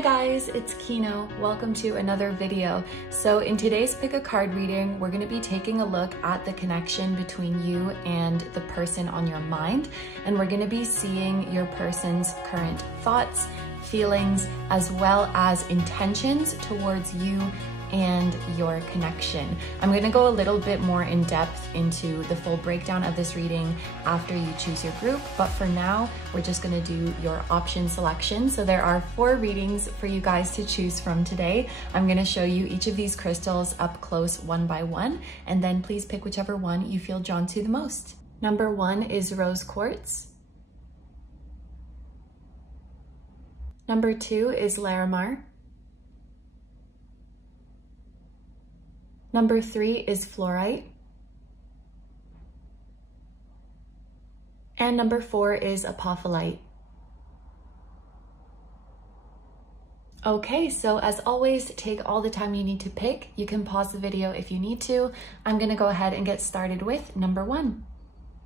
Hi guys, it's Kino. Welcome to another video. So in today's Pick a Card reading, we're going to be taking a look at the connection between you and the person on your mind. And we're going to be seeing your person's current thoughts, feelings, as well as intentions towards you and your connection. I'm going to go a little bit more in depth into the full breakdown of this reading after you choose your group, but for now we're just going to do your option selection. So there are 4 readings for you guys to choose from today. I'm going to show you each of these crystals up close one by one, and then please pick whichever one you feel drawn to the most. Number 1 is rose quartz. Number 2 is Larimar. Number 3 is Fluorite. And number 4 is Apophyllite. Okay, so as always, take all the time you need to pick. You can pause the video if you need to. I'm gonna go ahead and get started with number 1.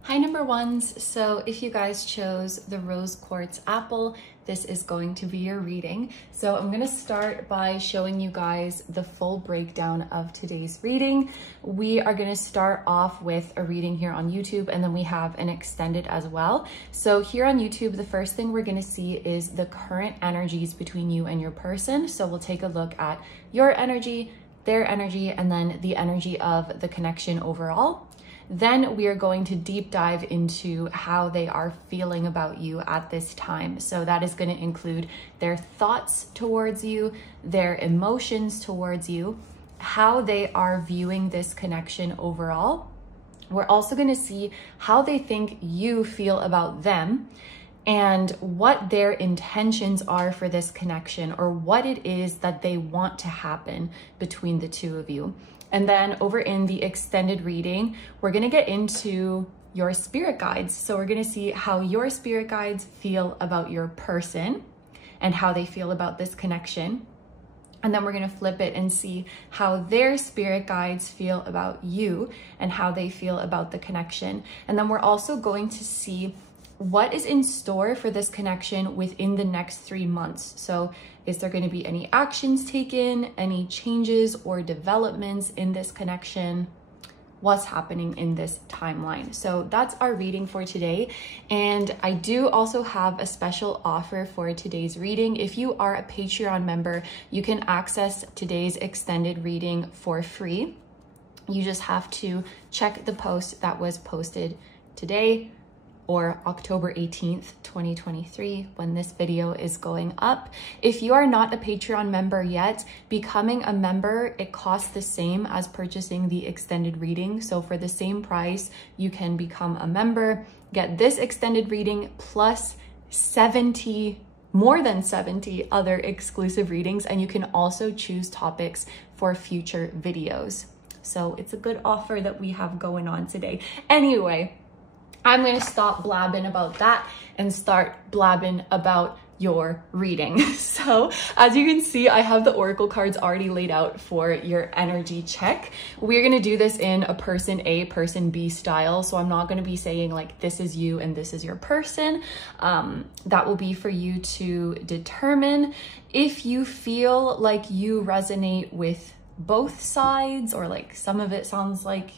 Hi number ones, so if you guys chose the rose quartz apple, this is going to be your reading. So I'm gonna start by showing you guys the full breakdown of today's reading. We are gonna start off with a reading here on YouTube, and then we have an extended as well. So here on YouTube, the first thing we're gonna see is the current energies between you and your person. So we'll take a look at your energy, their energy, and then the energy of the connection overall. Then we are going to deep dive into how they are feeling about you at this time. So that is going to include their thoughts towards you, their emotions towards you, how they are viewing this connection overall. We're also going to see how they think you feel about them and what their intentions are for this connection, or what it is that they want to happen between the two of you. And then over in the extended reading, we're gonna get into your spirit guides. So we're gonna see how your spirit guides feel about your person and how they feel about this connection. And then we're gonna flip it and see how their spirit guides feel about you and how they feel about the connection. And then we're also going to see what is in store for this connection within the next 3 months. So is there going to be any actions taken, any changes or developments in this connection? What's happening in this timeline? So that's our reading for today. And I do also have a special offer for today's reading. If you are a Patreon member, you can access today's extended reading for free. You just have to check the post that was posted today, or October 18th, 2023, when this video is going up. If you are not a Patreon member yet, becoming a member, it costs the same as purchasing the extended reading. So for the same price, you can become a member, get this extended reading plus more than 70 other exclusive readings, and you can also choose topics for future videos. So it's a good offer that we have going on today. Anyway, I'm going to stop blabbing about that and start blabbing about your reading. So as you can see, I have the oracle cards already laid out for your energy check. We're going to do this in a person A, person B style. So I'm not going to be saying like, this is you and this is your person. That will be for you to determine. If you feel like you resonate with both sides, or like some of it sounds like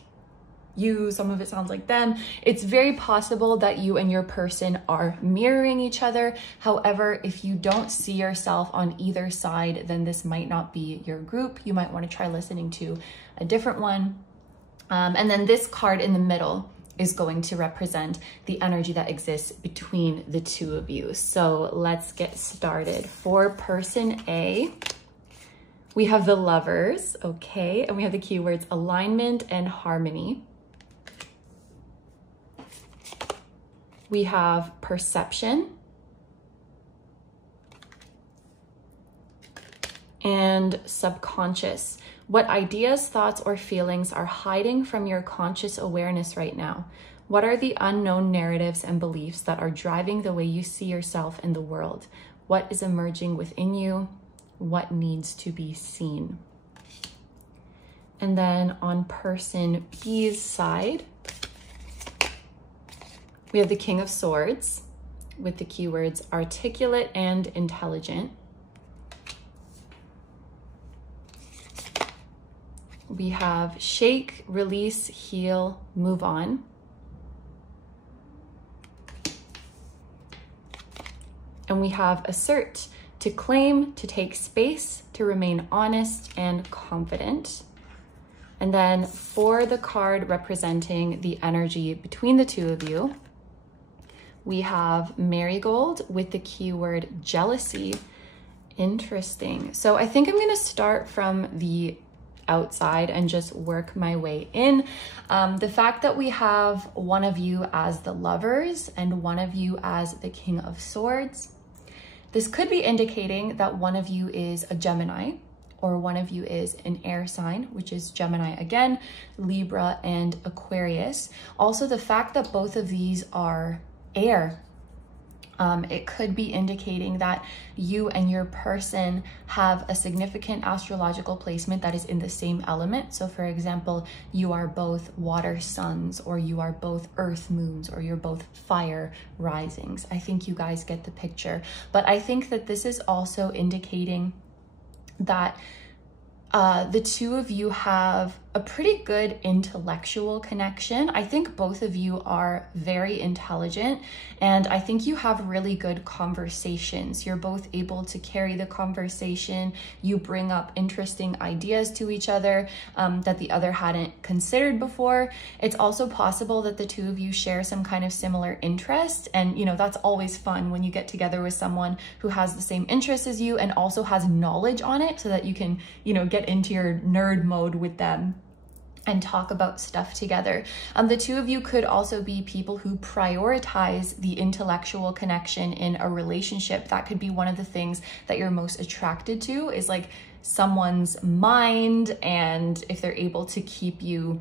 you, some of it sounds like them, it's very possible that you and your person are mirroring each other. However, if you don't see yourself on either side, then this might not be your group. You might want to try listening to a different one. And then this card in the middle is going to represent the energy that exists between the two of you. So let's get started. For person A, we have the Lovers, okay? And we have the keywords alignment and harmony. We have perception and subconscious. What ideas, thoughts, or feelings are hiding from your conscious awareness right now? What are the unknown narratives and beliefs that are driving the way you see yourself in the world? What is emerging within you? What needs to be seen? And then on person B's side, we have the King of Swords with the keywords articulate and intelligent. we have shake, release, heal, move on. And we have assert, to claim, to take space, to remain honest and confident. And then for the card representing the energy between the two of you, we have marigold with the keyword jealousy. Interesting. So I think I'm going to start from the outside and just work my way in. The fact that we have one of you as the lovers and one of you as the King of Swords, this could be indicating that one of you is a Gemini, or one of you is an air sign, which is Gemini again, Libra and Aquarius. Also, the fact that both of these are air, it could be indicating that you and your person have a significant astrological placement that is in the same element. So for example, you are both water suns, or you are both earth moons, or you're both fire risings. I think you guys get the picture. But I think that this is also indicating that the two of you have a pretty good intellectual connection. I think both of you are very intelligent, and I think you have really good conversations. You're both able to carry the conversation. You bring up interesting ideas to each other that the other hadn't considered before. It's also possible that the two of you share some kind of similar interest, and you know, that's always fun when you get together with someone who has the same interests as you and also has knowledge on it, so that you can, you know, get into your nerd mode with them and talk about stuff together. The two of you could also be people who prioritize the intellectual connection in a relationship. That could be one of the things that you're most attracted to, is like someone's mind, and if they're able to keep you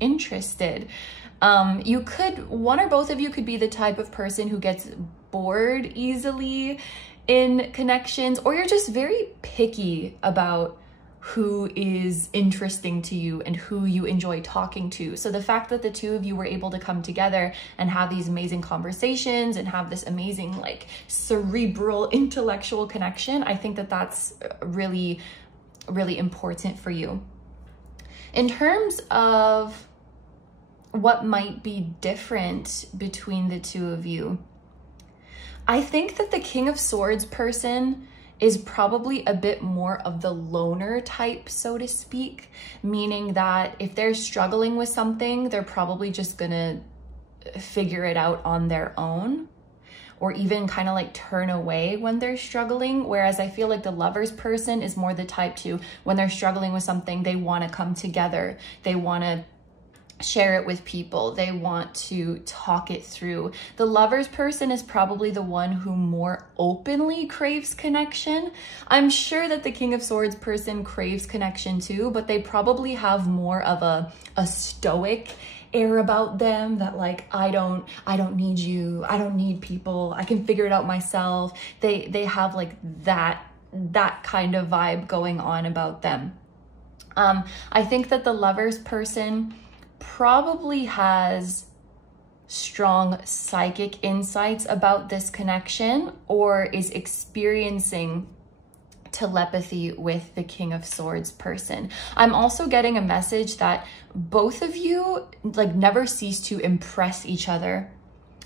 interested. You could, one or both of you could be the type of person who gets bored easily in connections, or you're just very picky about who is interesting to you and who you enjoy talking to. So the fact that the two of you were able to come together and have these amazing conversations and have this amazing, like, cerebral intellectual connection, I think that that's really, really important for you. In terms of what might be different between the two of you, I think that the King of Swords person is probably a bit more of the loner type, so to speak, meaning that if they're struggling with something, they're probably just gonna figure it out on their own, or even kind of like turn away when they're struggling. Whereas I feel like the Lovers person is more the type to, when they're struggling with something, they want to come together. They want to share it with people. They want to talk it through. The Lovers person is probably the one who more openly craves connection. I'm sure that the King of Swords person craves connection too, but they probably have more of a stoic air about them, that like, I don't need you, I don't need people, I can figure it out myself. They have like that kind of vibe going on about them. I think that the Lovers person probably has strong psychic insights about this connection, or is experiencing telepathy with the King of Swords person. I'm also getting a message that both of you like never cease to impress each other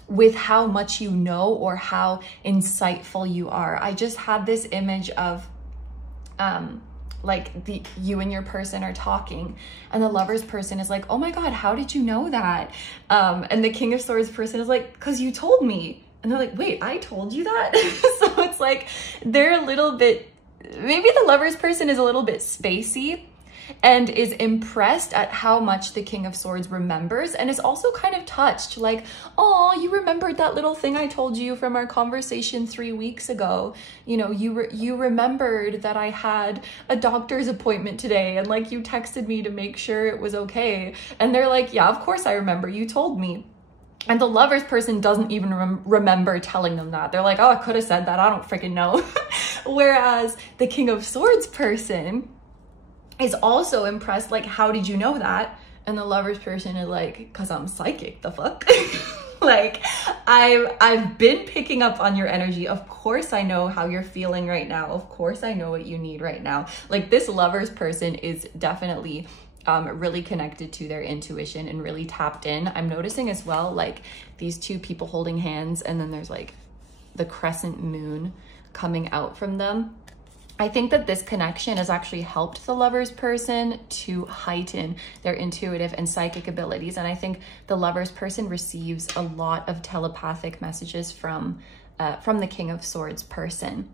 with how much you know or how insightful you are. I just had this image of like you and your person are talking, and the Lovers person is like, oh my God, how did you know that? And the King of Swords person is like, because you told me. And they're like, wait, I told you that? So it's like, they're a little bit, maybe the Lovers person is a little bit spacey and is impressed at how much the King of Swords remembers, and is also kind of touched, like, oh, you remembered that little thing I told you from our conversation 3 weeks ago. You know, you remembered that I had a doctor's appointment today, and like you texted me to make sure it was okay. And they're like, yeah, of course I remember, you told me. And the Lovers person doesn't even remember telling them that. They're like, oh, I could have said that, I don't freaking know. Whereas the King of Swords person is also impressed, like, how did you know that? And the Lovers person is like, because I'm psychic, the fuck? Like, I've been picking up on your energy. Of course I know how you're feeling right now. Of course I know what you need right now. Like, this Lovers person is definitely really connected to their intuition and really tapped in. I'm noticing as well, like, these two people holding hands, and then there's like the crescent moon coming out from them. I think that this connection has actually helped the Lovers person to heighten their intuitive and psychic abilities. And I think the Lovers person receives a lot of telepathic messages from the King of Swords person.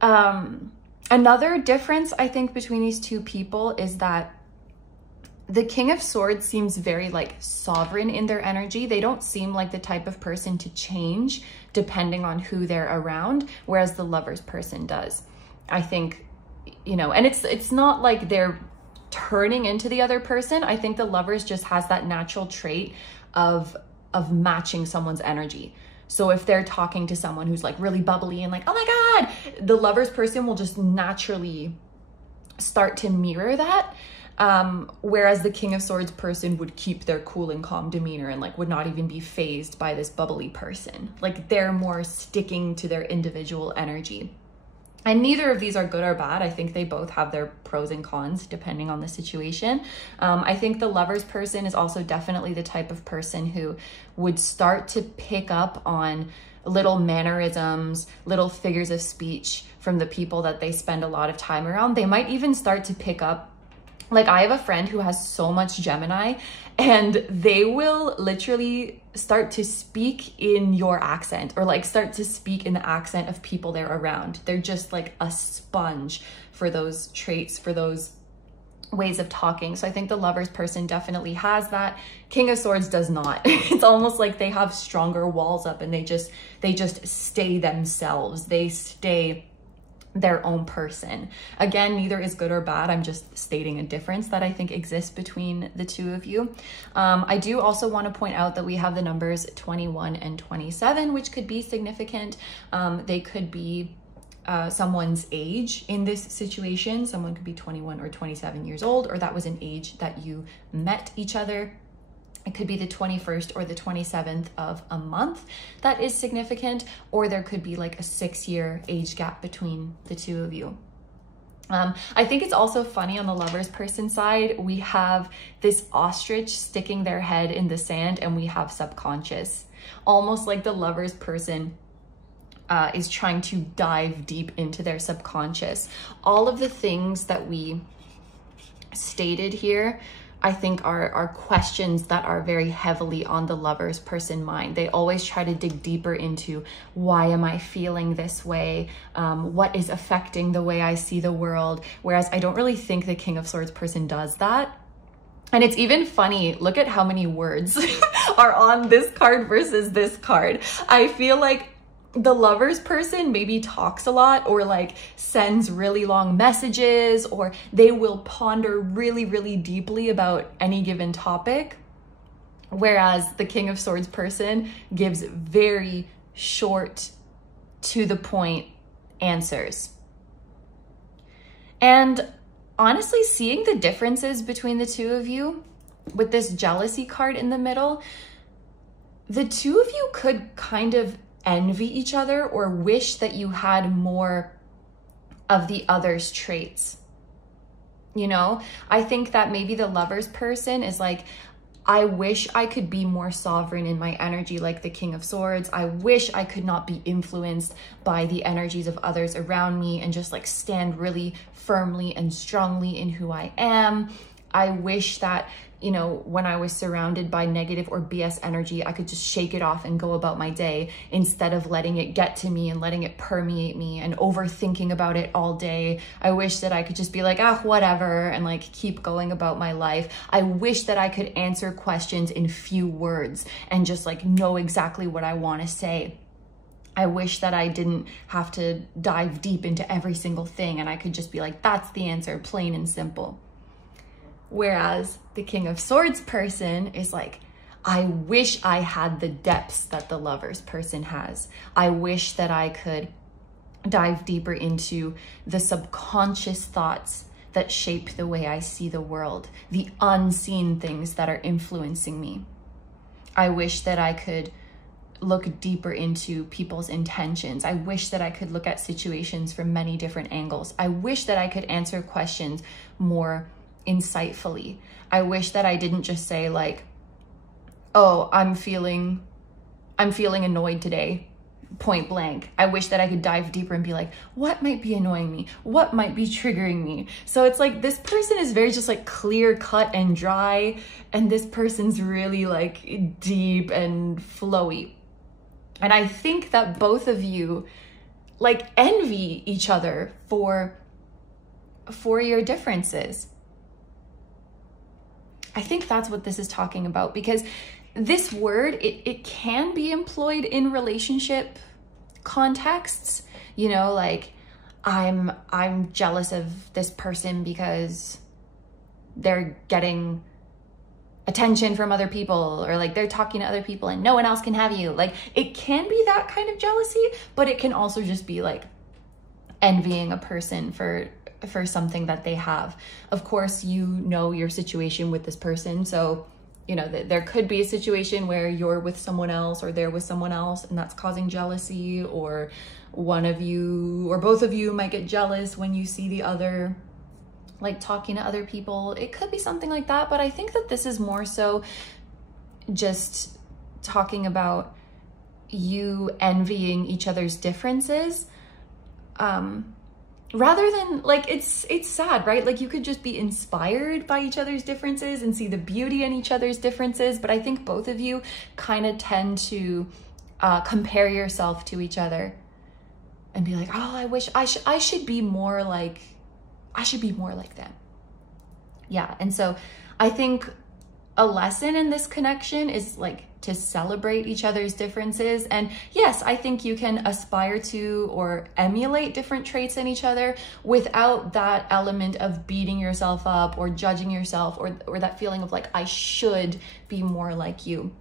Another difference I think between these two people is that the King of Swords seems very like sovereign in their energy. They don't seem like the type of person to change depending on who they're around, whereas the Lovers person does. I think, you know, and it's not like they're turning into the other person. I think the Lovers just has that natural trait of matching someone's energy. So if they're talking to someone who's like really bubbly and like, oh my God, the Lovers person will just naturally start to mirror that. Whereas the King of Swords person would keep their cool and calm demeanor and like would not even be fazed by this bubbly person. Like, they're more sticking to their individual energy. And neither of these are good or bad. I think they both have their pros and cons depending on the situation. I think the Lovers person is also definitely the type of person who would start to pick up on little mannerisms, little figures of speech from the people that they spend a lot of time around. They might even start to pick up, like, I have a friend who has so much Gemini, and they will literally start to speak in your accent, or like start to speak in the accent of people they're around. They're just like a sponge for those traits, for those ways of talking. So I think the Lovers person definitely has that. King of Swords does not. It's almost like they have stronger walls up, and they just stay themselves. They stay their own person. Again, neither is good or bad. I'm just stating a difference that I think exists between the two of you. I do also want to point out that we have the numbers 21 and 27, which could be significant. They could be someone's age in this situation. Someone could be 21 or 27 years old, or that was an age that you met each other. It could be the 21st or the 27th of a month that is significant, or there could be like a 6-year age gap between the two of you. I think it's also funny on the Lovers person side, we have this ostrich sticking their head in the sand, and we have subconscious, almost like the Lovers person is trying to dive deep into their subconscious. All of the things that we stated here, I think are questions that are very heavily on the Lovers person mind. They always try to dig deeper into, why am I feeling this way? What is affecting the way I see the world? Whereas I don't really think the King of Swords person does that. And it's even funny, look at how many words are on this card versus this card. I feel like the Lovers person maybe talks a lot, or like sends really long messages, or they will ponder really, really deeply about any given topic. Whereas the King of Swords person gives very short, to the point answers. And honestly, seeing the differences between the two of you with this jealousy card in the middle, the two of you could kind of envy each other or wish that you had more of the other's traits. You know, I think that maybe the Lovers person is like, I wish I could be more sovereign in my energy like the King of Swords. I wish I could not be influenced by the energies of others around me and just like stand really firmly and strongly in who I am. I wish that, you know, when I was surrounded by negative or BS energy, I could just shake it off and go about my day instead of letting it get to me and letting it permeate me and overthinking about it all day. I wish that I could just be like, ah, whatever, and like keep going about my life. I wish that I could answer questions in few words and just like know exactly what I want to say. I wish that I didn't have to dive deep into every single thing and I could just be like, that's the answer, plain and simple. Whereas the King of Swords person is like, I wish I had the depths that the Lovers person has. I wish that I could dive deeper into the subconscious thoughts that shape the way I see the world, the unseen things that are influencing me. I wish that I could look deeper into people's intentions. I wish that I could look at situations from many different angles. I wish that I could answer questions more insightfully. I wish that I didn't just say like, oh, I'm feeling annoyed today, point blank. I wish that I could dive deeper and be like, what might be annoying me? What might be triggering me? So it's like, this person is very just like clear cut and dry, and this person's really like deep and flowy. And I think that both of you like envy each other for your differences. I think that's what this is talking about, because this word, it can be employed in relationship contexts, you know, like I'm jealous of this person because they're getting attention from other people, or like they're talking to other people and no one else can have you. Like, it can be that kind of jealousy, but it can also just be like envying a person for something that they have. Of course, you know your situation with this person, so you know that there could be a situation where you're with someone else or they're with someone else and that's causing jealousy, or one of you or both of you might get jealous when you see the other like talking to other people. It could be something like that, but I think that this is more so just talking about you envying each other's differences, rather than like, it's sad, right? Like, you could just be inspired by each other's differences and see the beauty in each other's differences. But I think both of you kind of tend to compare yourself to each other and be like, oh, I wish I should be more like them. Yeah. And so I think a lesson in this connection is like to celebrate each other's differences. And yes, I think you can aspire to or emulate different traits in each other without that element of beating yourself up or judging yourself, or that feeling of like, I should be more like you.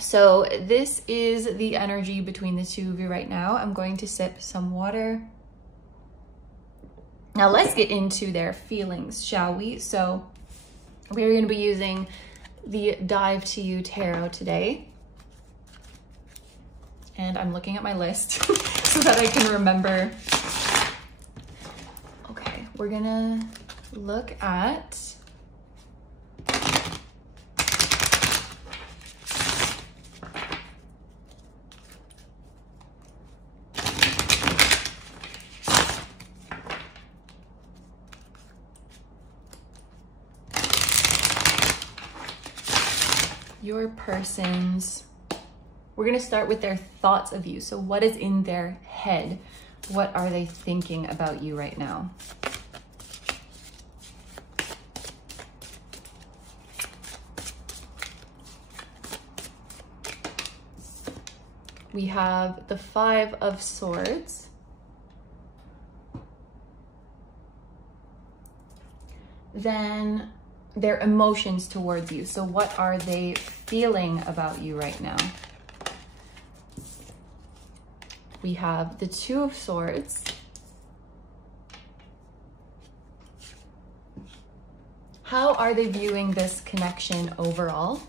So this is the energy between the two of you right now. I'm going to sip some water. Now let's get into their feelings, shall we? So we're going to be using the Dive to You Tarot today. And I'm looking at my list so that I can remember. Okay, we're gonna look at your person's. We're going to start with their thoughts of you. So what is in their head? What are they thinking about you right now? We have the Five of Swords. Then their emotions towards you. So what are they feeling about you right now? We have the Two of Swords. How are they viewing this connection overall?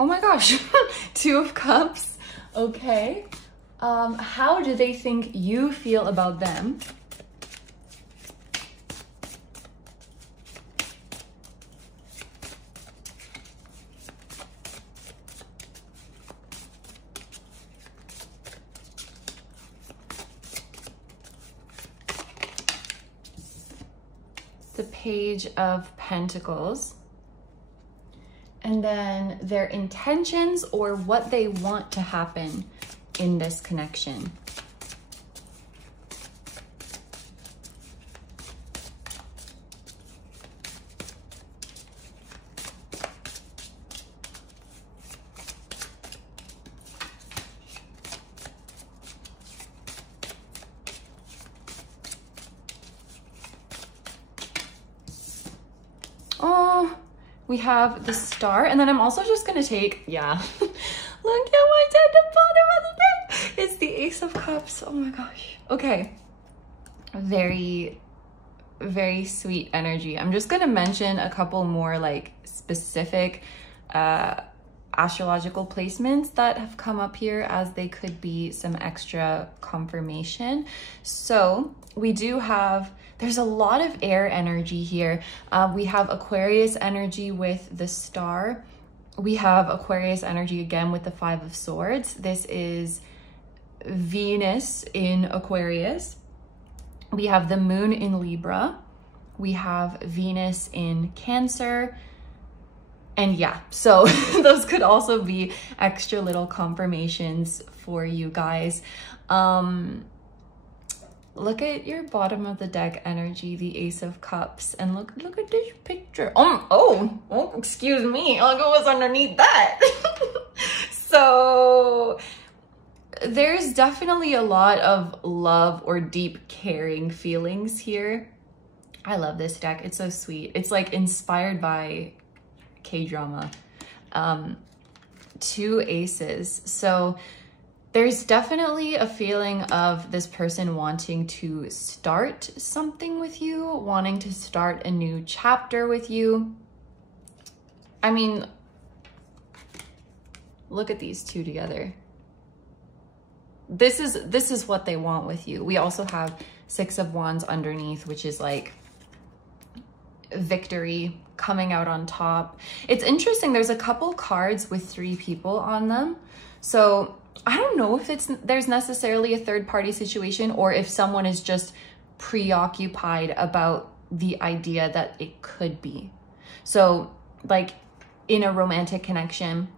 Oh my gosh, Two of Cups. Okay. How do they think you feel about them? The Page of Pentacles. And then their intentions, or what they want to happen in this connection. we have the Star, and then I'm also just gonna take, yeah, look at what's at the bottom of the deck. It's the Ace of Cups. Oh my gosh. Okay. Very, very sweet energy. I'm just gonna mention a couple more like specific astrological placements that have come up here, as they could be some extra confirmation. So we do have, there's a lot of air energy here. We have Aquarius energy with the Star. We have Aquarius energy again with the Five of Swords. This is Venus in Aquarius. We have the Moon in Libra. We have Venus in Cancer. And yeah, so those could also be extra little confirmations for you guys. Look at your bottom of the deck energy, the Ace of Cups, and look at this picture. Oh, excuse me, look at what's underneath that. So there's definitely a lot of love or deep caring feelings here. I love this deck. It's so sweet. It's like inspired by K-drama. 2 aces. So there's definitely a feeling of this person wanting to start something with you, wanting to start a new chapter with you. I mean, look at these two together. This is what they want with you. We also have 6 of Wands underneath, which is like victory, coming out on top. It's interesting. There's a couple cards with 3 people on them. So I don't know if there's necessarily a third party situation, or if someone is just preoccupied about the idea that it could be. So like in a romantic connection,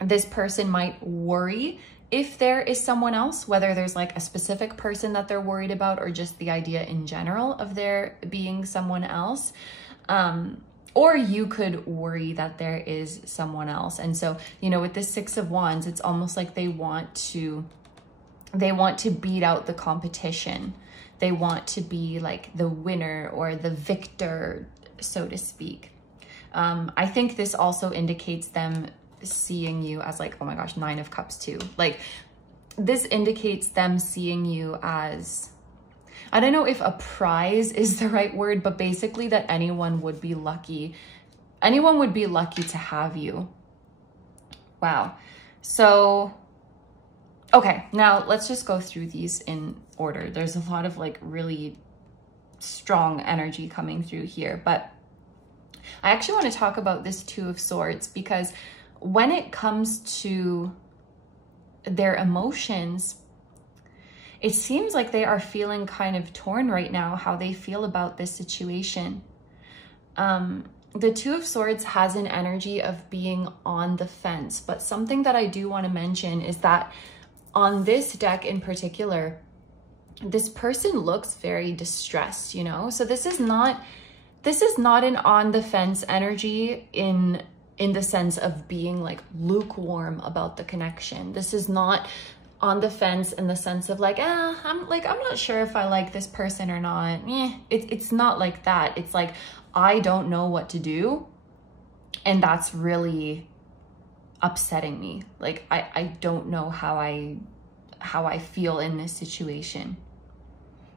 this person might worry if there is someone else, whether there's like a specific person that they're worried about, or just the idea in general of there being someone else. Or you could worry that there is someone else. And so, you know, with this 6 of Wands, it's almost like they want to beat out the competition. They want to be like the winner or the victor, so to speak. I think this also indicates them seeing you as like, oh my gosh, 9 of Cups too. Like this indicates them seeing you as, I don't know if a prize is the right word, but basically that anyone would be lucky. Anyone would be lucky to have you. Wow. So, okay, now let's just go through these in order. There's a lot of like really strong energy coming through here, but I actually want to talk about this 2 of Swords, because when it comes to their emotions, it seems like they are feeling kind of torn right now, how they feel about this situation. The 2 of Swords has an energy of being on the fence, but something that I do want to mention is that on this deck in particular, this person looks very distressed, you know? So this is not an on the fence energy in the sense of being like lukewarm about the connection. This is not on the fence in the sense of like, I'm not sure if I like this person or not. It's not like that. It's like, I don't know what to do. And that's really upsetting me. Like, I don't know how I feel in this situation.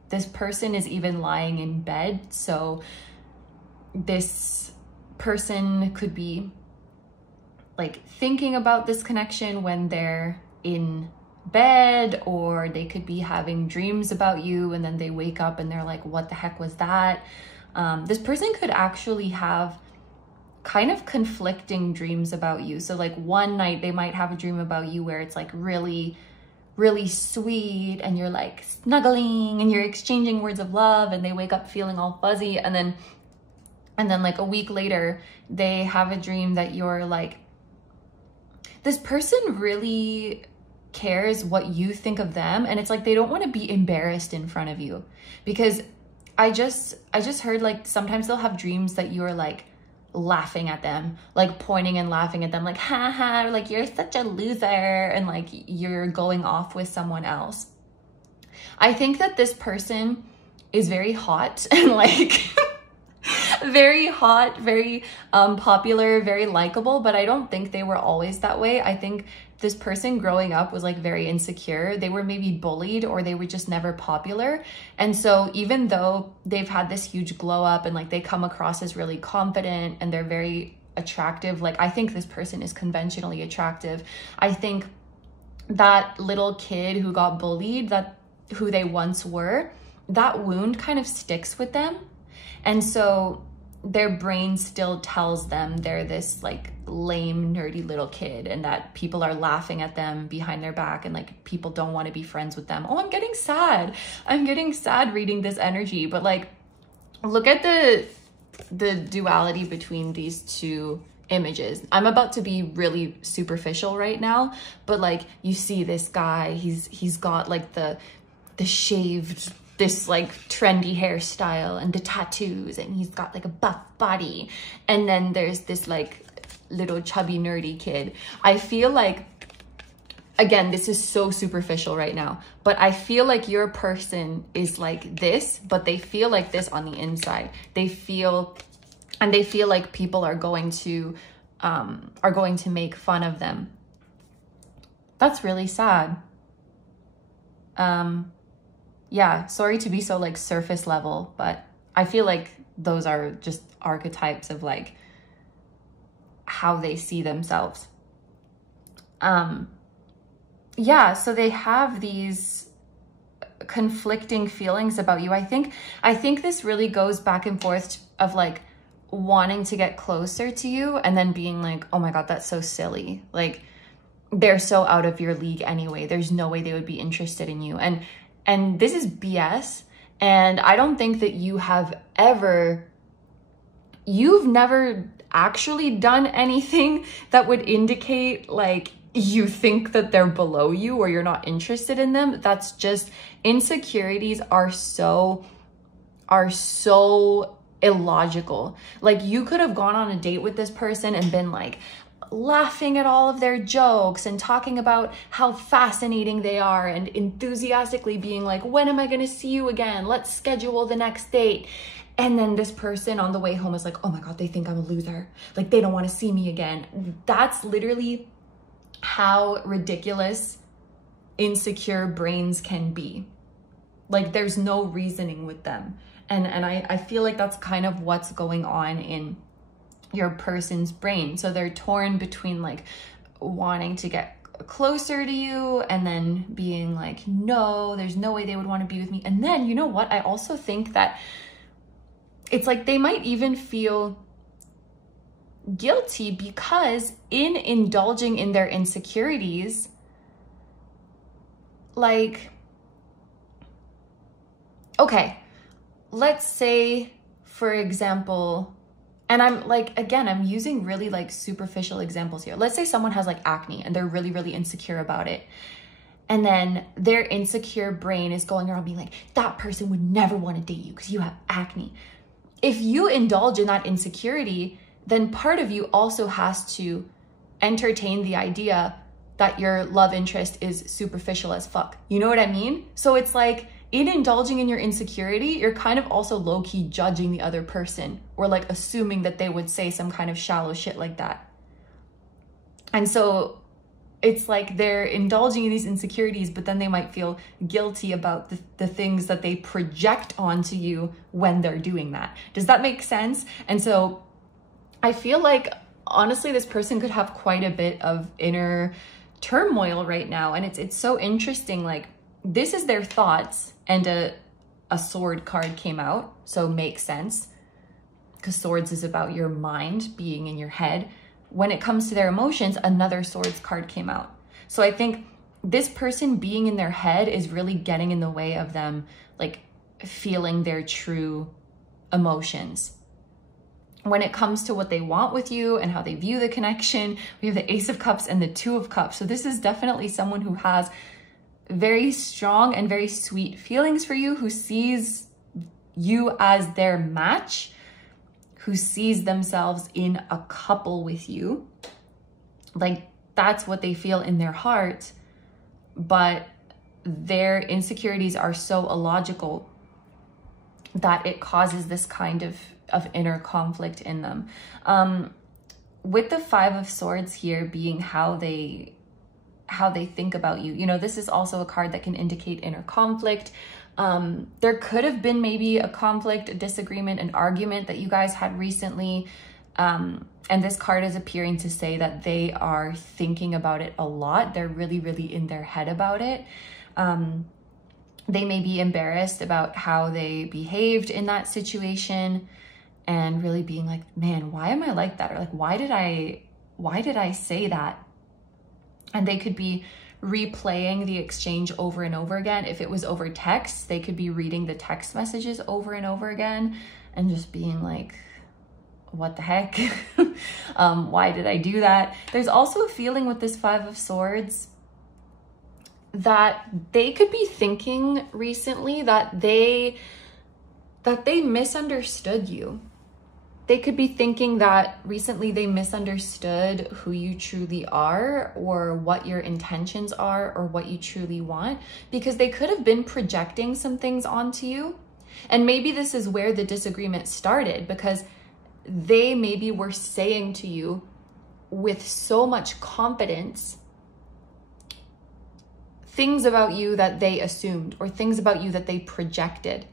This person is even lying in bed. So this person could be like thinking about this connection when they're in bed, or they could be having dreams about you and then they wake up and they're like, what the heck was that? This person could actually have kind of conflicting dreams about you. So like one night they might have a dream about you where it's like really, really sweet and you're like snuggling and you're exchanging words of love, and they wake up feeling all fuzzy, and then like a week later they have a dream that you're like, this person really cares what you think of them, and it's like they don't want to be embarrassed in front of you. Because I just heard like sometimes they'll have dreams that you're like laughing at them, like pointing and laughing at them, like haha, like you're such a loser, and like you're going off with someone else. I think that this person is very hot and like very hot, very popular, very likable, but I don't think they were always that way. I think this person growing up was like very insecure. They were maybe bullied, or they were just never popular. And so even though they've had this huge glow up and like they come across as really confident and they're very attractive, like I think this person is conventionally attractive. I think that little kid who got bullied, that who they once were, that wound kind of sticks with them. And so their brain still tells them they're this like lame, nerdy little kid, and that people are laughing at them behind their back, and like people don't want to be friends with them. Oh, I'm getting sad. I'm getting sad reading this energy. But like, look at the duality between these two images. I'm about to be really superficial right now, but like you see this guy, he's got like the shaved, this like trendy hairstyle and the tattoos, and he's got like a buff body, and then there's this like little chubby nerdy kid. I feel like, again, this is so superficial right now, but I feel like your person is like this, but they feel like this on the inside. They feel like people are going to make fun of them. That's really sad. Yeah, sorry to be so like surface level, but I feel like those are just archetypes of like how they see themselves. Yeah, so they have these conflicting feelings about you. I think this really goes back and forth of like wanting to get closer to you and then being like, oh my God, that's so silly. Like, they're so out of your league anyway. There's no way they would be interested in you. And this is BS. And I don't think that you've never actually done anything that would indicate like you think that they're below you or you're not interested in them. That's just, insecurities are so illogical. Like, you could have gone on a date with this person and been like laughing at all of their jokes and talking about how fascinating they are and enthusiastically being like, when am I going to see you again? Let's schedule the next date. And then this person on the way home is like, oh my God, they think I'm a loser. Like, they don't want to see me again. That's literally how ridiculous insecure brains can be. Like, there's no reasoning with them. And I feel like that's kind of what's going on in your person's brain. So they're torn between like wanting to get closer to you and then being like, no, there's no way they would want to be with me. And then, you know what? I also think that it's like they might even feel guilty because in indulging in their insecurities, like, okay, let's say, for example, and I'm like, again, I'm using really like superficial examples here. Let's say someone has like acne and they're really, really insecure about it. And then their insecure brain is going around being like, that person would never want to date you because you have acne. If you indulge in that insecurity, then part of you also has to entertain the idea that your love interest is superficial as fuck. You know what I mean? So it's like, in indulging in your insecurity, you're kind of also low-key judging the other person or like assuming that they would say some kind of shallow shit like that. And so it's like they're indulging in these insecurities, but then they might feel guilty about the things that they project onto you when they're doing that. Does that make sense? And so I feel like, honestly, this person could have quite a bit of inner turmoil right now. And it's so interesting. Like, this is their thoughts, and a sword card came out. So makes sense, because swords is about your mind being in your head. When it comes to their emotions, another swords card came out. So I think this person being in their head is really getting in the way of them like feeling their true emotions. When it comes to what they want with you and how they view the connection, we have the Ace of Cups and the Two of Cups. So this is definitely someone who has very strong and very sweet feelings for you, who sees you as their match, who sees themselves in a couple with you. Like, that's what they feel in their heart, but their insecurities are so illogical that it causes this kind of of inner conflict in them. With the Five of Swords here being how they think about you, you know, this is also a card that can indicate inner conflict. There could have been maybe a conflict, a disagreement, an argument that you guys had recently. And this card is appearing to say that they are thinking about it a lot. They're really, really in their head about it. They may be embarrassed about how they behaved in that situation and really being like, man, why am I like that? Or like, why did I say that? And they could be replaying the exchange over and over again. If it was over text, they could be reading the text messages over and over again and just being like, what the heck? Why did I do that? There's also a feeling with this Five of Swords that they could be thinking recently that they misunderstood you. They could be thinking that recently they misunderstood who you truly are or what your intentions are or what you truly want, because they could have been projecting some things onto you. And maybe this is where the disagreement started, because they maybe were saying to you with so much confidence things about you that they assumed or things about you that they projected.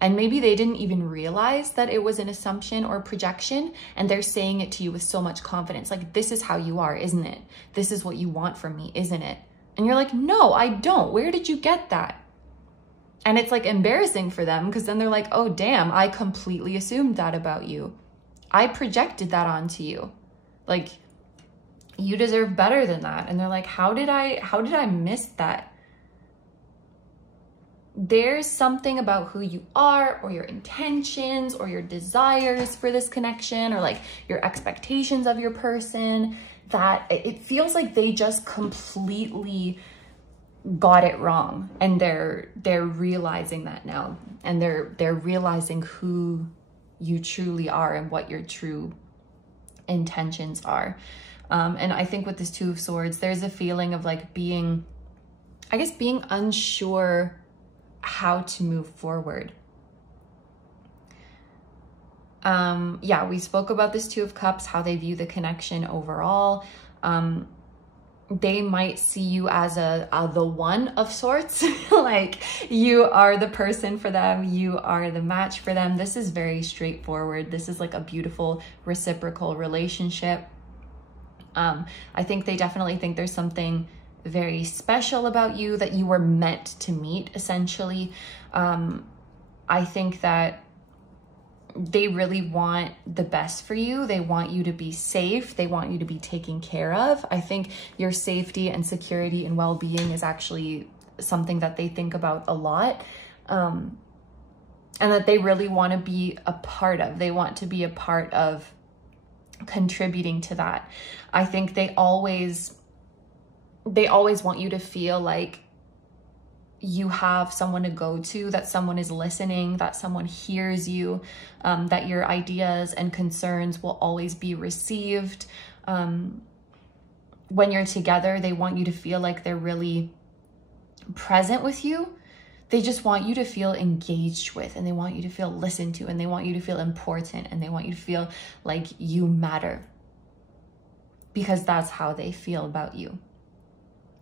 And maybe they didn't even realize that it was an assumption or projection, and they're saying it to you with so much confidence. Like, this is how you are, isn't it? This is what you want from me, isn't it? And you're like, no, I don't. Where did you get that? And it's like embarrassing for them, because then they're like, oh, damn, I completely assumed that about you. I projected that onto you. Like, you deserve better than that. And they're like, how did I miss that? There's something about who you are or your intentions or your desires for this connection or like your expectations of your person that it feels like they just completely got it wrong, and they're realizing that now, and they're realizing who you truly are and what your true intentions are. And I think with this Two of Swords, there's a feeling of like being unsure how to move forward. Yeah, we spoke about this Two of Cups, how they view the connection overall. They might see you as the one of sorts, like you are the person for them, you are the match for them. This is very straightforward. This is like a beautiful reciprocal relationship. I think they definitely think there's something very special about you that you were meant to meet, essentially. I think that they really want the best for you. They want you to be safe. They want you to be taken care of. I think your safety and security and well-being is actually something that they think about a lot, and that they really want to be a part of. They want to be a part of contributing to that. I think they always want you to feel like you have someone to go to, that someone is listening, that someone hears you, that your ideas and concerns will always be received. When you're together, they want you to feel like they're really present with you. They just want you to feel engaged with, and they want you to feel listened to, and they want you to feel important, and they want you to feel like you matter, because that's how they feel about you.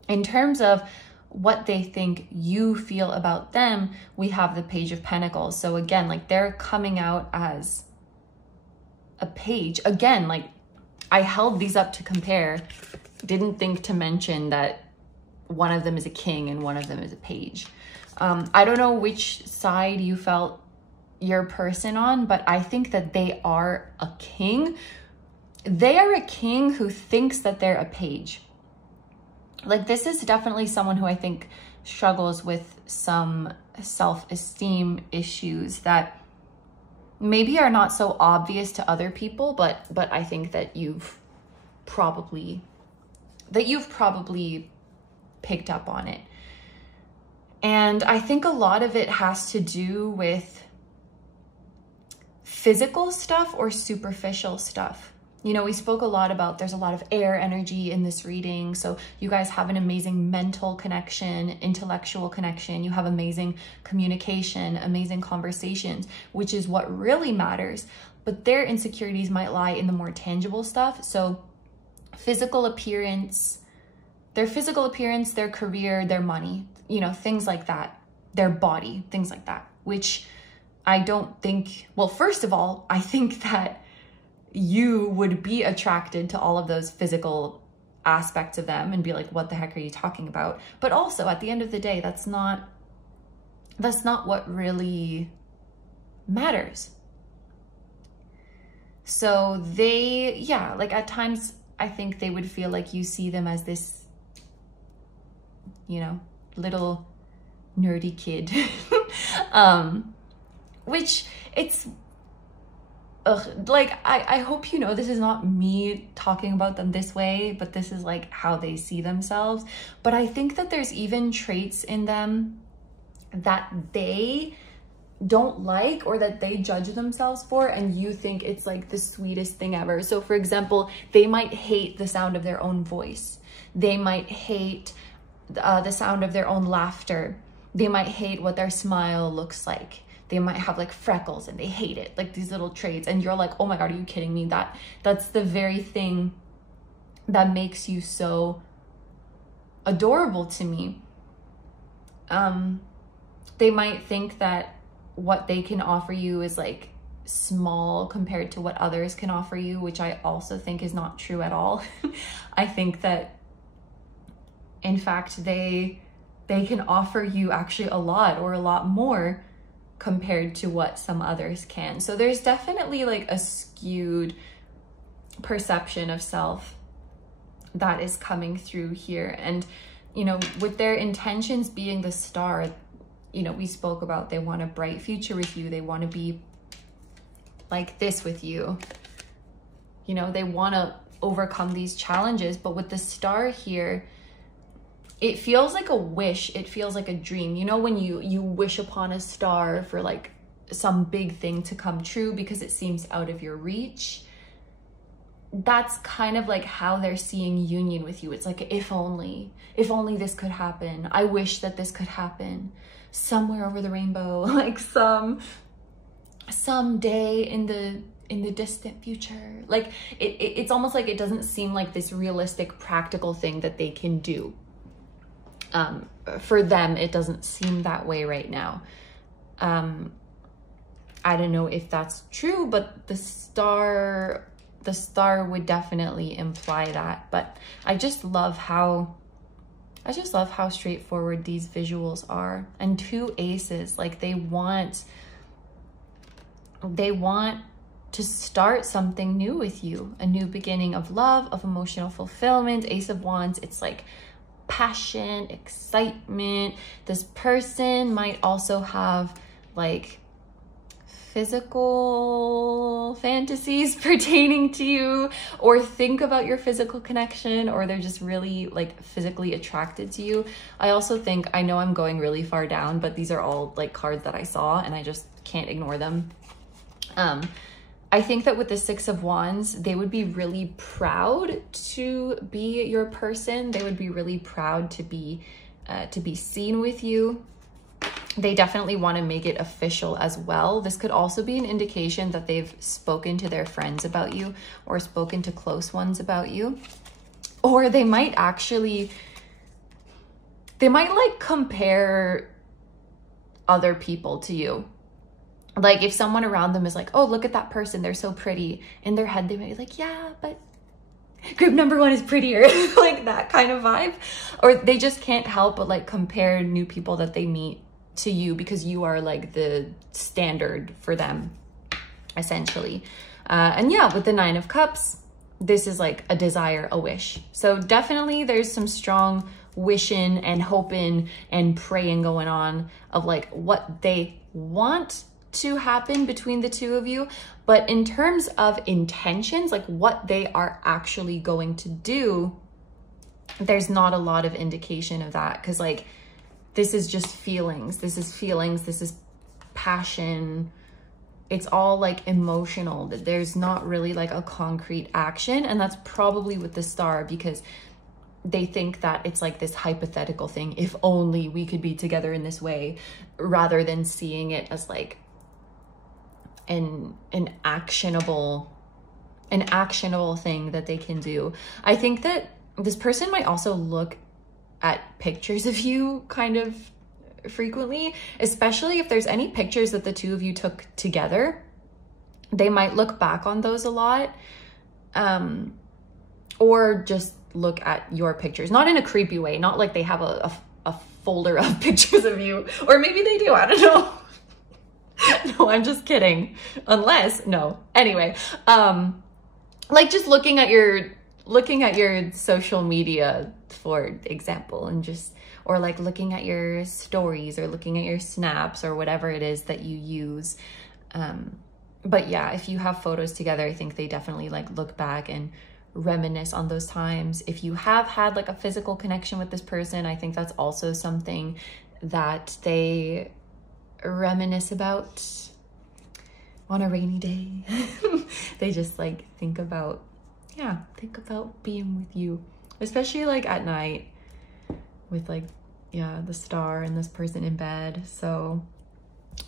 In terms of what they think you feel about them, we have the Page of Pentacles. So again, like they're coming out as a page. Again, like I held these up to compare, didn't think to mention that one of them is a king and one of them is a page. I don't know which side you felt your person on, but I think that they are a king. They are a king who thinks that they're a page. Like, this is definitely someone who I think struggles with some self-esteem issues that maybe are not so obvious to other people, but I think that you've probably picked up on it. And I think a lot of it has to do with physical stuff or superficial stuff. You know, we spoke a lot about there's a lot of air energy in this reading. So you guys have an amazing mental connection, intellectual connection. You have amazing communication, amazing conversations, which is what really matters. But their insecurities might lie in the more tangible stuff. So physical appearance, their career, their money, you know, things like that, their body, things like that, which I don't think, well, first of all, I think that you would be attracted to all of those physical aspects of them and be like, what the heck are you talking about? But also at the end of the day, that's not what really matters. So they, yeah, like at times I think they would feel like you see them as this, you know, little nerdy kid, which it's, like, I hope you know this is not me talking about them this way, but this is like how they see themselves. But I think that there's even traits in them that they don't like or that they judge themselves for, and you think it's like the sweetest thing ever. So for example, they might hate the sound of their own voice. They might hate the sound of their own laughter. They might hate what their smile looks like. They might have like freckles and they hate it, like these little traits. And you're like, oh my God, are you kidding me? That's the very thing that makes you so adorable to me. They might think that what they can offer you is like small compared to what others can offer you, which I also think is not true at all. I think that in fact, they can offer you actually a lot or a lot more compared to what some others can. So there's definitely like a skewed perception of self that is coming through here. And, you know, with their intentions being the star, you know, we spoke about they want a bright future with you. They want to be like this with you. You know, they want to overcome these challenges. But with the star here, it feels like a wish. It feels like a dream. You know, when you wish upon a star for like some big thing to come true because it seems out of your reach. That's kind of like how they're seeing union with you. It's like, if only this could happen. I wish that this could happen somewhere over the rainbow, like someday in the distant future. Like it's almost like it doesn't seem like this realistic, practical thing that they can do. For them, it doesn't seem that way right now. I don't know if that's true, but the star would definitely imply that. But I just love how straightforward these visuals are. And 2 aces, like they want to start something new with you, a new beginning of love, of emotional fulfillment. Ace of Wands, it's like passion, excitement. This person might also have like physical fantasies pertaining to you, or think about your physical connection, or they're just really like physically attracted to you. I also think, I know I'm going really far down, but these are all like cards that I saw and I just can't ignore them. I think that with the 6 of Wands, they would be really proud to be your person. They would be really proud to be seen with you. They definitely want to make it official as well. This could also be an indication that they've spoken to their friends about you or spoken to close ones about you. Or they might like compare other people to you. Like if someone around them is like, oh, look at that person, they're so pretty. In their head, they might be like, yeah, but group number 1 is prettier. Like that kind of vibe. Or they just can't help but like compare new people that they meet to you because you are like the standard for them, essentially. And yeah, with the 9 of Cups, this is like a desire, a wish. So definitely there's some strong wishing and hoping and praying going on of like what they want to happen between the 2 of you. But in terms of intentions, like what they are actually going to do, there's not a lot of indication of that, because like this is just feelings. This is feelings. This is passion. it's all like emotional, that there's not really like a concrete action. And that's probably with the star, because they think that it's like this hypothetical thing, if only we could be together in this way, rather than seeing it as like an actionable thing that they can do. I think that this person might also look at pictures of you kind of frequently, especially if there's any pictures that the two of you took together. They might look back on those a lot, or just look at your pictures, not in a creepy way, not like they have a folder of pictures of you, or maybe they do, I don't know. No, I'm just kidding. Unless, no. Anyway, like just looking at your social media, for example, and just, or like looking at your stories or looking at your snaps or whatever it is that you use. But yeah, if you have photos together, I think they definitely like look back and reminisce on those times. If you have had like a physical connection with this person, I think that's also something that they reminisce about on a rainy day. They just like think about being with you, especially like at night with like, yeah, the star and this person in bed. So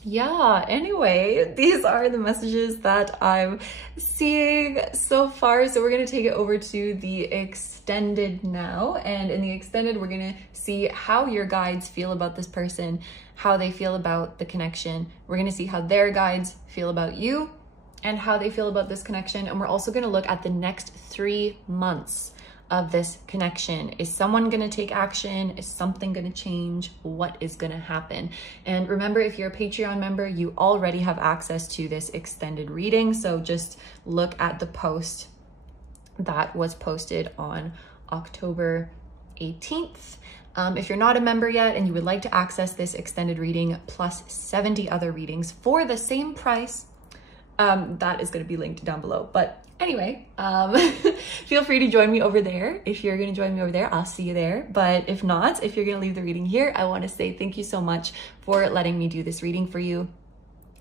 yeah, anyway, these are the messages that I'm seeing so far. So we're going to take it over to the extended now. And in the extended, we're going to see how your guides feel about this person, how they feel about the connection. We're going to see how their guides feel about you and how they feel about this connection. And we're also going to look at the next 3 months of this connection. Is someone going to take action? Is something going to change? What is going to happen? And remember, if you're a Patreon member, you already have access to this extended reading. So just look at the post that was posted on October 18th. If you're not a member yet and you would like to access this extended reading plus 70 other readings for the same price, that is going to be linked down below. But anyway, feel free to join me over there. If you're going to join me over there, I'll see you there. But if not, if you're going to leave the reading here, I want to say thank you so much for letting me do this reading for you.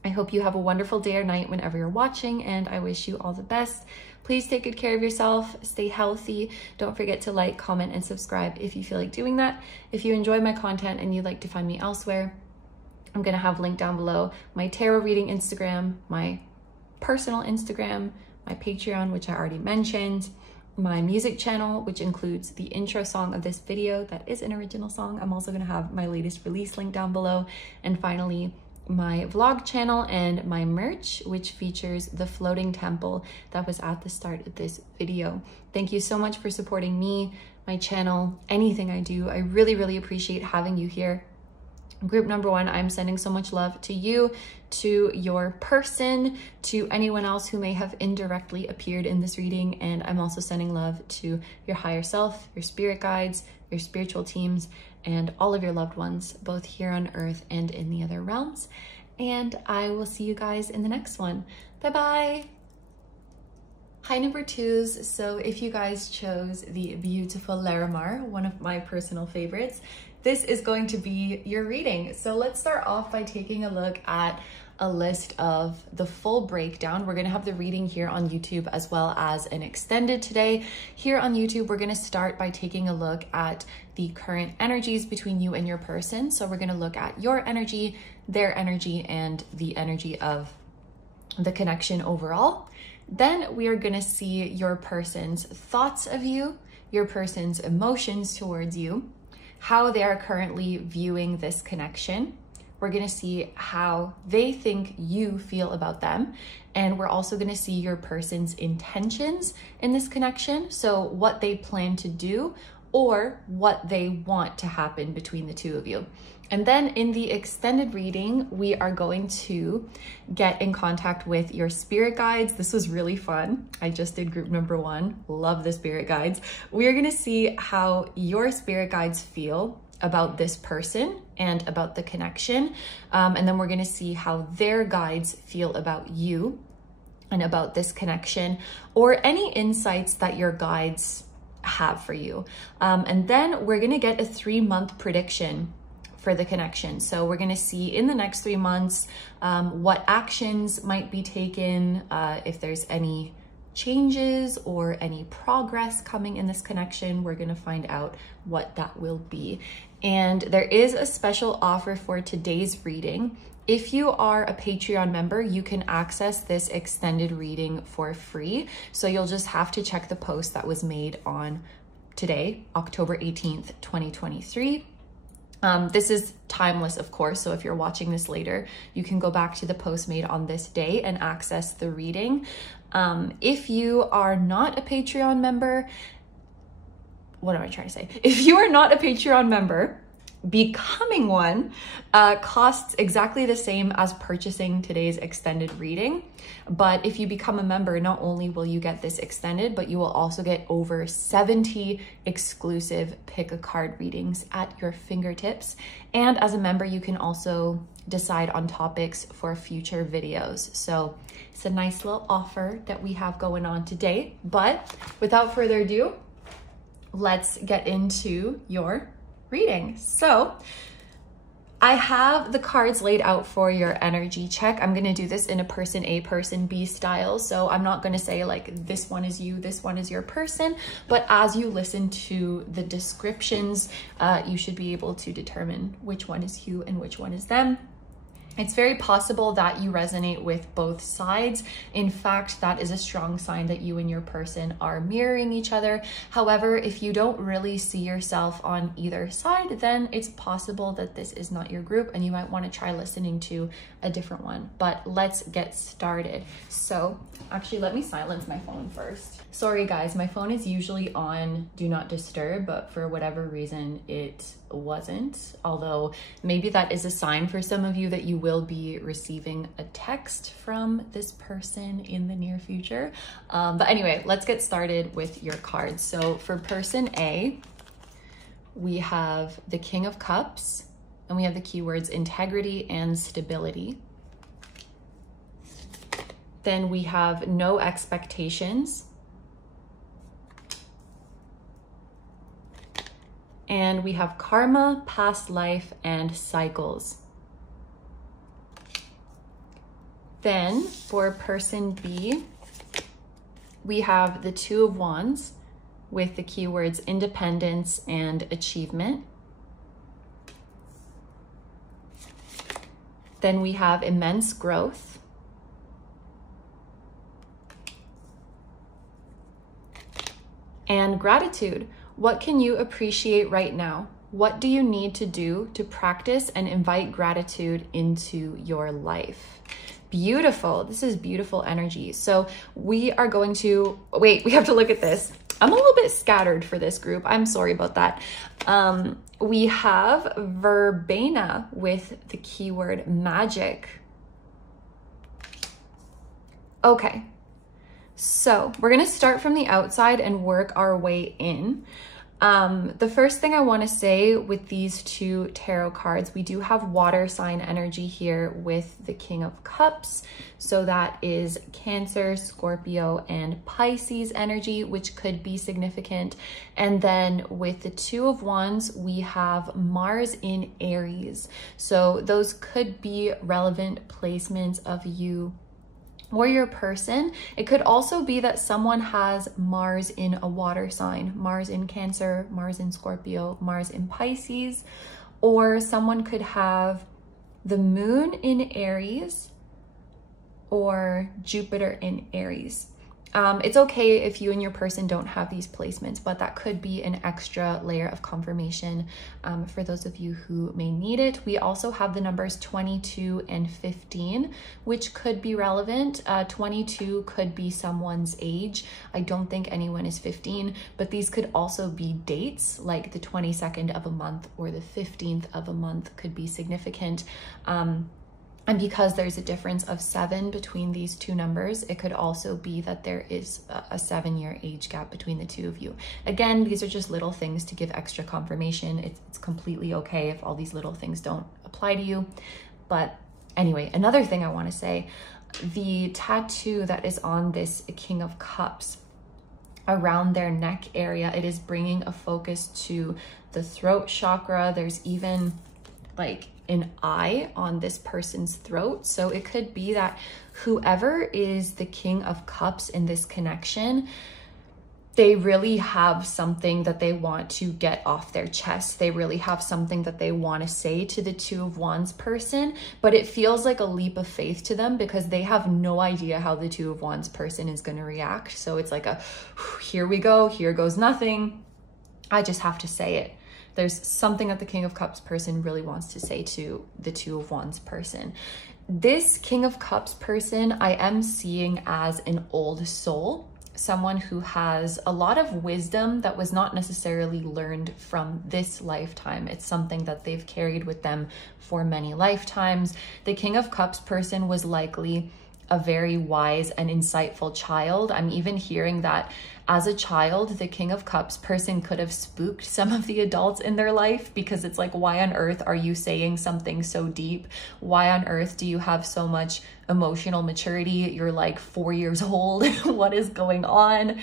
I hope you have a wonderful day or night whenever you're watching, and I wish you all the best. Please take good care of yourself, stay healthy. Don't forget to like, comment, and subscribe if you feel like doing that. If you enjoy my content and you'd like to find me elsewhere, I'm going to have linked down below my tarot reading Instagram, my personal Instagram, my Patreon, which I already mentioned, my music channel, which includes the intro song of this video that is an original song. I'm also going to have my latest release link down below. And finally, my vlog channel and my merch, which features the floating temple that was at the start of this video. Thank you so much for supporting me, my channel, anything I do. I really, really appreciate having you here. Group number 1, I'm sending so much love to you, to your person, to anyone else who may have indirectly appeared in this reading. And I'm also sending love to your higher self, your spirit guides, your spiritual teams, and all of your loved ones, both here on earth and in the other realms. And I will see you guys in the next one. Bye-bye. Hi, number 2s. So if you guys chose the beautiful Larimar, one of my personal favorites, this is going to be your reading. So let's start off by taking a look at a list of the full breakdown. We're gonna have the reading here on YouTube as well as an extended today. Here on YouTube, we're gonna start by taking a look at the current energies between you and your person. So we're gonna look at your energy, their energy, and the energy of the connection overall. Then we are gonna see your person's thoughts of you, your person's emotions towards you, how they are currently viewing this connection. We're gonna see how they think you feel about them. And we're also gonna see your person's intentions in this connection. So what they plan to do or what they want to happen between the two of you. And then in the extended reading, we are going to get in contact with your spirit guides. This was really fun. I just did group number 1. Love the spirit guides. We are gonna see how your spirit guides feel about this person and about the connection. And then we're gonna see how their guides feel about you and about this connection, or any insights that your guides have for you. And then we're gonna get a 3-month prediction for the connection. So we're going to see in the next 3 months what actions might be taken, if there's any changes or any progress coming in this connection. We're going to find out what that will be. And there is a special offer for today's reading. If you are a Patreon member, you can access this extended reading for free. So you'll just have to check the post that was made on today, October 18th, 2023. This is timeless, of course, so if you're watching this later, you can go back to the post made on this day and access the reading. If you are not a Patreon member, what am I trying to say? If you are not a Patreon member, becoming one costs exactly the same as purchasing today's extended reading. But if you become a member, not only will you get this extended, but you will also get over 70 exclusive pick a card readings at your fingertips. And as a member, you can also decide on topics for future videos. So it's a nice little offer that we have going on today. But without further ado, let's get into your reading. So I have the cards laid out for your energy check. I'm going to do this in a person A, person B style. So I'm not going to say like this one is you, this one is your person, but as you listen to the descriptions, you should be able to determine which one is you and which one is them. It's very possible that you resonate with both sides. In fact, that is a strong sign that you and your person are mirroring each other. However, if you don't really see yourself on either side, then it's possible that this is not your group and you might want to try listening to a different one. But let's get started. So actually, let me silence my phone first. Sorry guys, my phone is usually on Do Not Disturb, but for whatever reason, it wasn't. Although maybe that is a sign for some of you that you will be receiving a text from this person in the near future. But anyway, let's get started with your cards. So for person A, we have the King of Cups, and we have the keywords integrity and stability. Then we have no expectations. And we have karma, past life, and cycles. Then for person B, we have the Two of Wands with the keywords independence and achievement. Then we have immense growth. And gratitude. What can you appreciate right now? What do you need to do to practice and invite gratitude into your life? Beautiful. This is beautiful energy. So we are going to, wait, we have to look at this. I'm a little bit scattered for this group. I'm sorry about that. We have verbena with the keyword magic. Okay. So we're going to start from the outside and work our way in. The first thing I want to say with these two tarot cards, we do have water sign energy here with the King of Cups. So that is Cancer, Scorpio, and Pisces energy, which could be significant. And then with the Two of Wands, we have Mars in Aries. So those could be relevant placements of you or your person. It could also be that someone has Mars in a water sign, Mars in Cancer, Mars in Scorpio, Mars in Pisces, or someone could have the Moon in Aries or Jupiter in Aries. It's okay if you and your person don't have these placements, but that could be an extra layer of confirmation for those of you who may need it. We also have the numbers 22 and 15, which could be relevant. 22 could be someone's age. I don't think anyone is 15, but these could also be dates, like the 22nd of a month or the 15th of a month could be significant. And because there's a difference of 7 between these two numbers, it could also be that there is a 7-year age gap between the two of you. Again, these are just little things to give extra confirmation. It's completely okay if all these little things don't apply to you. But anyway, another thing I want to say, the tattoo that is on this King of Cups around their neck area, it is bringing a focus to the throat chakra. There's even like an eye on this person's throat. So it could be that whoever is the King of Cups in this connection, they really have something that they want to get off their chest. They really have something that they want to say to the Two of Wands person, but it feels like a leap of faith to them because they have no idea how the Two of Wands person is going to react. So it's like a, here we go, here goes nothing. I just have to say it. There's something that the King of Cups person really wants to say to the Two of Wands person. This King of Cups person I am seeing as an old soul, someone who has a lot of wisdom that was not necessarily learned from this lifetime. It's something that they've carried with them for many lifetimes. The King of Cups person was likely a very wise and insightful child. I'm even hearing that as a child, the King of Cups person could have spooked some of the adults in their life, because it's like, why on earth are you saying something so deep? Why on earth do you have so much emotional maturity? You're like 4 years old. What is going on?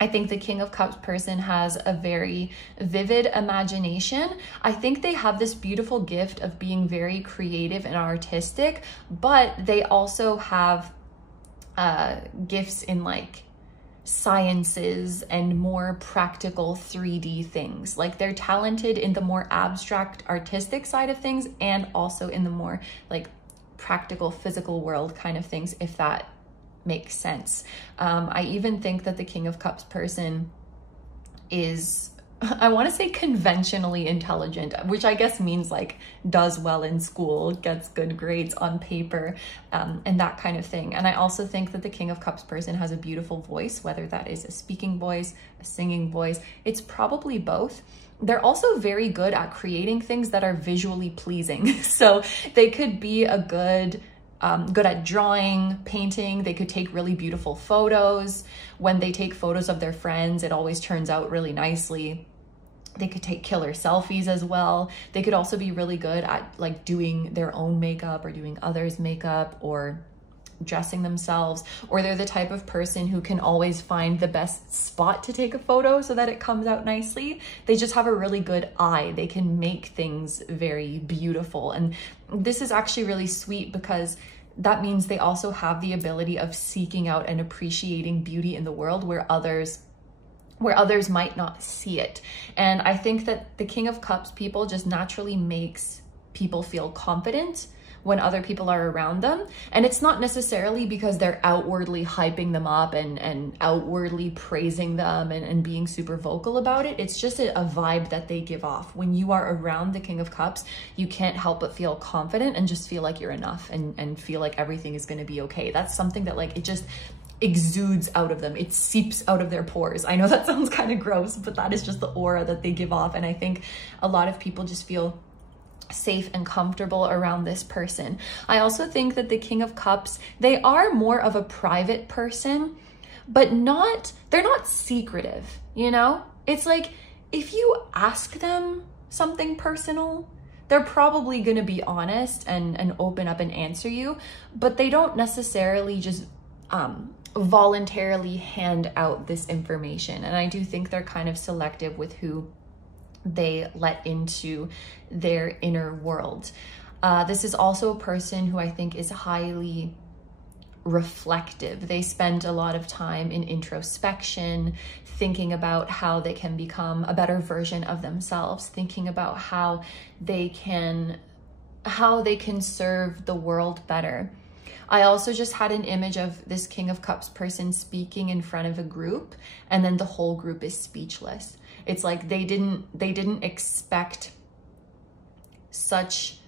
I think the King of Cups person has a very vivid imagination. I think they have this beautiful gift of being very creative and artistic, but they also have gifts in like sciences and more practical 3D things. Like they're talented in the more abstract artistic side of things and also in the more like practical physical world kind of things, if that makes sense. I even think that the King of Cups person is, I want to say conventionally intelligent, which I guess means like does well in school, gets good grades on paper, and that kind of thing. And I also think that the King of Cups person has a beautiful voice, whether that is a speaking voice, a singing voice. It's probably both. They're also very good at creating things that are visually pleasing. So they could be a good at drawing, painting. They could take really beautiful photos. When they take photos of their friends, it always turns out really nicely. They could take killer selfies as well. They could also be really good at like doing their own makeup or doing others' makeup or dressing themselves. Or they're the type of person who can always find the best spot to take a photo so that it comes out nicely. They just have a really good eye. They can make things very beautiful. And this is actually really sweet because that means they also have the ability of seeking out and appreciating beauty in the world where others might not see it. And I think that the King of Cups people just naturally makes people feel confident when other people are around them. And it's not necessarily because they're outwardly hyping them up and outwardly praising them and being super vocal about it. It's just a vibe that they give off. When you are around the King of Cups, you can't help but feel confident and just feel like you're enough and feel like everything is gonna be okay. That's something that like, it just exudes out of them. It seeps out of their pores. I know that sounds kind of gross, but that is just the aura that they give off. And I think a lot of people just feel safe and comfortable around this person. I also think that the King of Cups, they are more of a private person, but they're not secretive, you know? It's like, if you ask them something personal, they're probably going to be honest and open up and answer you, but they don't necessarily just voluntarily hand out this information. And I do think they're kind of selective with who they let into their inner world. This is also a person who I think is highly reflective. They spend a lot of time in introspection, thinking about how they can become a better version of themselves, thinking about how they can serve the world better. I also just had an image of this King of Cups person speaking in front of a group, and then the whole group is speechless. It's like they didn't expect such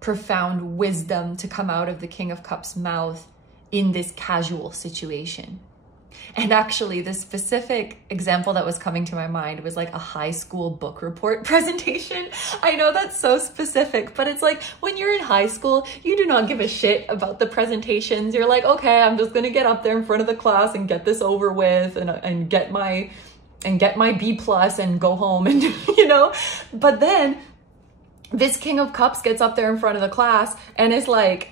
profound wisdom to come out of the King of Cups' mouth in this casual situation. And actually, the specific example that was coming to my mind was like a high school book report presentation. I know that's so specific, but it's like when you're in high school, you do not give a shit about the presentations. You're like, okay, I'm just gonna get up there in front of the class and get this over with and get my B+ and go home and, you know, but then this King of Cups gets up there in front of the class and is like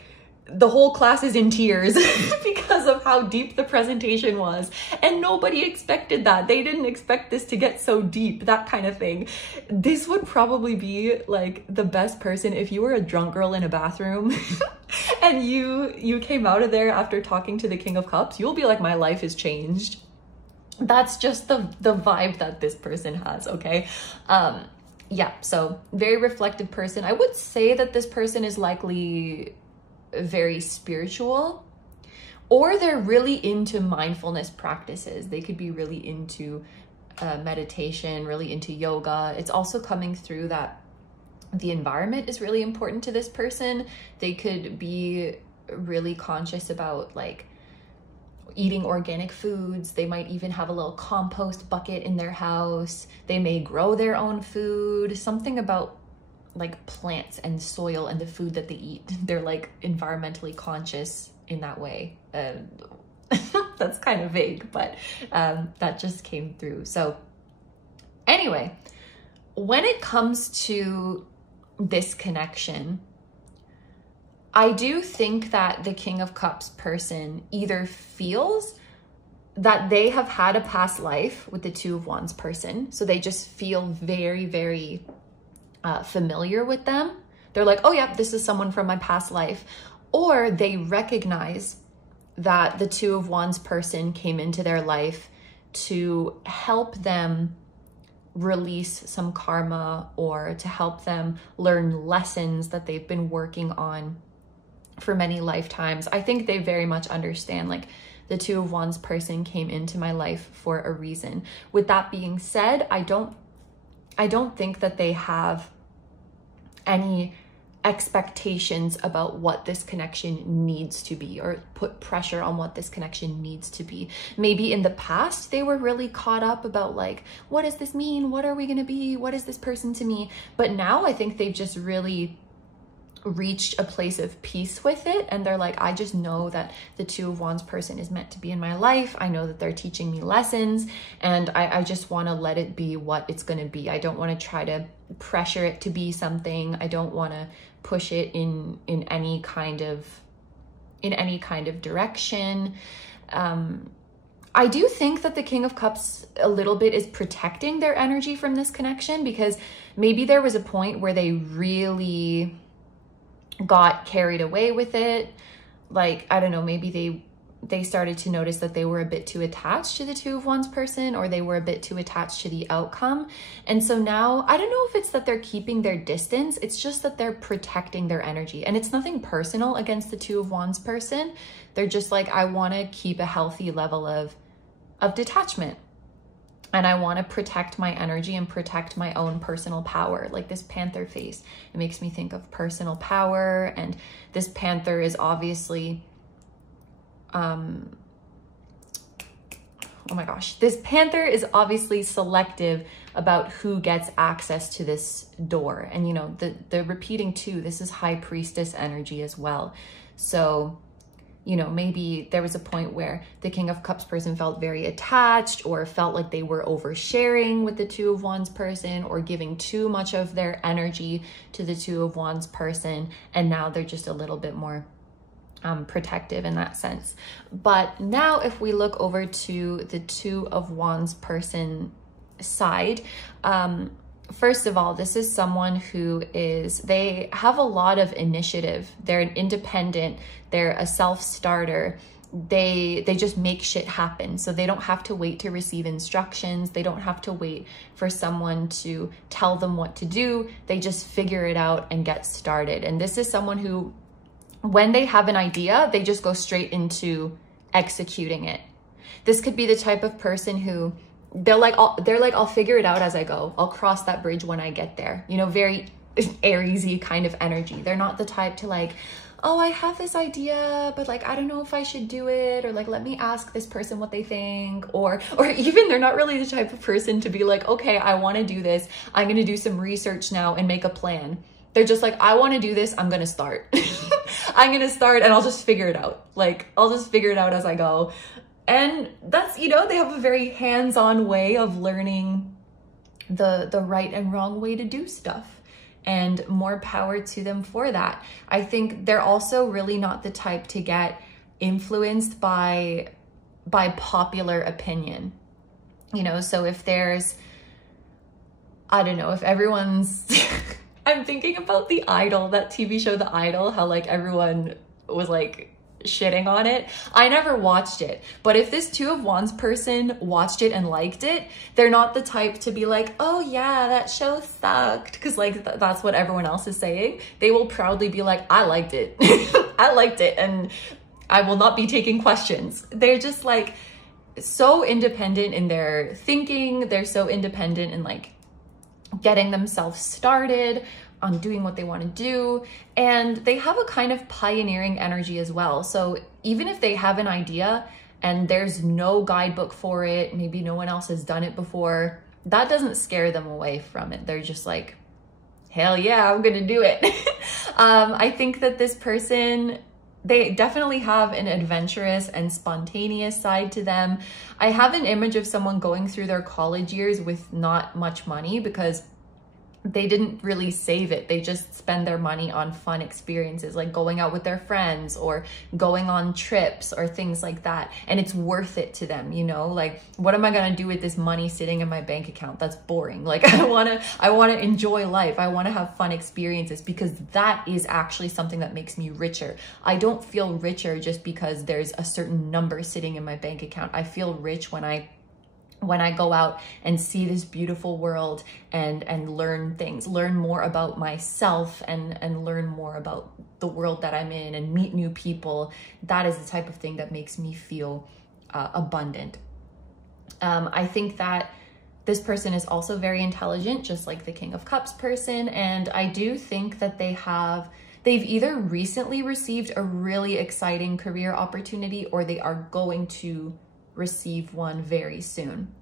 the whole class is in tears because of how deep the presentation was. And nobody expected that. They didn't expect this to get so deep, that kind of thing. This would probably be like the best person if you were a drunk girl in a bathroom and you came out of there after talking to the King of Cups. You'll be like, my life is changed. That's just the vibe that this person has, okay? Yeah, so very reflective person. I would say that this person is likely very spiritual, or they're really into mindfulness practices. They could be really into meditation, really into yoga. It's also coming through that the environment is really important to this person. They could be really conscious about like eating organic foods. They might even have a little compost bucket in their house. They may grow their own food. Something about like plants and soil and the food that they eat. They're like environmentally conscious in that way. That's kind of vague, but that just came through. So anyway, when it comes to this connection, I do think that the King of Cups person either feels that they have had a past life with the Two of Wands person. So they just feel very, very familiar with them. They're like, oh yeah, this is someone from my past life. Or they recognize that the Two of Wands person came into their life to help them release some karma, or to help them learn lessons that they've been working on for many lifetimes. I think they very much understand, like, the Two of Wands person came into my life for a reason. With that being said, I don't think that they have any expectations about what this connection needs to be, or put pressure on what this connection needs to be. Maybe in the past they were really caught up about like, what does this mean? What are we going to be? What is this person to me? But now I think they've just really reached a place of peace with it, and they're like, I just know that the Two of Wands person is meant to be in my life. I know that they're teaching me lessons, and I just want to let it be what it's going to be. I don't want to try to pressure it to be something. I don't want to push it in any kind of direction. I do think that the King of Cups a little bit is protecting their energy from this connection, because maybe there was a point where they really got carried away with it. Like, I don't know, maybe they started to notice that they were a bit too attached to the Two of Wands person, or they were a bit too attached to the outcome. And so now, I don't know if it's that they're keeping their distance, it's just that they're protecting their energy. And it's nothing personal against the Two of Wands person. They're just like, I want to keep a healthy level of detachment. And I want to protect my energy and protect my own personal power. Like this panther face, it makes me think of personal power. And this panther is obviously, oh my gosh, this panther is obviously selective about who gets access to this door. And you know, the repeating two, this is High Priestess energy as well. So, you know, maybe there was a point where the King of Cups person felt very attached, or felt like they were oversharing with the Two of Wands person, or giving too much of their energy to the Two of Wands person. And now they're just a little bit more protective in that sense. But now if we look over to the Two of Wands person side, first of all, this is someone who they have a lot of initiative. They're an independent, they're a self-starter. They just make shit happen. So they don't have to wait to receive instructions. They don't have to wait for someone to tell them what to do. They just figure it out and get started. And this is someone who, when they have an idea, they just go straight into executing it. This could be the type of person who they're like, I'll figure it out as I go. I'll cross that bridge when I get there. You know, very Aries-y kind of energy. They're not the type to like, oh, I have this idea, but like, I don't know if I should do it, or like, let me ask this person what they think, or even they're not really the type of person to be like, okay, I want to do this. I'm going to do some research now and make a plan. They're just like, I want to do this. I'm going to start. I'm going to start and I'll just figure it out. Like, I'll just figure it out as I go. And that's, you know, they have a very hands-on way of learning the right and wrong way to do stuff. and more power to them for that. I think they're also really not the type to get influenced by popular opinion. You know, so if there's, I don't know, if everyone's, I'm thinking about The Idol, that TV show, The Idol, how like everyone was like shitting on it. I never watched it, but if this Two of Wands person watched it and liked it, they're not the type to be like, oh yeah, that show sucked, because like that's what everyone else is saying. They will proudly be like, I liked it. I liked it, and I will not be taking questions. They're just like so independent in their thinking. They're so independent in like getting themselves started on doing what they want to do. And they have a kind of pioneering energy as well. So even if they have an idea and there's no guidebook for it, maybe no one else has done it before, that doesn't scare them away from it. They're just like, hell yeah, I'm gonna do it. I think that this person, they definitely have an adventurous and spontaneous side to them. I have an image of someone going through their college years with not much money because they didn't really save it. They just spend their money on fun experiences, like going out with their friends or going on trips or things like that. And it's worth it to them, you know, like, what am I going to do with this money sitting in my bank account? That's boring. Like, I want to enjoy life. I want to have fun experiences, because that is actually something that makes me richer. I don't feel richer just because there's a certain number sitting in my bank account. I feel rich when I go out and see this beautiful world and learn things, learn more about myself and learn more about the world that I'm in and meet new people. That is the type of thing that makes me feel abundant. I think that this person is also very intelligent, just like the King of Cups person. And I do think that they've either recently received a really exciting career opportunity, or they are going to receive one very soon,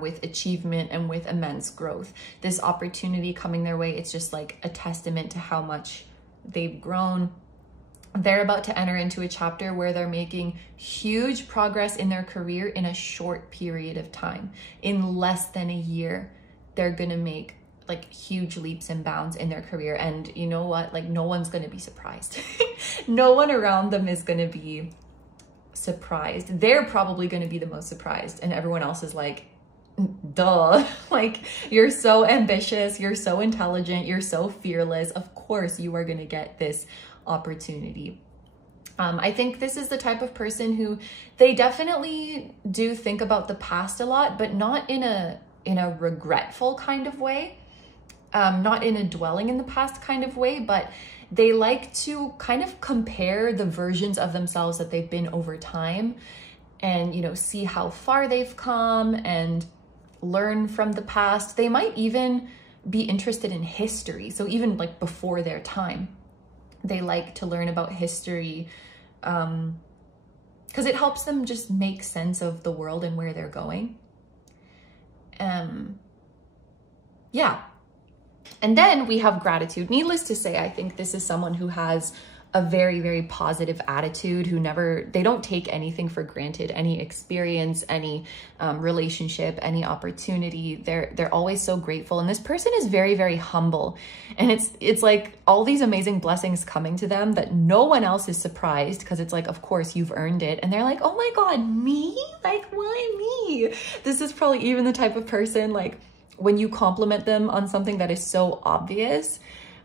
with achievement and with immense growth. This opportunity coming their way, it's just like a testament to how much they've grown. They're about to enter into a chapter where they're making huge progress in their career in a short period of time. In less than a year, they're gonna make like huge leaps and bounds in their career. And you know what? Like, no one's gonna be surprised. No one around them is gonna be surprised. They're probably going to be the most surprised, and everyone else is like, duh, like, you're so ambitious, you're so intelligent, you're so fearless, of course you are going to get this opportunity. I think this is the type of person who, they definitely do think about the past a lot, but not in a regretful kind of way, not in a dwelling in the past kind of way, but they like to kind of compare the versions of themselves that they've been over time, and, you know, see how far they've come and learn from the past. They might even be interested in history. So even like before their time, they like to learn about history, because it helps them just make sense of the world and where they're going. Yeah. And then we have gratitude. Needless to say, I think this is someone who has a very, very positive attitude, who they don't take anything for granted, any experience, any relationship, any opportunity. They're always so grateful. And this person is very, very humble. And it's like all these amazing blessings coming to them that no one else is surprised, because it's like, of course you've earned it. And they're like, oh my God, me? Like, why me? This is probably even the type of person, like, when you compliment them on something that is so obvious,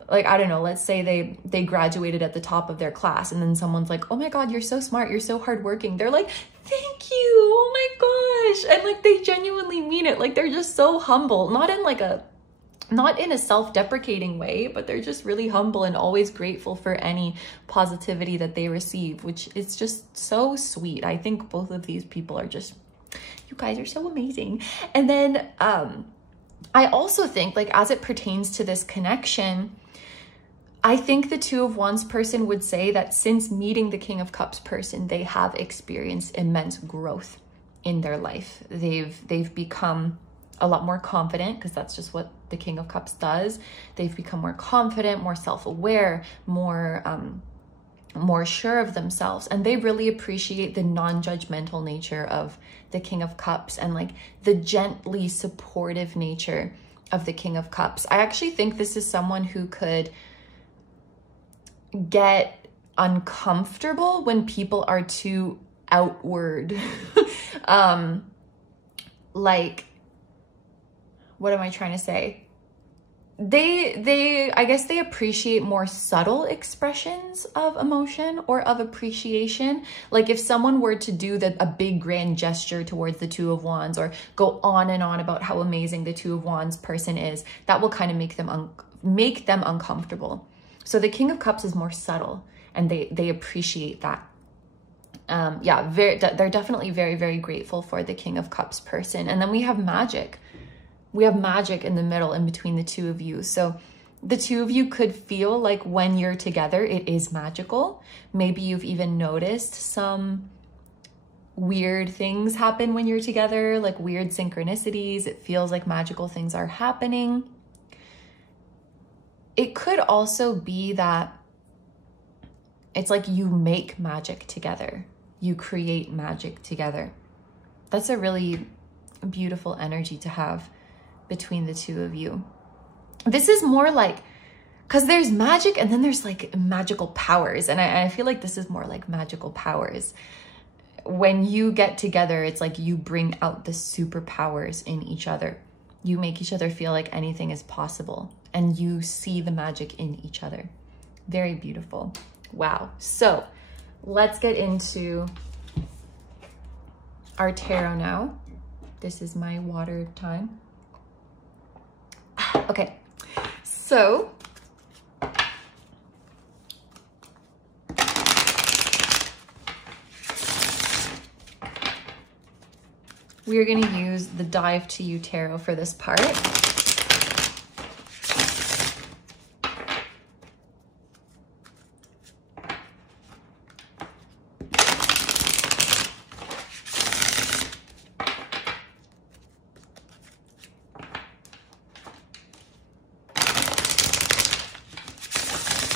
like, I don't know, let's say they graduated at the top of their class, and then someone's like, oh my God, you're so smart, you're so hardworking. They're like, thank you, oh my gosh. And like, they genuinely mean it. Like, they're just so humble, not in a self-deprecating way, but they're just really humble and always grateful for any positivity that they receive, which is just so sweet. I think both of these people are just, you guys are so amazing. And then, I also think, like, as it pertains to this connection, I think the Two of Wands person would say that since meeting the King of Cups person, they have experienced immense growth in their life. They've become a lot more confident, because that's just what the King of Cups does. They've become more confident, more self-aware, more sure of themselves, and they really appreciate the non-judgmental nature of the King of Cups and like the gently supportive nature of the King of Cups. I actually think this is someone who could get uncomfortable when people are too outward. Like, what am I trying to say? I guess they appreciate more subtle expressions of emotion or of appreciation. Like if someone were to do a big grand gesture towards the Two of Wands, or go on and on about how amazing the Two of Wands person is, that will kind of make them uncomfortable. So the King of Cups is more subtle, and they appreciate that. Yeah, they're definitely very, very grateful for the King of Cups person. And then we have magic. We have magic in the middle, in between the two of you. So the two of you could feel like when you're together, it is magical. Maybe you've even noticed some weird things happen when you're together, like weird synchronicities. It feels like magical things are happening. It could also be that it's like you make magic together. You create magic together. That's a really beautiful energy to have between the two of you. This is more like, because there's magic and then there's like magical powers. And I feel like this is more like magical powers. When you get together, it's like you bring out the superpowers in each other. You make each other feel like anything is possible, and you see the magic in each other. Very beautiful. Wow. So let's get into our tarot now. This is my water time. Okay, so we are going to use the Dive to You Tarot for this part.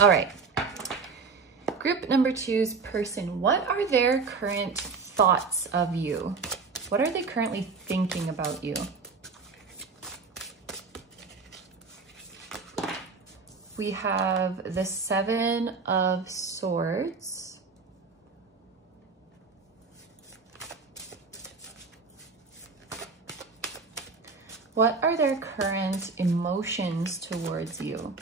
All right, group number 2's person. What are their current thoughts of you? What are they currently thinking about you? We have the 7 of Swords. What are their current emotions towards you?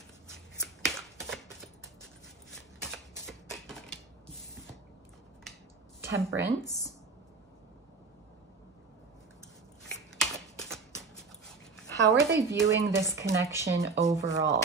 Temperance. How are they viewing this connection overall?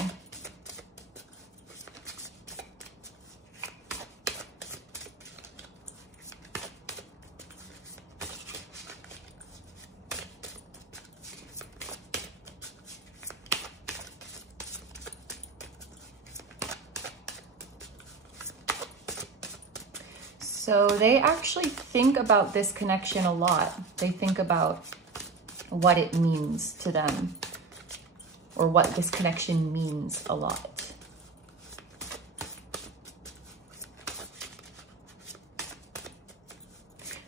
So they actually think about this connection a lot. They think about what it means to them, or what this connection means a lot.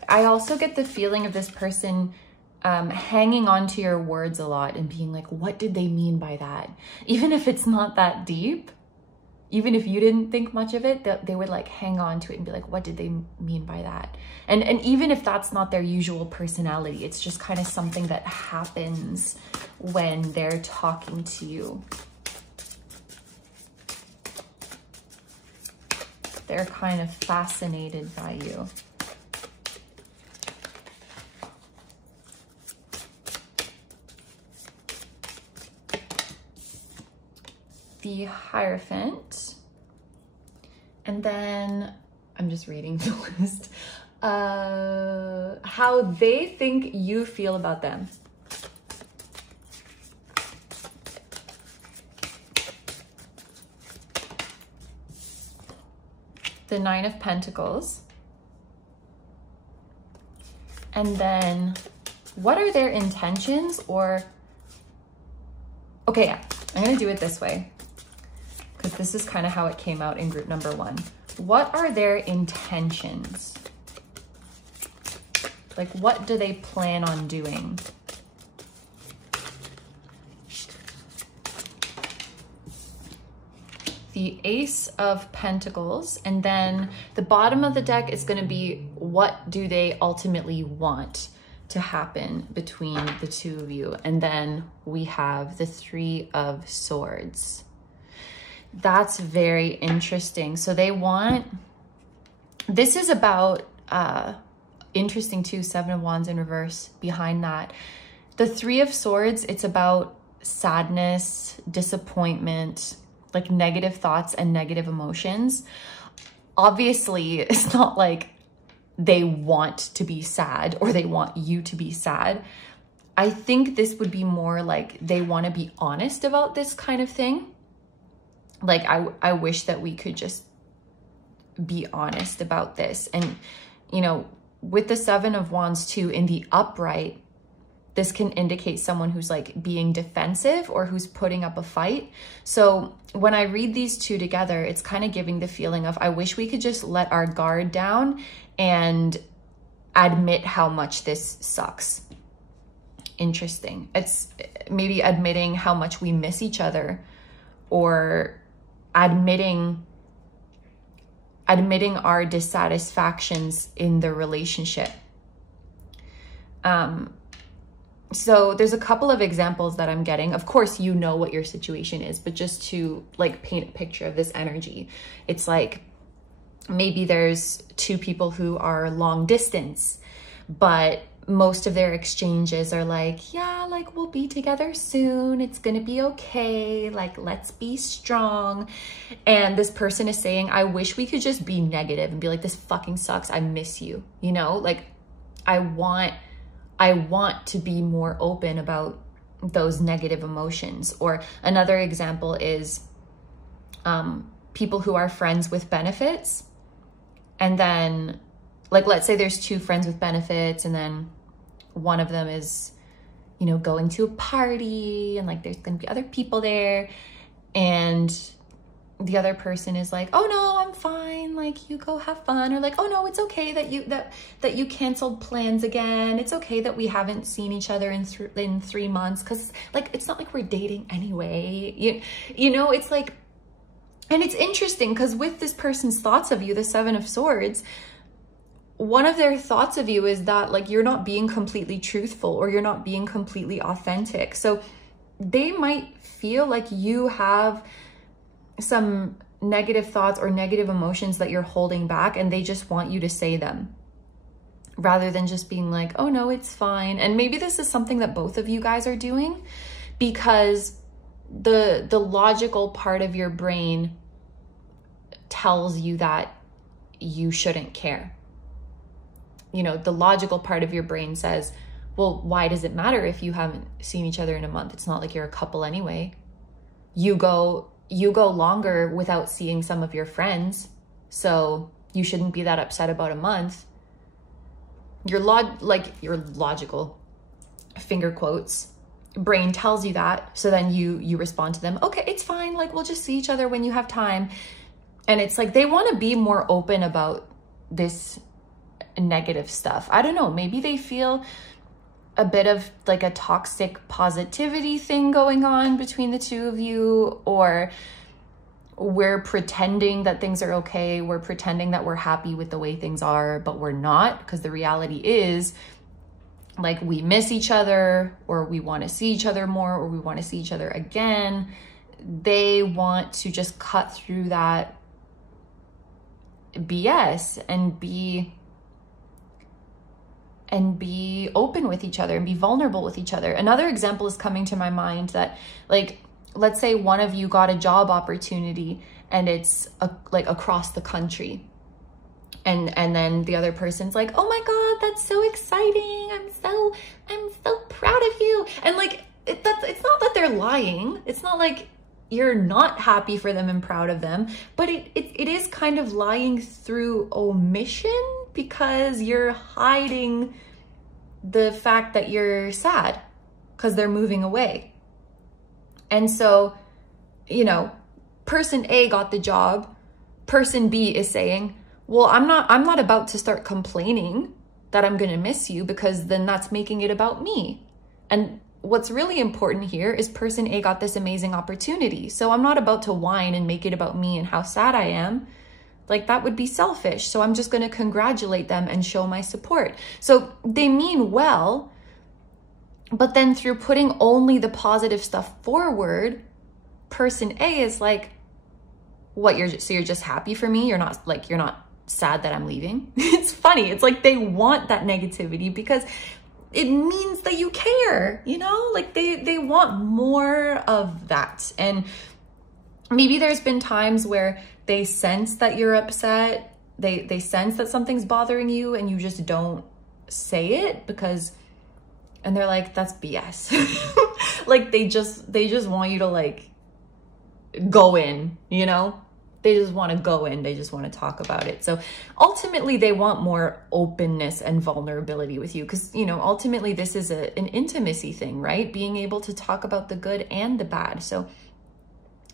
I also get the feeling of this person hanging on to your words a lot and being like, what did they mean by that? Even if it's not that deep, even if you didn't think much of it, they would like hang on to it and be like, what did they mean by that? And even if that's not their usual personality, it's just kind of something that happens when they're talking to you. They're kind of fascinated by you. The Hierophant. And then I'm just reading the list. How they think you feel about them. The 9 of Pentacles. And then what are their intentions? Or, okay, yeah, I'm gonna do it this way, because this is kind of how it came out in group number 1. What are their intentions? Like, what do they plan on doing? the Ace of Pentacles, and then the bottom of the deck is going to be what do they ultimately want to happen between the two of you. And then we have the Three of Swords. That's very interesting. So they want, this is about, interesting too, Seven of Wands in reverse behind that. The Three of Swords, it's about sadness, disappointment, like negative thoughts and negative emotions. Obviously, it's not like they want to be sad or they want you to be sad. I think this would be more like they want to be honest about this kind of thing. Like, I wish that we could just be honest about this. And, you know, with the Seven of Wands too, in the upright, this can indicate someone who's like being defensive or who's putting up a fight. So when I read these two together, it's kind of giving the feeling of, I wish we could just let our guard down and admit how much this sucks. Interesting. It's maybe admitting how much we miss each other, or admitting our dissatisfactions in the relationship. So there's a couple of examples that I'm getting. Of course, you know what your situation is, but just to like paint a picture of this energy, it's like maybe there's two people who are long distance, but most of their exchanges are like, yeah, like we'll be together soon. It's going to be okay. Like, let's be strong. And this person is saying, I wish we could just be negative and be like, this fucking sucks. I miss you. You know, like I want to be more open about those negative emotions. Or another example is people who are friends with benefits. And then, like, let's say there's two friends with benefits, and then one of them is, you know, going to a party, and like there's gonna be other people there, and the other person is like, oh no, I'm fine, like you go have fun. Or like, oh no, it's okay that you canceled plans again. It's okay that we haven't seen each other in 3 months, because like it's not like we're dating anyway. You know, it's like, and it's interesting because with this person's thoughts of you, the Seven of Swords, one of their thoughts of you is that like you're not being completely truthful, or you're not being completely authentic. So they might feel like you have some negative thoughts or negative emotions that you're holding back, and they just want you to say them rather than just being like, oh no, it's fine. And maybe this is something that both of you guys are doing, because the logical part of your brain tells you that you shouldn't care. You know, the logical part of your brain says, well, why does it matter if you haven't seen each other in a month? It's not like you're a couple anyway. You go longer without seeing some of your friends, so you shouldn't be that upset about a month. Your logical, finger quotes, brain tells you that, so then you respond to them, okay, it's fine, like we'll just see each other when you have time. And it's like they want to be more open about this negative stuff. I don't know, maybe they feel a bit of like a toxic positivity thing going on between the two of you, or we're pretending that things are okay. We're pretending that we're happy with the way things are, but we're not, because the reality is like we miss each other, or we want to see each other more, or we want to see each other again. They want to just cut through that BS and be open with each other and be vulnerable with each other. Another example is coming to my mind that, like, let's say one of you got a job opportunity and it's like across the country, and then the other person's like, oh my God, that's so exciting. I'm so proud of you. And like, it's not that they're lying. It's not like you're not happy for them and proud of them, but it is kind of lying through omission, because you're hiding the fact that you're sad because they're moving away. And so, you know, person A got the job, person B is saying, well, I'm not about to start complaining that I'm going to miss you, because then that's making it about me. And what's really important here is person A got this amazing opportunity. So I'm not about to whine and make it about me and how sad I am. Like, that would be selfish. So I'm just going to congratulate them and show my support. So they mean well, but then through putting only the positive stuff forward, person A is like, what, you're just happy for me? You're not sad that I'm leaving? It's funny. It's like they want that negativity because it means that you care, you know? Like they want more of that. And maybe there's been times where they sense that you're upset. They sense that something's bothering you and you just don't say it and they're like, that's BS. Like they just want you to like go in, you know? They just want to go in. They just want to talk about it. So ultimately they want more openness and vulnerability with you. Cause you know, ultimately this is an intimacy thing, right? Being able to talk about the good and the bad. So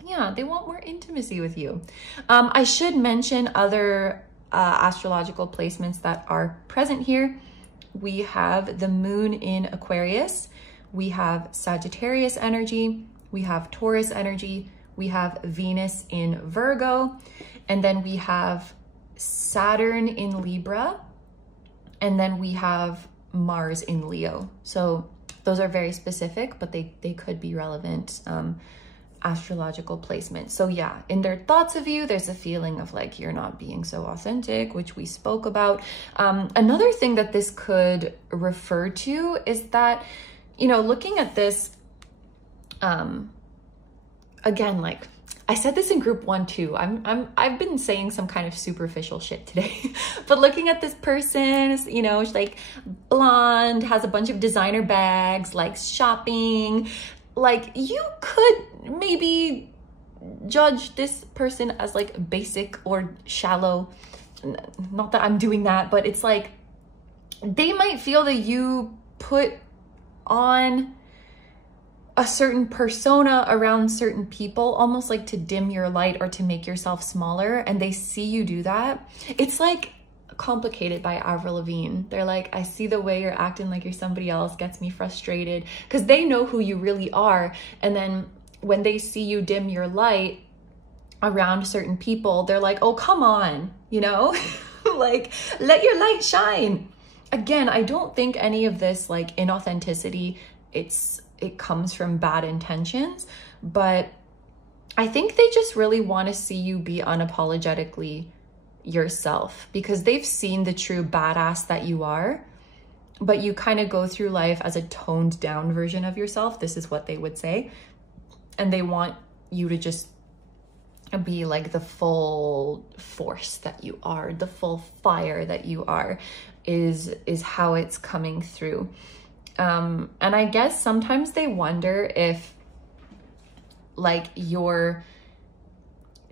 yeah, they want more intimacy with you. I should mention other astrological placements that are present here. We have the moon in Aquarius. We have Sagittarius energy. We have Taurus energy. We have Venus in Virgo. And then we have Saturn in Libra. And then we have Mars in Leo. So those are very specific, but they could be relevant astrological placement. So yeah, in their thoughts of you, there's a feeling of like, you're not being so authentic, which we spoke about. Another thing that this could refer to is that, you know, looking at this, again, like I said this in group 1 too. I've been saying some kind of superficial shit today, but looking at this person, you know, she's like blonde, has a bunch of designer bags, likes shopping. Like you could maybe judge this person as like basic or shallow. Not that I'm doing that, but it's like they might feel that you put on a certain persona around certain people, almost like to dim your light or to make yourself smaller. And they see you do that. It's like Complicated by Avril Lavigne. They're like, I see the way you're acting like you're somebody else, gets me frustrated, because they know who you really are. And then when they see you dim your light around certain people, they're like, oh, come on, you know, like let your light shine. Again, I don't think any of this like inauthenticity, it comes from bad intentions, but I think they just really want to see you be unapologetically yourself because they've seen the true badass that you are, but you kind of go through life as a toned down version of yourself. This is what they would say. And they want you to just be like the full force that you are, the full fire that you are is how it's coming through. And I guess sometimes they wonder if like your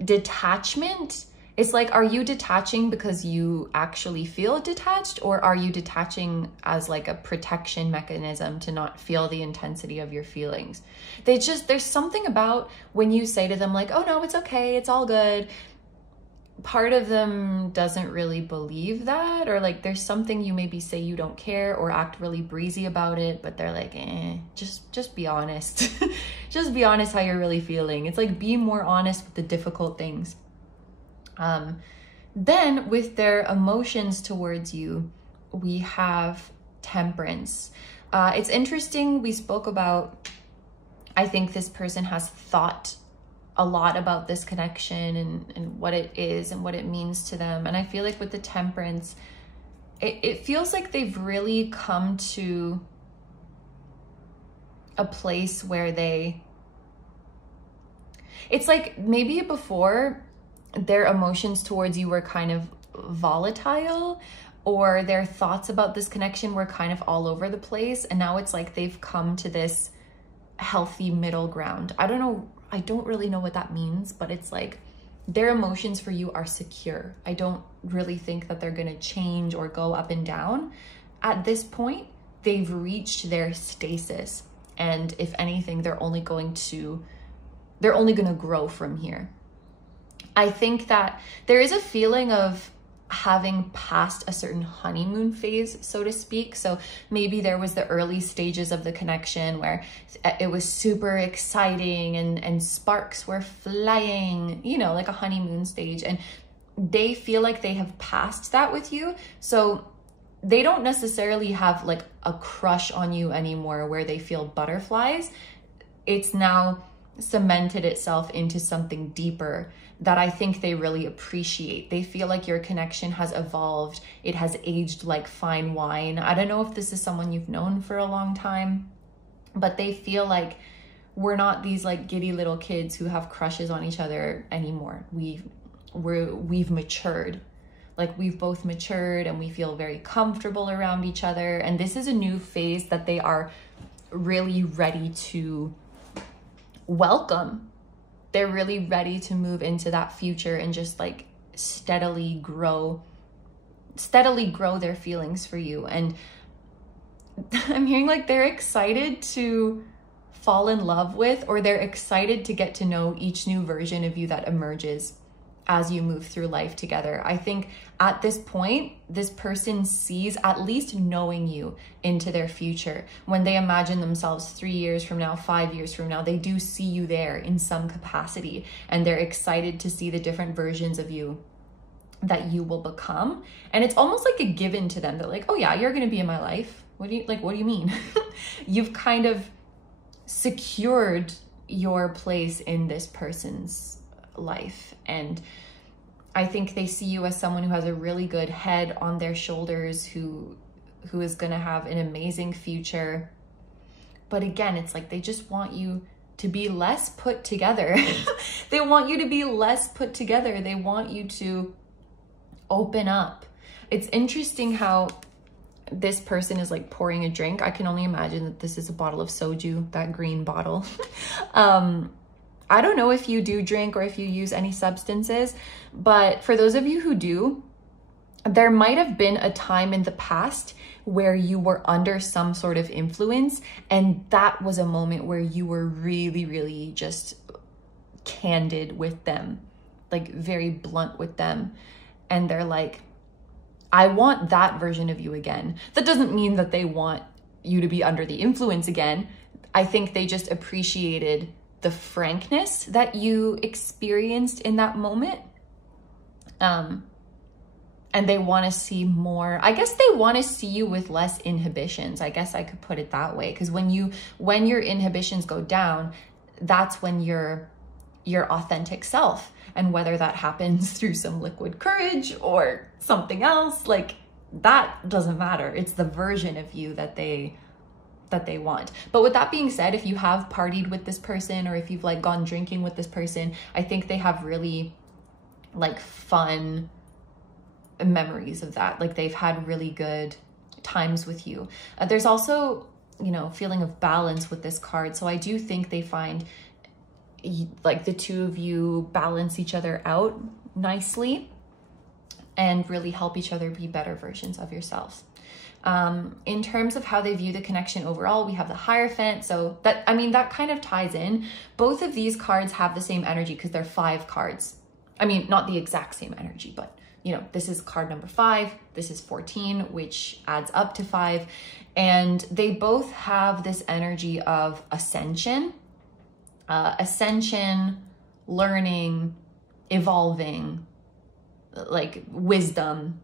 detachment, it's like, are you detaching because you actually feel detached, or are you detaching as like a protection mechanism to not feel the intensity of your feelings? There's something about when you say to them like, oh no, it's okay, it's all good. Part of them doesn't really believe that, or like there's something you maybe say you don't care or act really breezy about it, but they're like, just be honest. Just be honest how you're really feeling. It's like, be more honest with the difficult things. Then with their emotions towards you, we have Temperance. It's interesting. We spoke about, I think this person has thought a lot about this connection and what it is and what it means to them. And I feel like with the Temperance, it feels like they've really come to a place where it's like maybe before their emotions towards you were kind of volatile, or their thoughts about this connection were kind of all over the place. And now it's like they've come to this healthy middle ground. I don't know. I don't really know what that means, but it's like their emotions for you are secure. I don't really think that they're going to change or go up and down. At this point, they've reached their stasis. And if anything, they're only going to grow from here. I think that there is a feeling of having passed a certain honeymoon phase, so to speak. So maybe there was the early stages of the connection where it was super exciting and sparks were flying, you know, like a honeymoon stage. And they feel like they have passed that with you. So they don't necessarily have like a crush on you anymore where they feel butterflies. It's now cemented itself into something deeper that I think they really appreciate. They feel like your connection has evolved. It has aged like fine wine. I don't know if this is someone you've known for a long time, but they feel like we're not these like giddy little kids who have crushes on each other anymore. We've matured. Like we've both matured and we feel very comfortable around each other. And this is a new phase that they are really ready to welcome. They're really ready to move into that future and just like steadily grow their feelings for you. And I'm hearing like they're excited to fall in love with, or they're excited to get to know each new version of you that emerges as you move through life together. I think at this point, this person sees at least knowing you into their future. When they imagine themselves 3 years from now, 5 years from now, they do see you there in some capacity, and they're excited to see the different versions of you that you will become. And it's almost like a given to them. They're like, oh yeah, you're gonna be in my life. What do you mean? You've kind of secured your place in this person's life. And I think they see you as someone who has a really good head on their shoulders, who is going to have an amazing future. But again, it's like they just want you to be less put together. They want you to be less put together. They want you to open up. It's interesting how this person is like pouring a drink. I can only imagine that this is a bottle of soju, that green bottle. I don't know if you do drink or if you use any substances, but for those of you who do, there might have been a time in the past where you were under some sort of influence, and that was a moment where you were really, really just candid with them, like very blunt with them. And they're like, I want that version of you again. That doesn't mean that they want you to be under the influence again. I think they just appreciated the frankness that you experienced in that moment. And they want to see more. I guess they want to see you with less inhibitions. I guess I could put it that way. Because when your inhibitions go down, that's when you're your authentic self. And whether that happens through some liquid courage or something else, like that doesn't matter. It's the version of you that they want. But with that being said, if you have partied with this person, or if you've like gone drinking with this person, I think they have really like fun memories of that. Like they've had really good times with you. There's also, you know, feeling of balance with this card. So I do think they find like the two of you balance each other out nicely and really help each other be better versions of yourselves. In terms of how they view the connection overall, we have the Hierophant. So that, I mean, that kind of ties in. Both of these cards have the same energy because they're 5 cards. I mean, not the exact same energy, but you know, this is card number 5, this is 14, which adds up to 5. And they both have this energy of ascension, learning, evolving, like wisdom,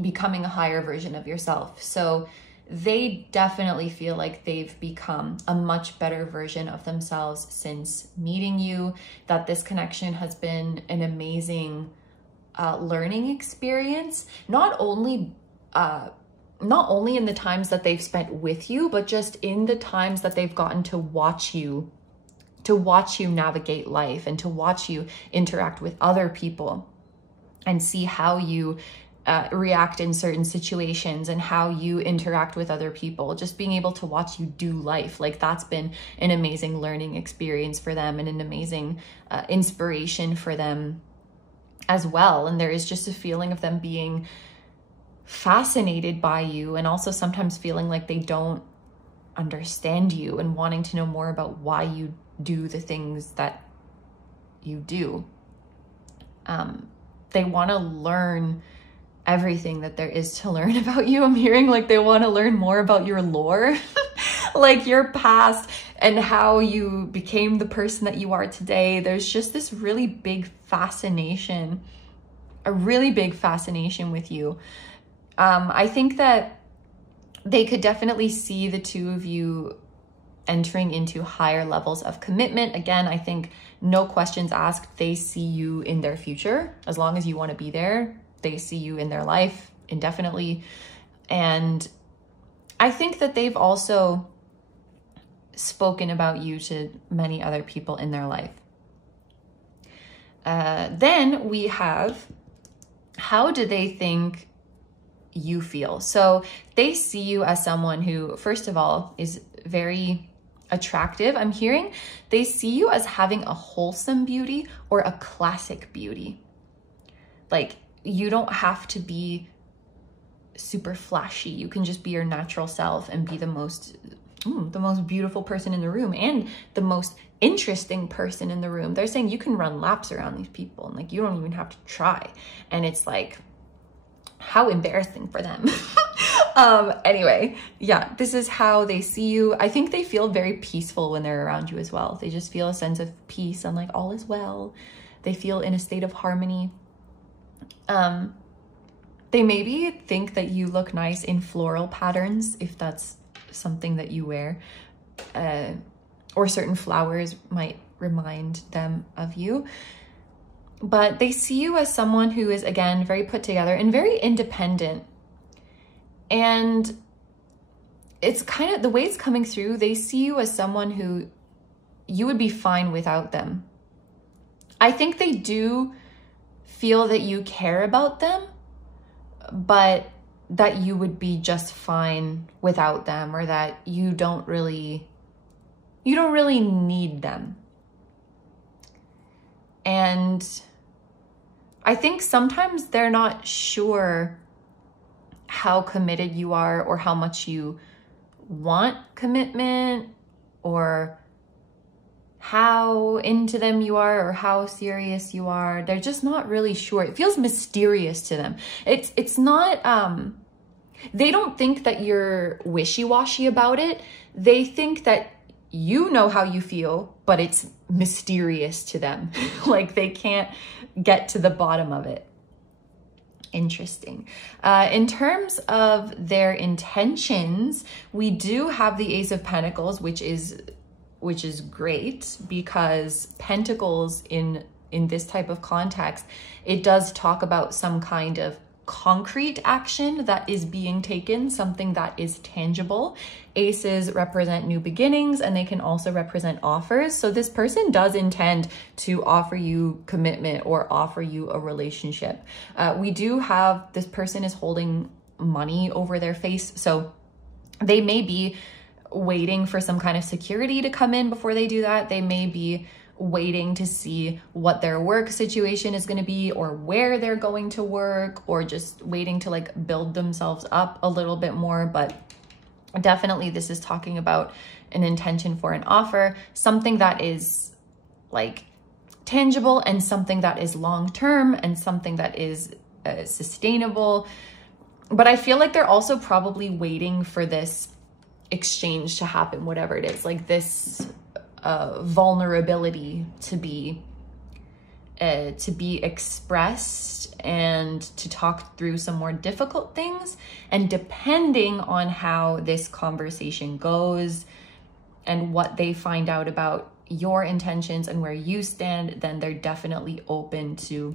becoming a higher version of yourself. So they definitely feel like they've become a much better version of themselves since meeting you, that this connection has been an amazing learning experience, not only in the times that they've spent with you, but just in the times that they've gotten to watch you navigate life and to watch you interact with other people and see how you react in certain situations and how you interact with other people. Just being able to watch you do life, like that's been an amazing learning experience for them and an amazing inspiration for them as well. And there is just a feeling of them being fascinated by you, and also sometimes feeling like they don't understand you and wanting to know more about why you do the things that you do. They want to learn everything that there is to learn about you. I'm hearing like they want to learn more about your lore, like your past and how you became the person that you are today. There's just this really big fascination, a really big fascination with you. I think that they could definitely see the two of you entering into higher levels of commitment. Again, I think no questions asked, they see you in their future. As long as you want to be there, they see you in their life indefinitely. And I think that they've also spoken about you to many other people in their life. Then we have, how do they think you feel? So they see you as someone who, first of all, is very attractive. I'm hearing they see you as having a wholesome beauty or a classic beauty. Like, you don't have to be super flashy. You can just be your natural self and be the most beautiful person in the room and the most interesting person in the room. They're saying you can run laps around these people and like you don't even have to try. And it's like, how embarrassing for them. Anyway, yeah, this is how they see you. I think they feel very peaceful when they're around you as well. They just feel a sense of peace and like all is well. They feel in a state of harmony. They maybe think that you look nice in floral patterns, if that's something that you wear, or certain flowers might remind them of you. But they see you as someone who is, again, very put together and very independent. And it's kind of the way it's coming through. They see you as someone who you would be fine without them. I think they do feel that you care about them, but that you would be just fine without them, or that you don't really need them. And I think sometimes they're not sure how committed you are or how much you want commitment or how into them you are or how serious you are. They're just not really sure. It feels mysterious to them. It's not, they don't think that you're wishy-washy about it. They think that you know how you feel, but it's mysterious to them. Like they can't get to the bottom of it. Interesting. In terms of their intentions, we do have the Ace of Pentacles, which is great, because Pentacles in this type of context, it does talk about some kind of concrete action that is being taken, something that is tangible. Aces represent new beginnings, and they can also represent offers. So this person does intend to offer you commitment or offer you a relationship. We do have, this person is holding money over their face. So they may be waiting for some kind of security to come in before they do that. They may be waiting to see what their work situation is going to be, or where they're going to work, or just waiting to like build themselves up a little bit more. But definitely this is talking about an intention for an offer, something that is like tangible and something that is long-term and something that is sustainable. But I feel like they're also probably waiting for this exchange to happen, whatever it is, like this vulnerability to be expressed and to talk through some more difficult things. And depending on how this conversation goes and what they find out about your intentions and where you stand, then they're definitely open to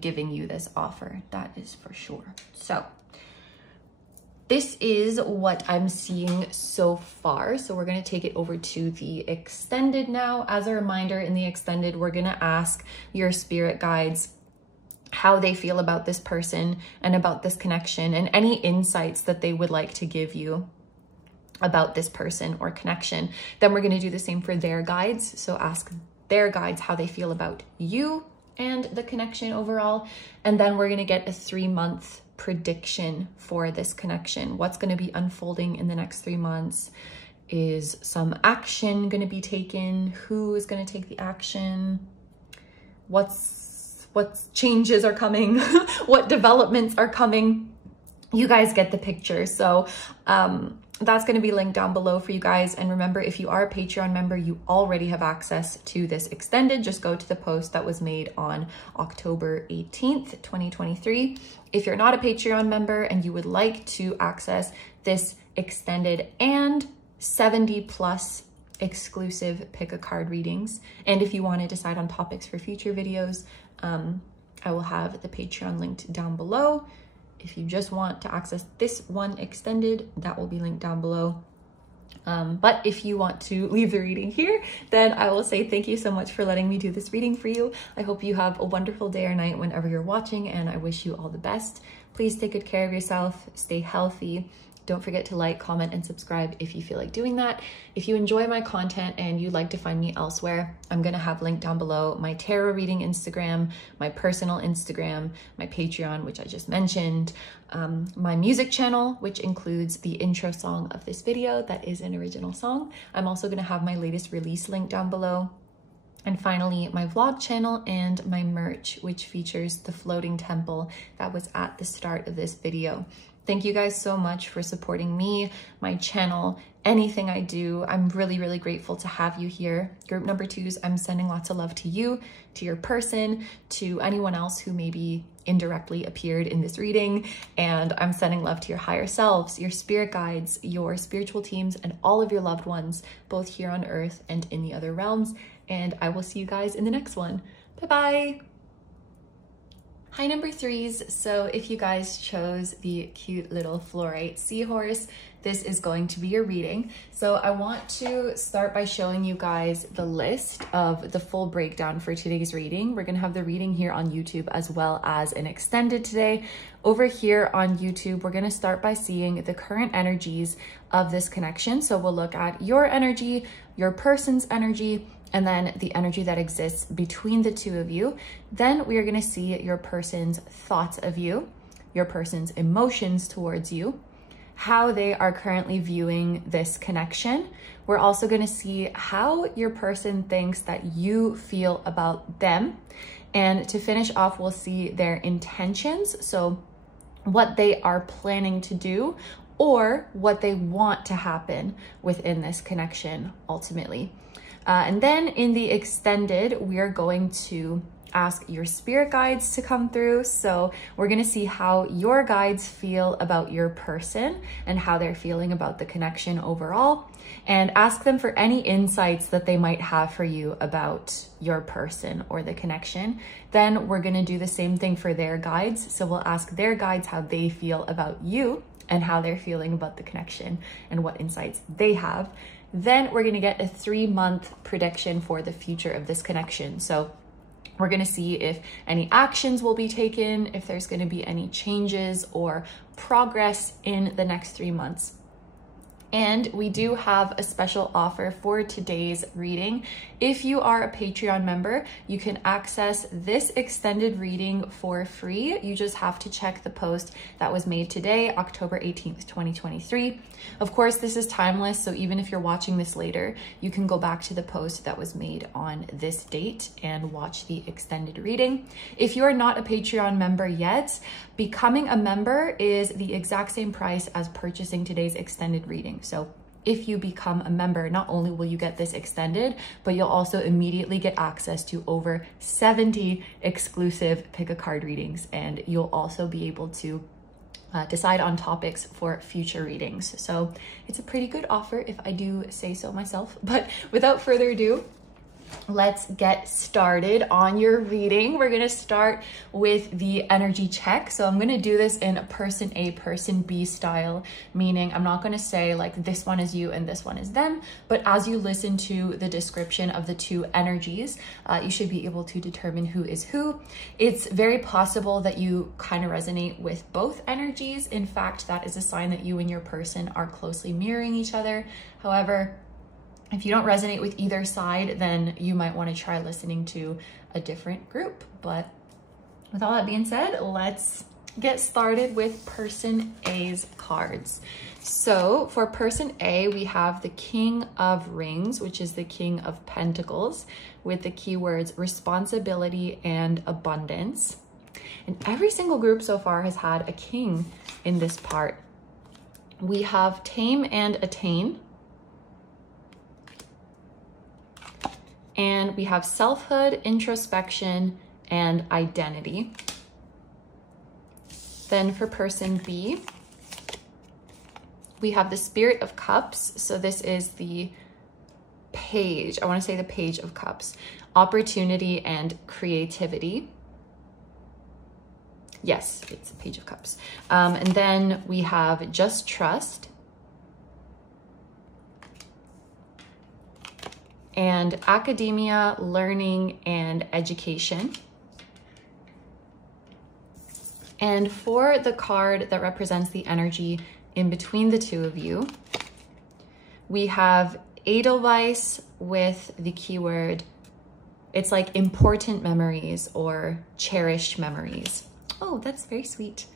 giving you this offer. That is for sure. So this is what I'm seeing so far. So we're going to take it over to the extended now. As a reminder, in the extended, we're going to ask your spirit guides how they feel about this person and about this connection, and any insights that they would like to give you about this person or connection. Then we're going to do the same for their guides. So ask their guides how they feel about you and the connection overall. And then we're going to get a 3-month prediction for this connection. What's going to be unfolding in the next 3 months? Is some action going to be taken? Who is going to take the action? What's what changes are coming, what developments are coming. You guys get the picture. So that's going to be linked down below for you guys. And remember, if you are a Patreon member, you already have access to this extended. Just go to the post that was made on October 18th, 2023. If you're not a Patreon member and you would like to access this extended and 70+ exclusive pick a card readings, and if you want to decide on topics for future videos, I will have the Patreon linked down below. If you just want to access this one extended, that will be linked down below. But if you want to leave the reading here, then I will say thank you so much for letting me do this reading for you. I hope you have a wonderful day or night whenever you're watching, and I wish you all the best. Please take good care of yourself, stay healthy. Don't forget to like, comment, and subscribe if you feel like doing that. If you enjoy my content and you'd like to find me elsewhere, I'm gonna have linked down below my tarot reading Instagram, my personal Instagram, my Patreon, which I just mentioned, my music channel, which includes the intro song of this video that is an original song. I'm also gonna have my latest release link down below. And finally, my vlog channel and my merch, which features the floating temple that was at the start of this video. Thank you guys so much for supporting me, my channel, anything I do. I'm really, really grateful to have you here. Group number 2s, I'm sending lots of love to you, to your person, to anyone else who maybe indirectly appeared in this reading. And I'm sending love to your higher selves, your spirit guides, your spiritual teams, and all of your loved ones, both here on earth and in the other realms. And I will see you guys in the next one. Bye-bye. Hi, number 3s. So if you guys chose the cute little Fluorite seahorse, this is going to be your reading. So I want to start by showing you guys the list of the full breakdown for today's reading. We're gonna have the reading here on YouTube as well as an extended today. Over here on YouTube, we're gonna start by seeing the current energies of this connection. So we'll look at your energy, your person's energy, and then the energy that exists between the two of you. Then we are gonna see your person's thoughts of you, your person's emotions towards you, how they are currently viewing this connection. We're also gonna see how your person thinks that you feel about them. And to finish off, we'll see their intentions. So what they are planning to do or what they want to happen within this connection ultimately. And then in the extended, we are going to ask your spirit guides to come through. So we're gonna see how your guides feel about your person and how they're feeling about the connection overall, and ask them for any insights that they might have for you about your person or the connection. Then we're gonna do the same thing for their guides. So we'll ask their guides how they feel about you and how they're feeling about the connection and what insights they have. Then we're gonna get a 3-month prediction for the future of this connection. So we're gonna see if any actions will be taken, if there's gonna be any changes or progress in the next 3 months. And we do have a special offer for today's reading. If you are a Patreon member, you can access this extended reading for free. You just have to check the post that was made today, October 18th, 2023. Of course, this is timeless, so even if you're watching this later, you can go back to the post that was made on this date and watch the extended reading. If you are not a Patreon member yet, becoming a member is the exact same price as purchasing today's extended reading. So if you become a member, not only will you get this extended, but you'll also immediately get access to over 70 exclusive pick a card readings, and you'll also be able to decide on topics for future readings. So it's a pretty good offer if I do say so myself. But without further ado, let's get started on your reading. We're gonna start with the energy check. So I'm gonna do this in person A, person B style, meaning I'm not gonna say like this one is you and this one is them, but as you listen to the description of the two energies, you should be able to determine who is who. It's very possible that you kind of resonate with both energies. In fact, that is a sign that you and your person are closely mirroring each other. However, if you don't resonate with either side, then you might want to try listening to a different group. But with all that being said, let's get started with person A's cards. So for person A, we have the King of Rings, which is the King of Pentacles, with the keywords responsibility and abundance. And every single group so far has had a king in this part. We have tame and attain. And we have selfhood, introspection, and identity. Then for person B, we have the Spirit of Cups. So this is the page, I want to say the Page of Cups, opportunity and creativity. Yes, it's a Page of Cups. And then we have Just Trust and academia, learning, and education. And for the card that represents the energy in between the two of you, we have Edelweiss with the keyword, it's like important memories or cherished memories. Oh, that's very sweet.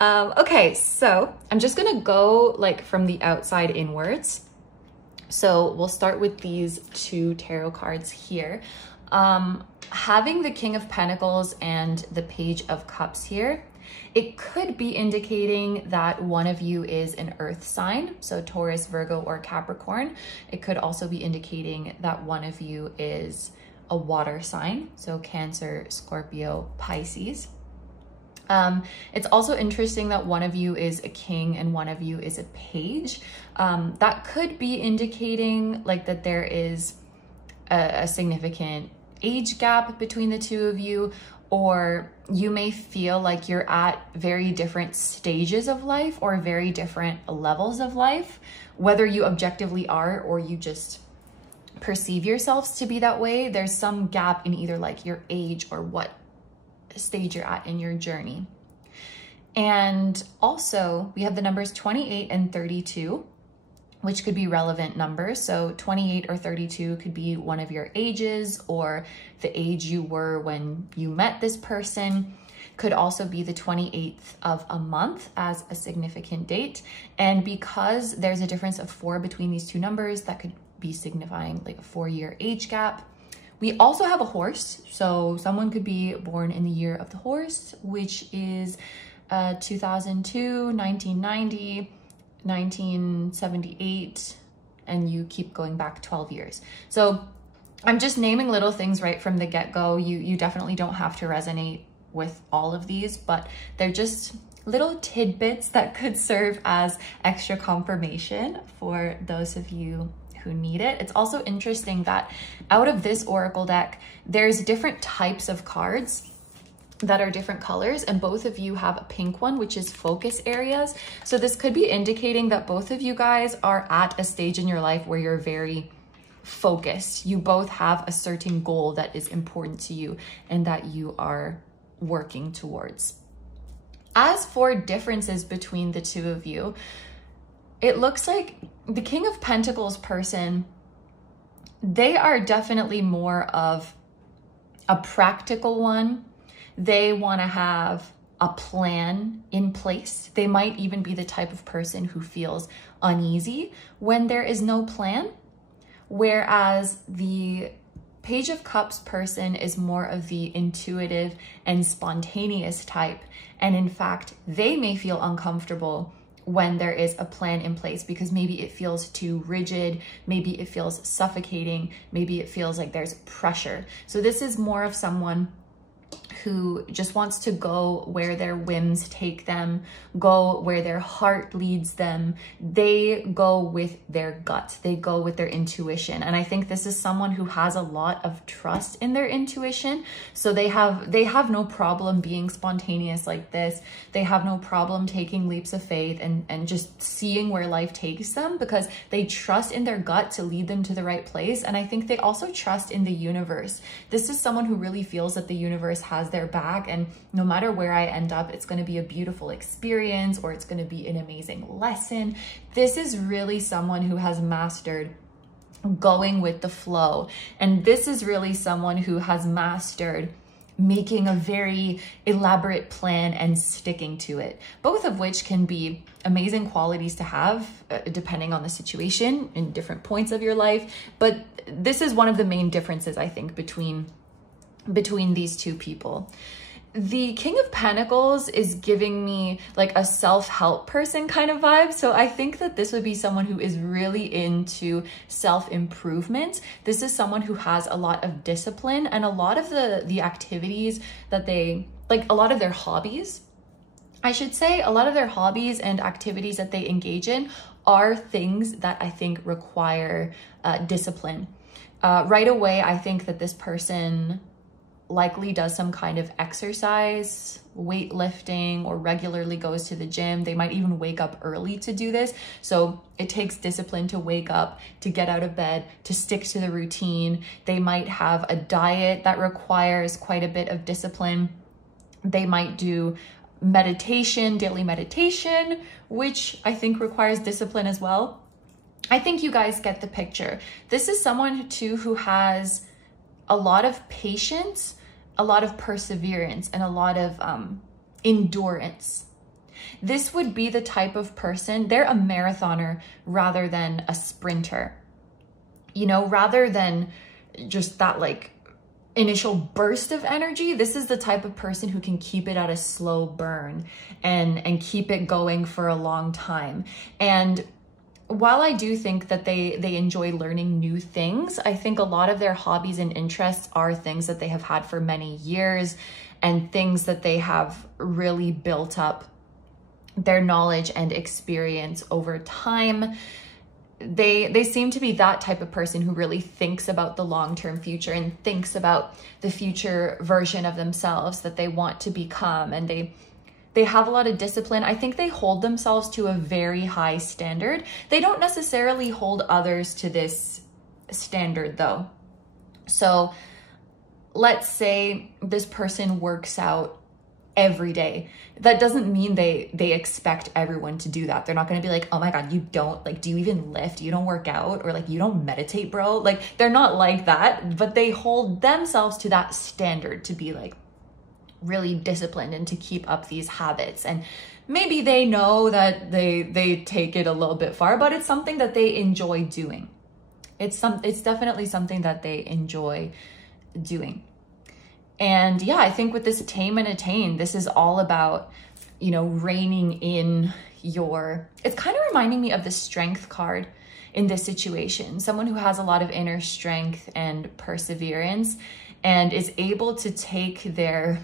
Okay, so I'm just gonna go like from the outside inwards. So we'll start with these two tarot cards here. Having the King of Pentacles and the Page of Cups here, it could be indicating that one of you is an earth sign, so Taurus, Virgo, or Capricorn. It could also be indicating that one of you is a water sign, so Cancer, Scorpio, Pisces. It's also interesting that one of you is a king and one of you is a page. That could be indicating like that there is a significant age gap between the two of you, or you may feel like you're at very different stages of life or very different levels of life, whether you objectively are or you just perceive yourselves to be that way. There's some gap in either like your age or what stage you're at in your journey. And also we have the numbers 28 and 32, which could be relevant numbers. So 28 or 32 could be one of your ages or the age you were when you met this person. Could also be the 28th of a month as a significant date. And because there's a difference of 4 between these two numbers, that could be signifying like a 4-year age gap. We also have a horse. So someone could be born in the year of the horse, which is 2002, 1990, 1978, and you keep going back 12 years. So I'm just naming little things right from the get-go. You definitely don't have to resonate with all of these, but they're just little tidbits that could serve as extra confirmation for those of you who need it. It's also interesting that out of this oracle deck, there's different types of cards that are different colors, and both of you have a pink one, which is focus areas. So this could be indicating that both of you guys are at a stage in your life where you're very focused. You both have a certain goal that is important to you and that you are working towards. As for differences between the two of you, it looks like the King of Pentacles person, they are definitely more of a practical one. They want to have a plan in place. They might even be the type of person who feels uneasy when there is no plan. Whereas the Page of Cups person is more of the intuitive and spontaneous type. And in fact, they may feel uncomfortable when there is a plan in place because maybe it feels too rigid, maybe it feels suffocating, maybe it feels like there's pressure. So this is more of someone who just wants to go where their whims take them, go where their heart leads them. They go with their gut, they go with their intuition. And I think this is someone who has a lot of trust in their intuition. So they have no problem being spontaneous like this. They have no problem taking leaps of faith and just seeing where life takes them because they trust in their gut to lead them to the right place. And I think they also trust in the universe. This is someone who really feels that the universe has their back, and no matter where I end up, it's going to be a beautiful experience or it's going to be an amazing lesson. This is really someone who has mastered going with the flow, and this is really someone who has mastered making a very elaborate plan and sticking to it, both of which can be amazing qualities to have depending on the situation in different points of your life. But this is one of the main differences, I think, between these two people. The King of Pentacles is giving me like a self-help person kind of vibe. So I think that this would be someone who is really into self-improvement. This is someone who has a lot of discipline, and a lot of the activities that they, like a lot of their hobbies, I should say, a lot of their hobbies and activities that they engage in are things that I think require discipline. Right away, I think that this person likely does some kind of exercise, weightlifting, or regularly goes to the gym. They might even wake up early to do this. So it takes discipline to wake up, to get out of bed, to stick to the routine. They might have a diet that requires quite a bit of discipline. They might do meditation, daily meditation, which I think requires discipline as well. I think you guys get the picture. This is someone too who has a lot of patience, a lot of perseverance, and a lot of endurance. This would be the type of person, they're a marathoner rather than a sprinter. You know, rather than just that like initial burst of energy, this is the type of person who can keep it at a slow burn and keep it going for a long time. And while I do think that they enjoy learning new things, I think a lot of their hobbies and interests are things that they have had for many years and things that they have really built up their knowledge and experience over time. They seem to be that type of person who really thinks about the long-term future and thinks about the future version of themselves that they want to become, and they have a lot of discipline. I think they hold themselves to a very high standard. They don't necessarily hold others to this standard though. So let's say this person works out every day. That doesn't mean they expect everyone to do that. They're not going to be like, oh my God, you don't, like, do you even lift? You don't work out? Or like, you don't meditate, bro? Like, they're not like that, but they hold themselves to that standard to be like really disciplined and to keep up these habits. And maybe they know that they take it a little bit far, but it's something that they enjoy doing. It's definitely something that they enjoy doing. And yeah, I think with this tame and attain, this is all about, you know, reining in your, it's kind of reminding me of the strength card in this situation. Someone who has a lot of inner strength and perseverance and is able to take their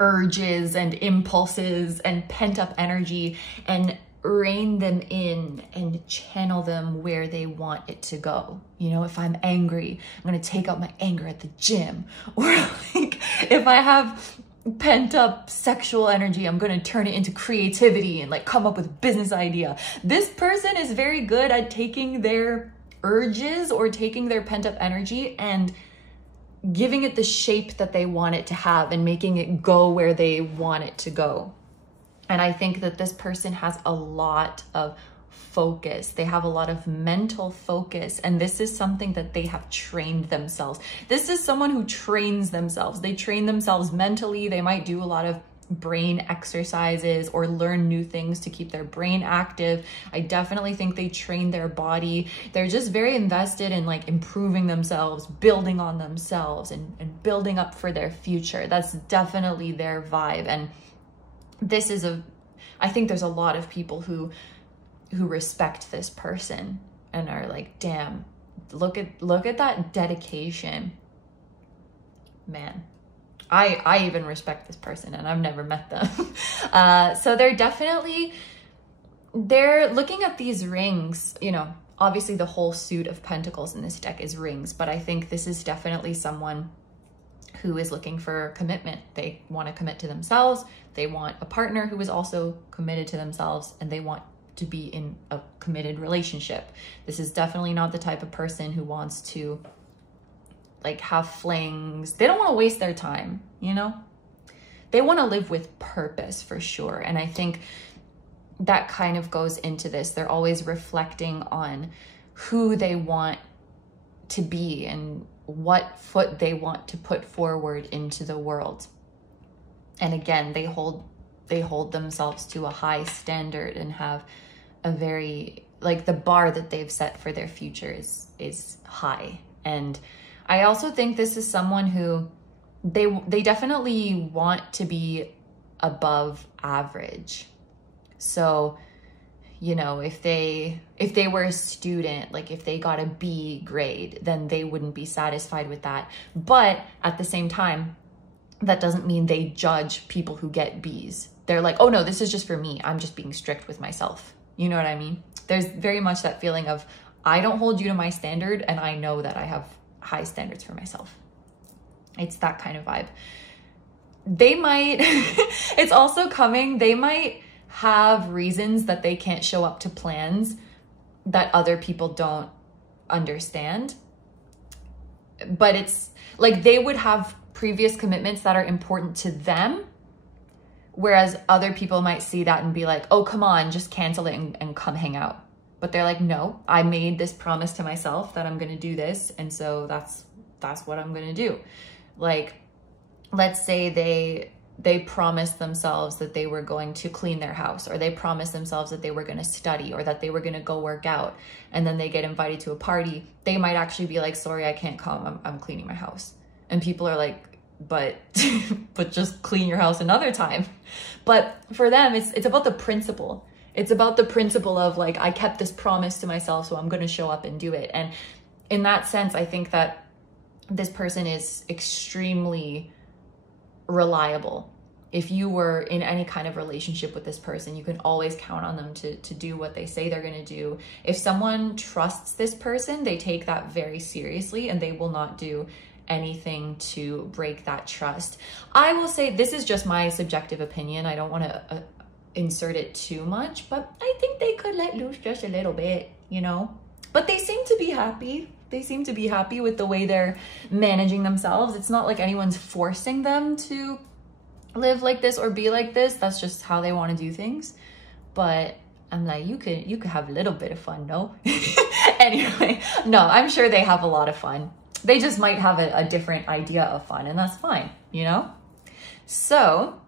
urges and impulses and pent up energy and rein them in and channel them where they want it to go. You know, if I'm angry, I'm going to take out my anger at the gym. Or like if I have pent up sexual energy, I'm going to turn it into creativity and like come up with a business idea. This person is very good at taking their urges or taking their pent up energy and giving it the shape that they want it to have and making it go where they want it to go. And I think that this person has a lot of focus. They have a lot of mental focus, and this is something that they have trained themselves. This is someone who trains themselves. They train themselves mentally. They might do a lot of brain exercises or learn new things to keep their brain active. I definitely think they train their body. They're just very invested in like improving themselves, building on themselves, and building up for their future. That's definitely their vibe. And this is I think there's a lot of people who respect this person and are like, damn, look at that dedication, man. I even respect this person, and I've never met them. So they're looking at these rings, you know, obviously the whole suit of pentacles in this deck is rings, but I think this is definitely someone who is looking for commitment. They want to commit to themselves. They want a partner who is also committed to themselves, and they want to be in a committed relationship. This is definitely not the type of person who wants to like have flings. They don't want to waste their time, you know? They want to live with purpose for sure. And I think that kind of goes into this. They're always reflecting on who they want to be and what foot they want to put forward into the world. And again, they hold themselves to a high standard and have a very, like, the bar that they've set for their future is high. And I also think this is someone who they definitely want to be above average. So, you know, if they were a student, like if they got a B grade, then they wouldn't be satisfied with that. But at the same time, that doesn't mean they judge people who get Bs. They're like, oh no, this is just for me. I'm just being strict with myself. You know what I mean? There's very much that feeling of, I don't hold you to my standard, and I know that I have high standards for myself. It's that kind of vibe. They might, it's also coming, they might have reasons that they can't show up to plans that other people don't understand. But it's like they would have previous commitments that are important to them, whereas other people might see that and be like, oh, come on, just cancel it and come hang out. But they're like, no, I made this promise to myself that I'm going to do this. And so that's what I'm going to do. Like, let's say they promised themselves that they were going to clean their house, or they promised themselves that they were going to study, or that they were going to go work out. And then they get invited to a party. They might actually be like, sorry, I can't come. I'm cleaning my house. And people are like, but just clean your house another time. But for them, it's about the principle. It's about the principle of like, I kept this promise to myself, so I'm going to show up and do it. And in that sense, I think that this person is extremely reliable. If you were in any kind of relationship with this person, you can always count on them to do what they say they're going to do. If someone trusts this person, they take that very seriously, and they will not do anything to break that trust. I will say, this is just my subjective opinion. I don't want to insert it too much, but I think they could let loose just a little bit, you know? But they seem to be happy. They seem to be happy with the way they're managing themselves. It's not like anyone's forcing them to live like this or be like this. That's just how they want to do things. But I'm like, you could have a little bit of fun, no? Anyway, no, I'm sure they have a lot of fun. They just might have a different idea of fun, and that's fine, you know? So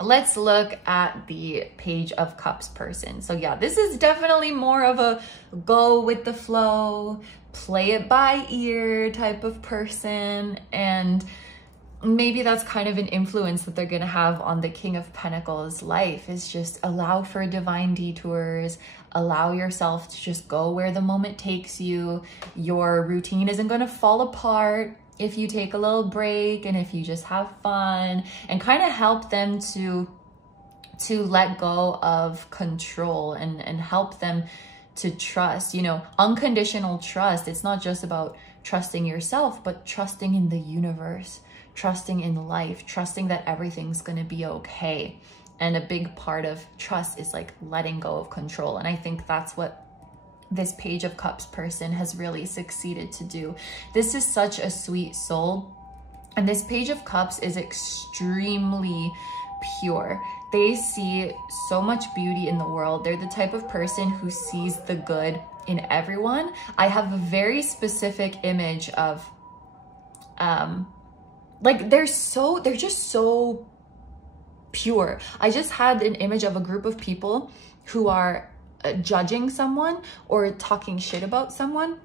let's look at the Page of Cups person. So yeah, this is definitely more of a go with the flow, play it by ear type of person. And maybe that's kind of an influence that they're going to have on the King of Pentacles life, is just allow for divine detours, allow yourself to just go where the moment takes you. Your routine isn't going to fall apart if you take a little break and if you just have fun, and kind of help them to let go of control and help them to trust, you know, unconditional trust. It's not just about trusting yourself, but trusting in the universe, trusting in life, trusting that everything's going to be okay. And a big part of trust is like letting go of control. And I think that's what this Page of Cups person has really succeeded to do. This is such a sweet soul. And this Page of Cups is extremely pure. They see so much beauty in the world. They're the type of person who sees the good in everyone. I have a very specific image of, like, they're just so pure. I just had an image of a group of people who are judging someone or talking shit about someone.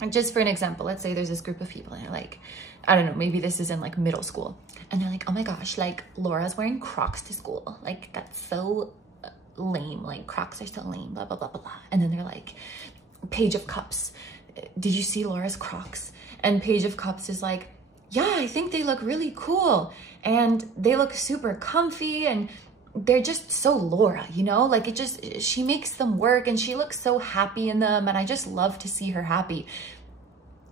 And just for an example, let's say there's this group of people and they're like, I don't know, maybe this is in like middle school, and they're like, oh my gosh, like Laura's wearing Crocs to school. Like, that's so lame. Like, Crocs are so lame, blah, blah, blah, blah, blah. And then they're like, Page of Cups, did you see Laura's Crocs? And Page of Cups is like, yeah, I think they look really cool. And they look super comfy, and they're just so Laura, you know, like she makes them work, and she looks so happy in them. And I just love to see her happy.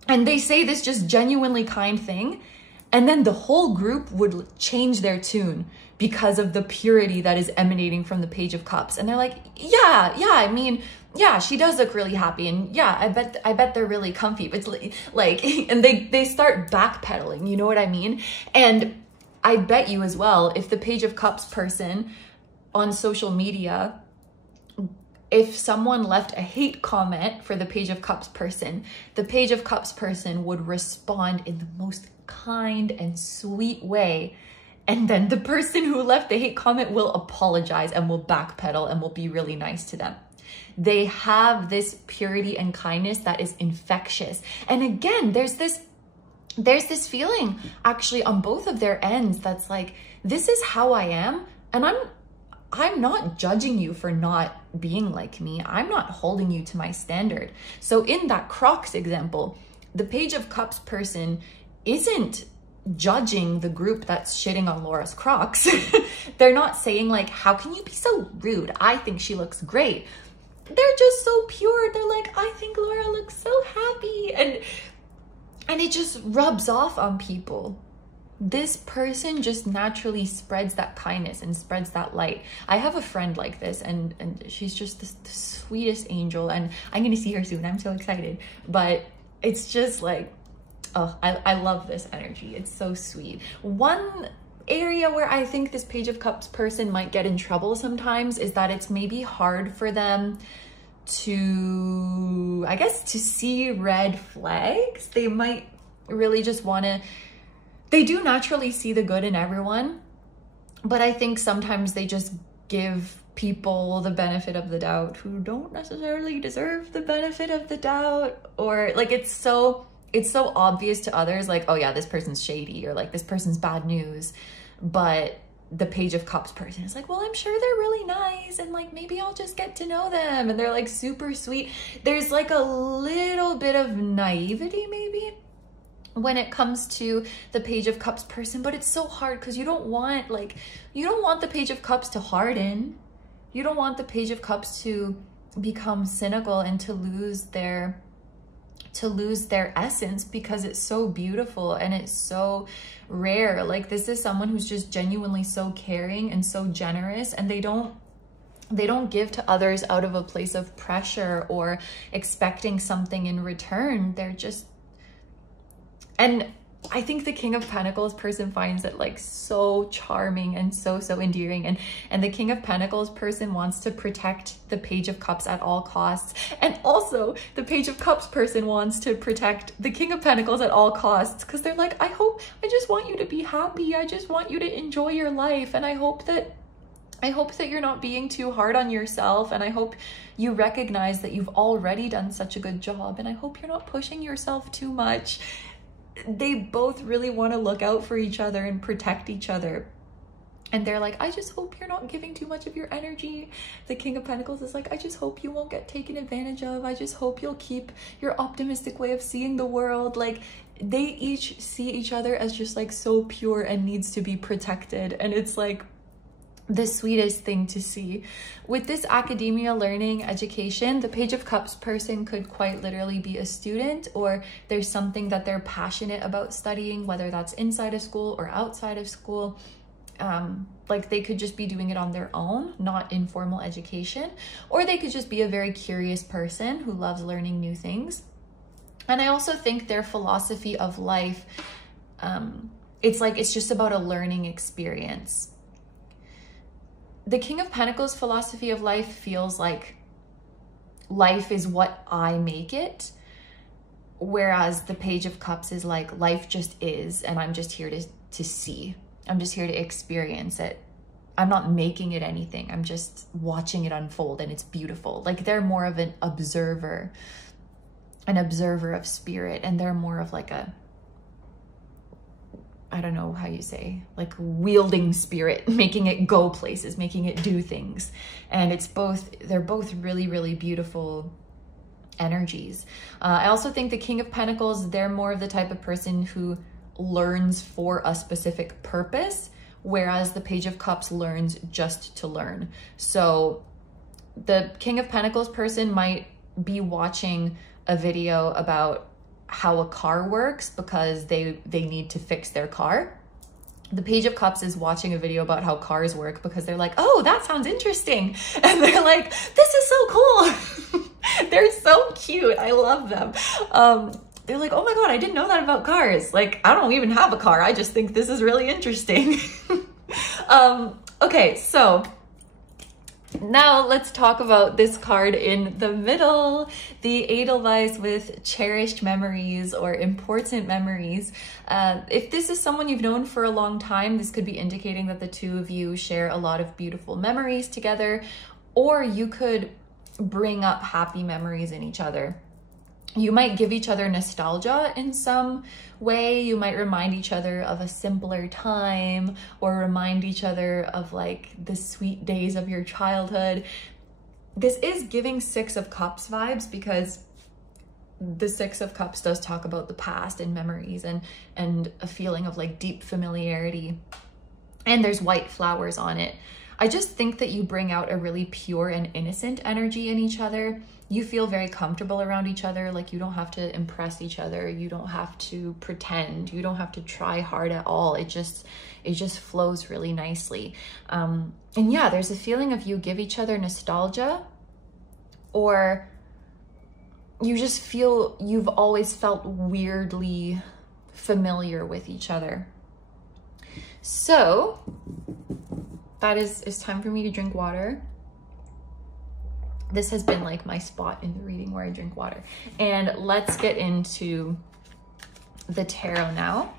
And they say this just genuinely kind thing. And then the whole group would change their tune because of the purity that is emanating from the Page of Cups. And they're like, yeah, I mean, yeah, she does look really happy. And yeah, I bet they're really comfy. But like, and they start backpedaling, you know what I mean? And I bet you as well, if the Page of Cups person on social media if someone left a hate comment for the Page of Cups person, the Page of Cups person would respond in the most kind and sweet way. And then the person who left the hate comment will apologize and will backpedal and will be really nice to them. They have this purity and kindness that is infectious. And again, there's this feeling actually on both of their ends that's like, this is how I am, and I'm not judging you for not being like me. I'm not holding you to my standard. So in that Crocs example, the Page of Cups person isn't judging the group that's shitting on Laura's Crocs. They're not saying like, how can you be so rude? I think she looks great. They're just so pure. They're like, I think Laura looks so happy. And it just rubs off on people. This person just naturally spreads that kindness and spreads that light. I have a friend like this, and she's just the sweetest angel, and I'm gonna see her soon. I'm so excited. But it's just like, oh, I love this energy. It's so sweet. One area where I think this Page of Cups person might get in trouble sometimes is that it's maybe hard for them to, I guess, to see red flags. They might really just want to, they do naturally see the good in everyone, but I think sometimes they just give people the benefit of the doubt who don't necessarily deserve the benefit of the doubt, or like it's so obvious to others, like, oh yeah, this person's shady, or like this person's bad news. But the Page of Cups person is like, well, I'm sure they're really nice, and like maybe I'll just get to know them, and they're like super sweet. There's like a little bit of naivety maybe when it comes to the Page of Cups person, but it's so hard because you don't want the Page of Cups to harden. You don't want the Page of Cups to become cynical and to lose their essence, because it's so beautiful and it's so rare. Like, this is someone who's just genuinely so caring and so generous, and they don't give to others out of a place of pressure or expecting something in return. They're just, and I think the King of Pentacles person finds it like so charming and so endearing, and the King of Pentacles person wants to protect the Page of Cups at all costs, and also the Page of Cups person wants to protect the King of Pentacles at all costs, because they're like, I just want you to be happy, I just want you to enjoy your life, and I hope that you're not being too hard on yourself, and I hope you recognize that you've already done such a good job, and I hope you're not pushing yourself too much. They both really want to look out for each other and protect each other. And they're like, I just hope you're not giving too much of your energy. The King of Pentacles is like, I just hope you won't get taken advantage of. I just hope you'll keep your optimistic way of seeing the world. Like, they each see each other as just like so pure and needs to be protected. And it's like the sweetest thing to see. With this academia, learning, education, the Page of Cups person could quite literally be a student, or there's something that they're passionate about studying, whether that's inside of school or outside of school. Like, they could just be doing it on their own, not informal education, or they could just be a very curious person who loves learning new things. And I also think their philosophy of life, it's just about a learning experience. The King of Pentacles philosophy of life feels like life is what I make it, whereas the Page of Cups is like, life just is, and I'm just here to see. I'm just here to experience it. I'm not making it anything. I'm just watching it unfold, and it's beautiful. Like, they're more of an observer of spirit, and they're more of like a, I don't know how you say, like wielding spirit, making it go places, making it do things. And they're both really beautiful energies. I also think the King of Pentacles, they're more of the type of person who learns for a specific purpose, whereas the Page of Cups learns just to learn. So the King of Pentacles person might be watching a video about how a car works because they need to fix their car. The Page of Cups is watching a video about how cars work because they're like, oh, that sounds interesting. And they're like, this is so cool. They're so cute. I love them. They're like, oh my God, I didn't know that about cars. Like, I don't even have a car. I just think this is really interesting. Okay, so Now let's talk about this card in the middle, the Edelweiss with cherished memories or important memories. If this is someone you've known for a long time, this could be indicating that the two of you share a lot of beautiful memories together, or you could bring up happy memories in each other. You might give each other nostalgia in some way. You might remind each other of a simpler time, or remind each other of like the sweet days of your childhood. This is giving Six of Cups vibes, because the Six of Cups does talk about the past and memories and a feeling of like deep familiarity. And there's white flowers on it. I just think that you bring out a really pure and innocent energy in each other. You feel very comfortable around each other. Like, you don't have to impress each other. You don't have to pretend. You don't have to try hard at all. It just flows really nicely. And yeah, there's a feeling of you give each other nostalgia, or you just feel you've always felt weirdly familiar with each other. So that is, it's time for me to drink water. This has been like my spot in the reading where I drink water. And let's get into the tarot now.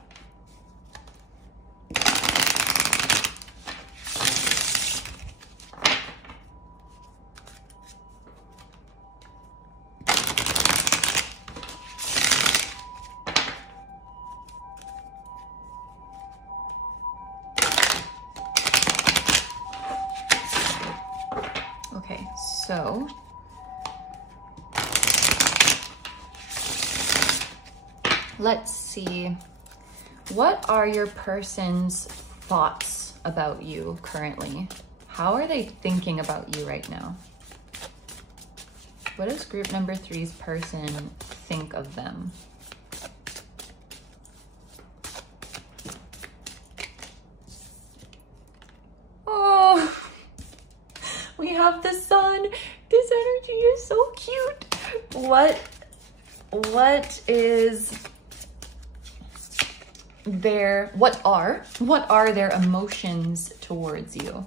Okay, so let's see. What are your person's thoughts about you currently? How are they thinking about you right now? What does group number 3's person think of them? Oh, we have the sun. This energy is so cute. What are their emotions towards you?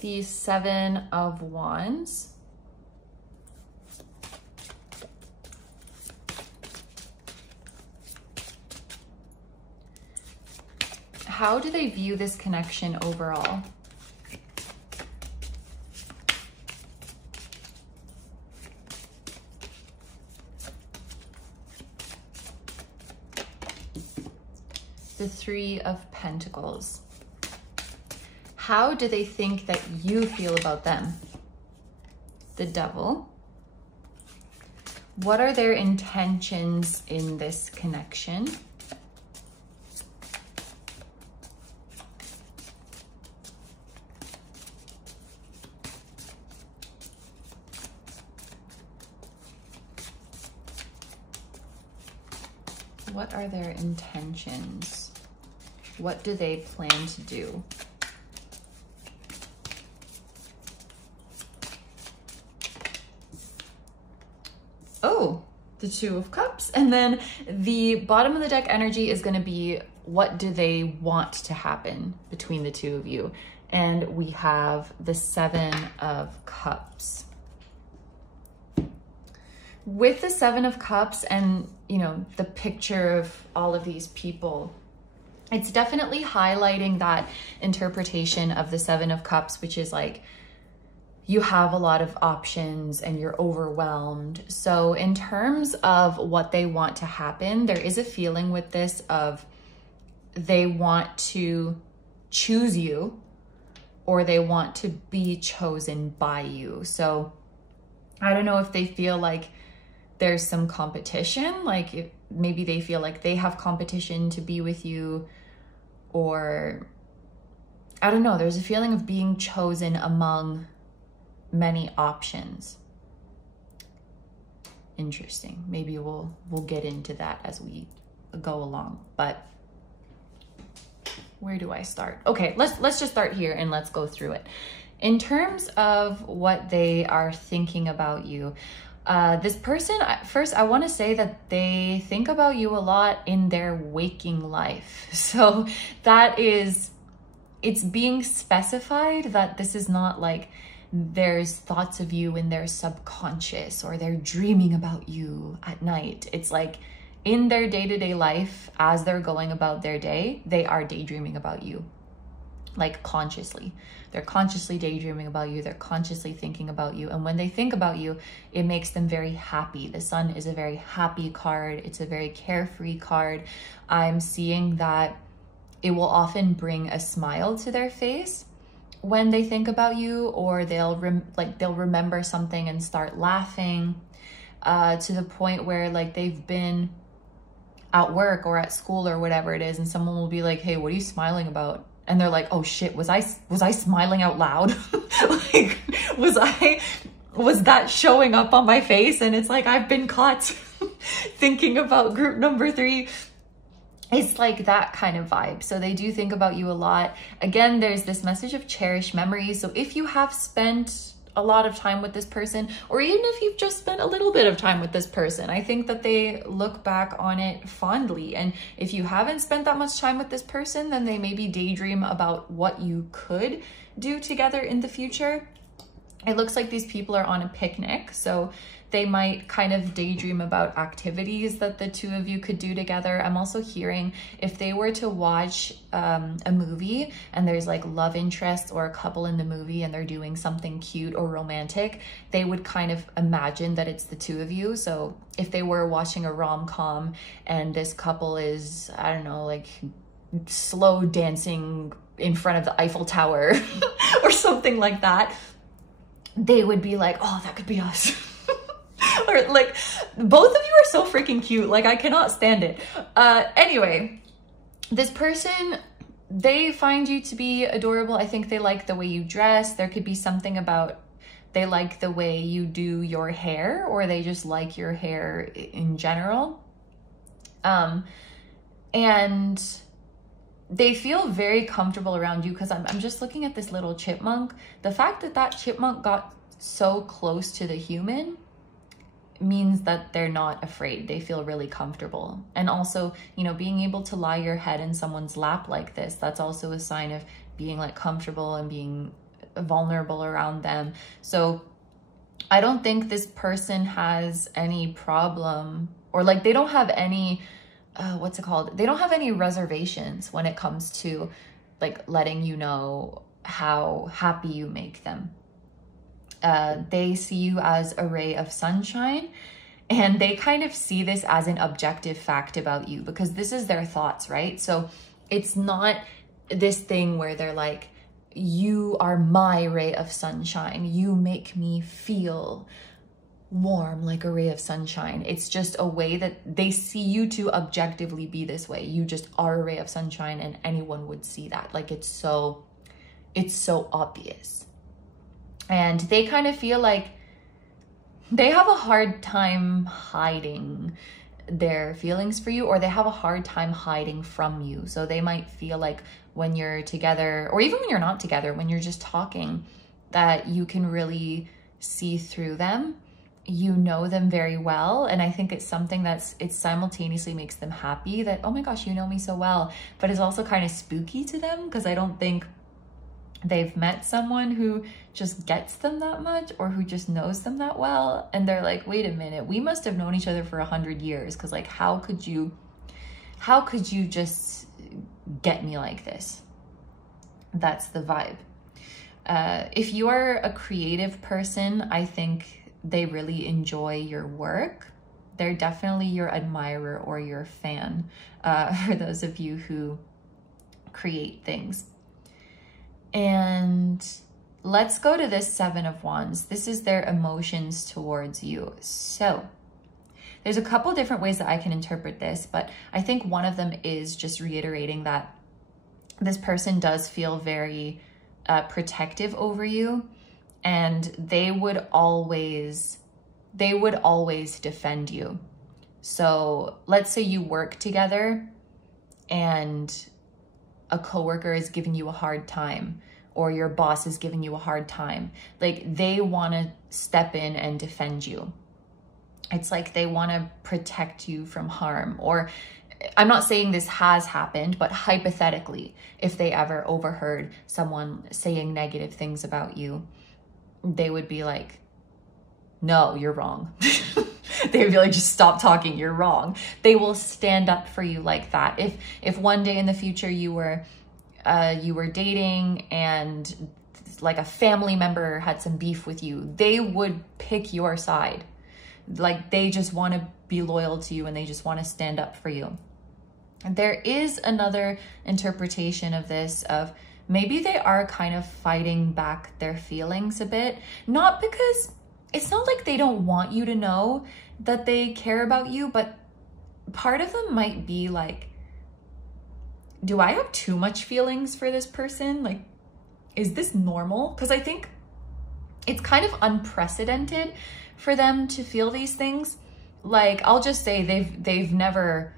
The Seven of Wands. How do they view this connection overall? The Three of Pentacles. How do they think that you feel about them? The Devil. What are their intentions in this connection? What are their intentions? What do they plan to do? Oh, the Two of Cups. And then the bottom of the deck energy is going to be, what do they want to happen between the two of you? And we have the Seven of Cups. With the Seven of Cups and, you know, the picture of all of these people, it's definitely highlighting that interpretation of the Seven of Cups, which is like, you have a lot of options and you're overwhelmed. So in terms of what they want to happen, there is a feeling with this of they want to choose you, or they want to be chosen by you. So I don't know if they feel like there's some competition, like maybe they feel like they have competition to be with you, or I don't know, there's a feeling of being chosen among many options. Interesting. Maybe we'll get into that as we go along, but where do I start? Okay, let's just start here and let's go through it. In terms of what they are thinking about you, This person, first, I want to say that they think about you a lot in their waking life. So that is, it's being specified that this is not like there's thoughts of you in their subconscious or they're dreaming about you at night. It's like in their day-to-day life, as they're going about their day, they are daydreaming about you, like consciously. They're consciously daydreaming about you. They're consciously thinking about you. And when they think about you, it makes them very happy. The sun is a very happy card. It's a very carefree card. I'm seeing that it will often bring a smile to their face when they think about you, or they'll remember something and start laughing to the point where like they've been at work or at school or whatever it is, and someone will be like, hey, what are you smiling about? And they're like, oh shit, was I smiling out loud? Like, was that showing up on my face? And it's like, I've been caught thinking about group number 3. It's like that kind of vibe. So they do think about you a lot. Again, there's this message of cherished memories. So if you have spent a lot of time with this person, or even if you've just spent a little bit of time with this person, I think that they look back on it fondly. And if you haven't spent that much time with this person, then they maybe daydream about what you could do together in the future. It looks like these people are on a picnic, so they might kind of daydream about activities that the two of you could do together. I'm also hearing if they were to watch a movie and there's like love interest or a couple in the movie and they're doing something cute or romantic, they would kind of imagine that it's the two of you. So if they were watching a rom-com and this couple is, I don't know, like slow dancing in front of the Eiffel Tower or something like that, they would be like, oh, that could be us. Or like, both of you are so freaking cute. Like, I cannot stand it. Anyway, this person, they find you to be adorable. I think they like the way you dress. There could be something about they like the way you do your hair, or they just like your hair in general. And they feel very comfortable around you, because I'm just looking at this little chipmunk. The fact that that chipmunk got so close to the human means that they're not afraid. They feel really comfortable. And also, you know, being able to lie your head in someone's lap like this, that's also a sign of being like comfortable and being vulnerable around them. So I don't think this person has any problem, or like they don't have any what's it called? They don't have any reservations when it comes to like letting you know how happy you make them. They see you as a ray of sunshine, and they kind of see this as an objective fact about you, because this is their thoughts, right? So it's not this thing where they're like, you are my ray of sunshine. You make me feel warm like a ray of sunshine. It's just a way that they see you to objectively be this way. You just are a ray of sunshine, and anyone would see that. Like, it's so obvious. And they kind of feel like they have a hard time hiding their feelings for you, or they have a hard time hiding from you. So they might feel like when you're together, or even when you're not together, when you're just talking, that you can really see through them. You know them very well. And I think it's something it simultaneously makes them happy that, oh my gosh, you know me so well, but it's also kind of spooky to them, because I don't think they've met someone who just gets them that much, or who just knows them that well. And they're like, wait a minute, we must have known each other for 100 years. Cause like, how could you just get me like this? That's the vibe. If you are a creative person, I think they really enjoy your work. They're definitely your admirer or your fan, for those of you who create things. And let's go to this 7 of Wands. This is their emotions towards you. So there's a couple different ways that I can interpret this, but I think one of them is just reiterating that this person does feel very protective over you, and they would always defend you. So let's say you work together and a coworker is giving you a hard time, or your boss is giving you a hard time. Like, they want to step in and defend you. It's like they want to protect you from harm. Or I'm not saying this has happened, but hypothetically, if they ever overheard someone saying negative things about you, they would be like, no, you're wrong. They would be like, just stop talking, you're wrong. They will stand up for you like that. If one day in the future you were dating and like a family member had some beef with you, they would pick your side. Like they just want to be loyal to you and they just want to stand up for you. And there is another interpretation of this, of maybe they are kind of fighting back their feelings a bit. Not because it's not like they don't want you to know that they care about you, but part of them might be like, do I have too much feelings for this person? Like, is this normal? Because I think it's kind of unprecedented for them to feel these things. Like, I'll just say they've never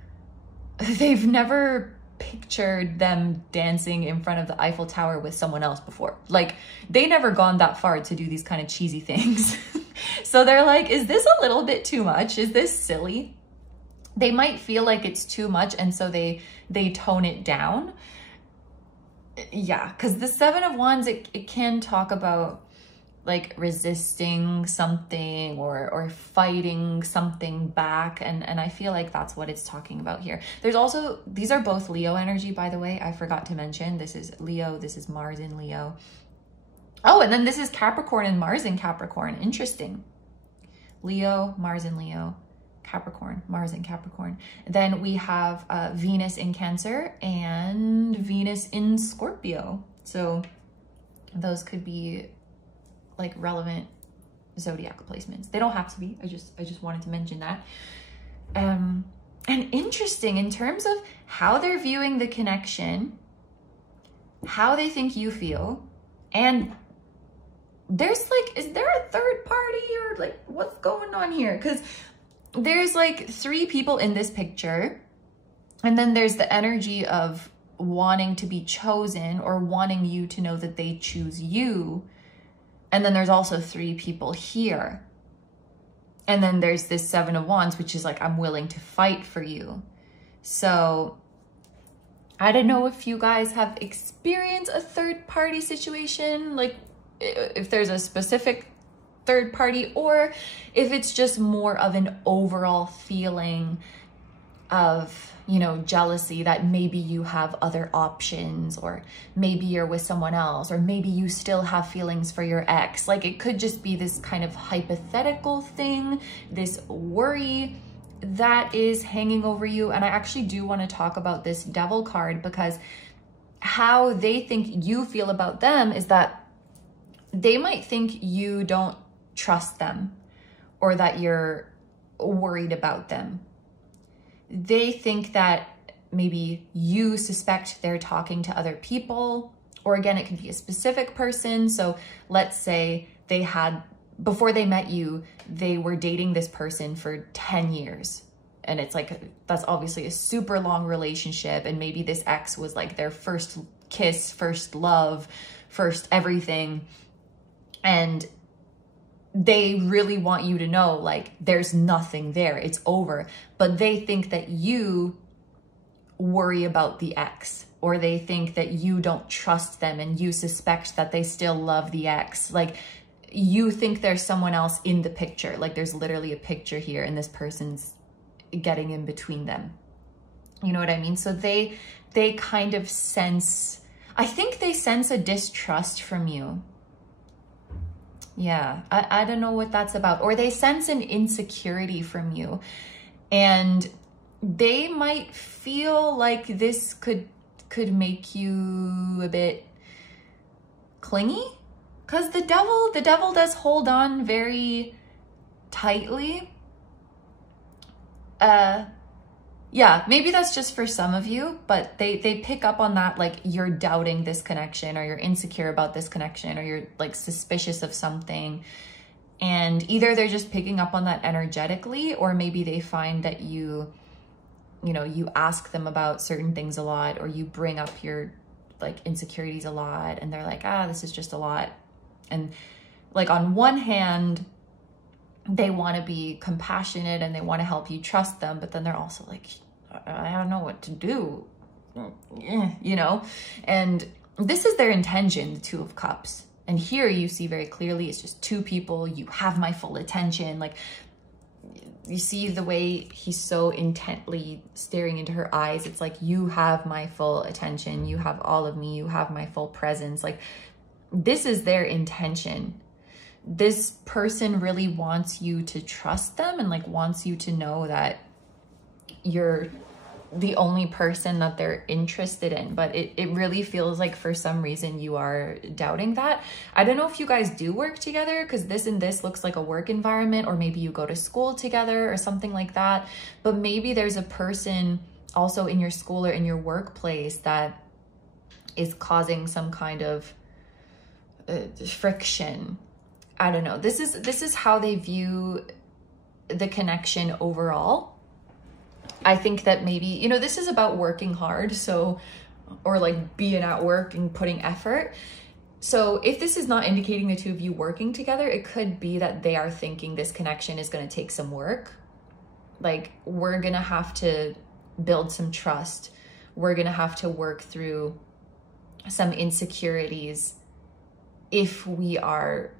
pictured them dancing in front of the Eiffel Tower with someone else before. Like, they never gone that far to do these kind of cheesy things. So they're like, is this a little bit too much? Is this silly? They might feel like it's too much, and so they tone it down. Yeah, because the Seven of Wands, it can talk about like resisting something or fighting something back. And I feel like that's what it's talking about here. There's also, these are both Leo energy, by the way. I forgot to mention, this is Leo, this is Mars in Leo. Oh, and then this is Capricorn and Mars in Capricorn. Interesting. Leo, Mars in Leo, Capricorn, Mars in Capricorn. Then we have Venus in Cancer and Venus in Scorpio. So those could be like relevant zodiac placements. They don't have to be. I just wanted to mention that. And interesting in terms of how they're viewing the connection, how they think you feel, and there's like, is there a third party or like what's going on here? Because there's like 3 people in this picture, and then there's the energy of wanting to be chosen or wanting you to know that they choose you. And then there's also 3 people here. And then there's this 7 of Wands, which is like, I'm willing to fight for you. So I don't know if you guys have experienced a third party situation, like if there's a specific third party, or if it's just more of an overall feeling of, you know, jealousy, that maybe you have other options, or maybe you're with someone else, or maybe you still have feelings for your ex. Like, it could just be this kind of hypothetical thing, this worry that is hanging over you. And I actually do want to talk about this Devil card, because how they think you feel about them is that they might think you don't trust them, or that you're worried about them. They think that maybe you suspect they're talking to other people, or again, it could be a specific person. So let's say they had, before they met you, they were dating this person for 10 years. And it's like, that's obviously a super long relationship. And maybe this ex was like their first kiss, first love, first everything. And they really want you to know, like, there's nothing there, it's over. But they think that you worry about the ex, or they think that you don't trust them and you suspect that they still love the ex. Like, you think there's someone else in the picture. Like, there's literally a picture here and this person's getting in between them. You know what I mean? So they kind of sense, I think they sense a distrust from you. Yeah, I don't know what that's about. Or they sense an insecurity from you. And they might feel like this could make you a bit clingy. Because the devil does hold on very tightly. Yeah, maybe that's just for some of you, but they pick up on that, like, you're doubting this connection, or you're insecure about this connection, or you're like suspicious of something. And either they're just picking up on that energetically, or maybe they find that you know, you ask them about certain things a lot, or you bring up your like insecurities a lot, and they're like, this is just a lot. And like, on one hand, they want to be compassionate and they want to help you trust them, but then they're also like, I don't know what to do, you know? And this is their intention, the Two of Cups. And here you see very clearly, it's just two people. You have my full attention. Like, you see the way he's so intently staring into her eyes. It's like, you have my full attention. You have all of me. You have my full presence. Like, this is their intention. This person really wants you to trust them and like wants you to know that you're the only person that they're interested in. But it really feels like for some reason you are doubting that. I don't know if you guys do work together, because this and this looks like a work environment, or maybe you go to school together or something like that. But maybe there's a person also in your school or in your workplace that is causing some kind of friction. I don't know. This is how they view the connection overall. I think that maybe, you know, this is about working hard. So, or like being at work and putting effort. So if this is not indicating the two of you working together, it could be that they are thinking this connection is going to take some work. Like, we're going to have to build some trust. We're going to have to work through some insecurities if we are,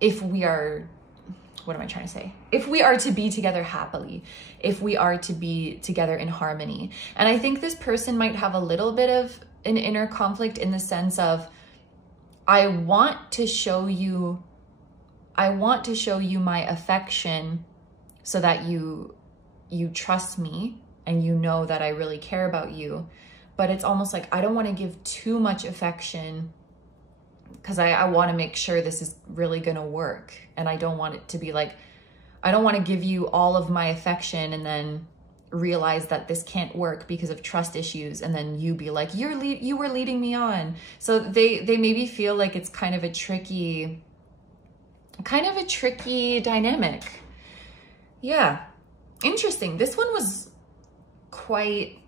what am I trying to say? If we are to be together happily, if we are to be together in harmony. And I think this person might have a little bit of an inner conflict in the sense of, I want to show you my affection so that you trust me and you know that I really care about you. But it's almost like, I don't want to give too much affection because I want to make sure this is really going to work. And I don't want it to be like, I don't want to give you all of my affection and then realize that this can't work because of trust issues. And then you be like, you were leading me on. So they maybe feel like it's kind of a tricky dynamic. Yeah. Interesting. This one was quite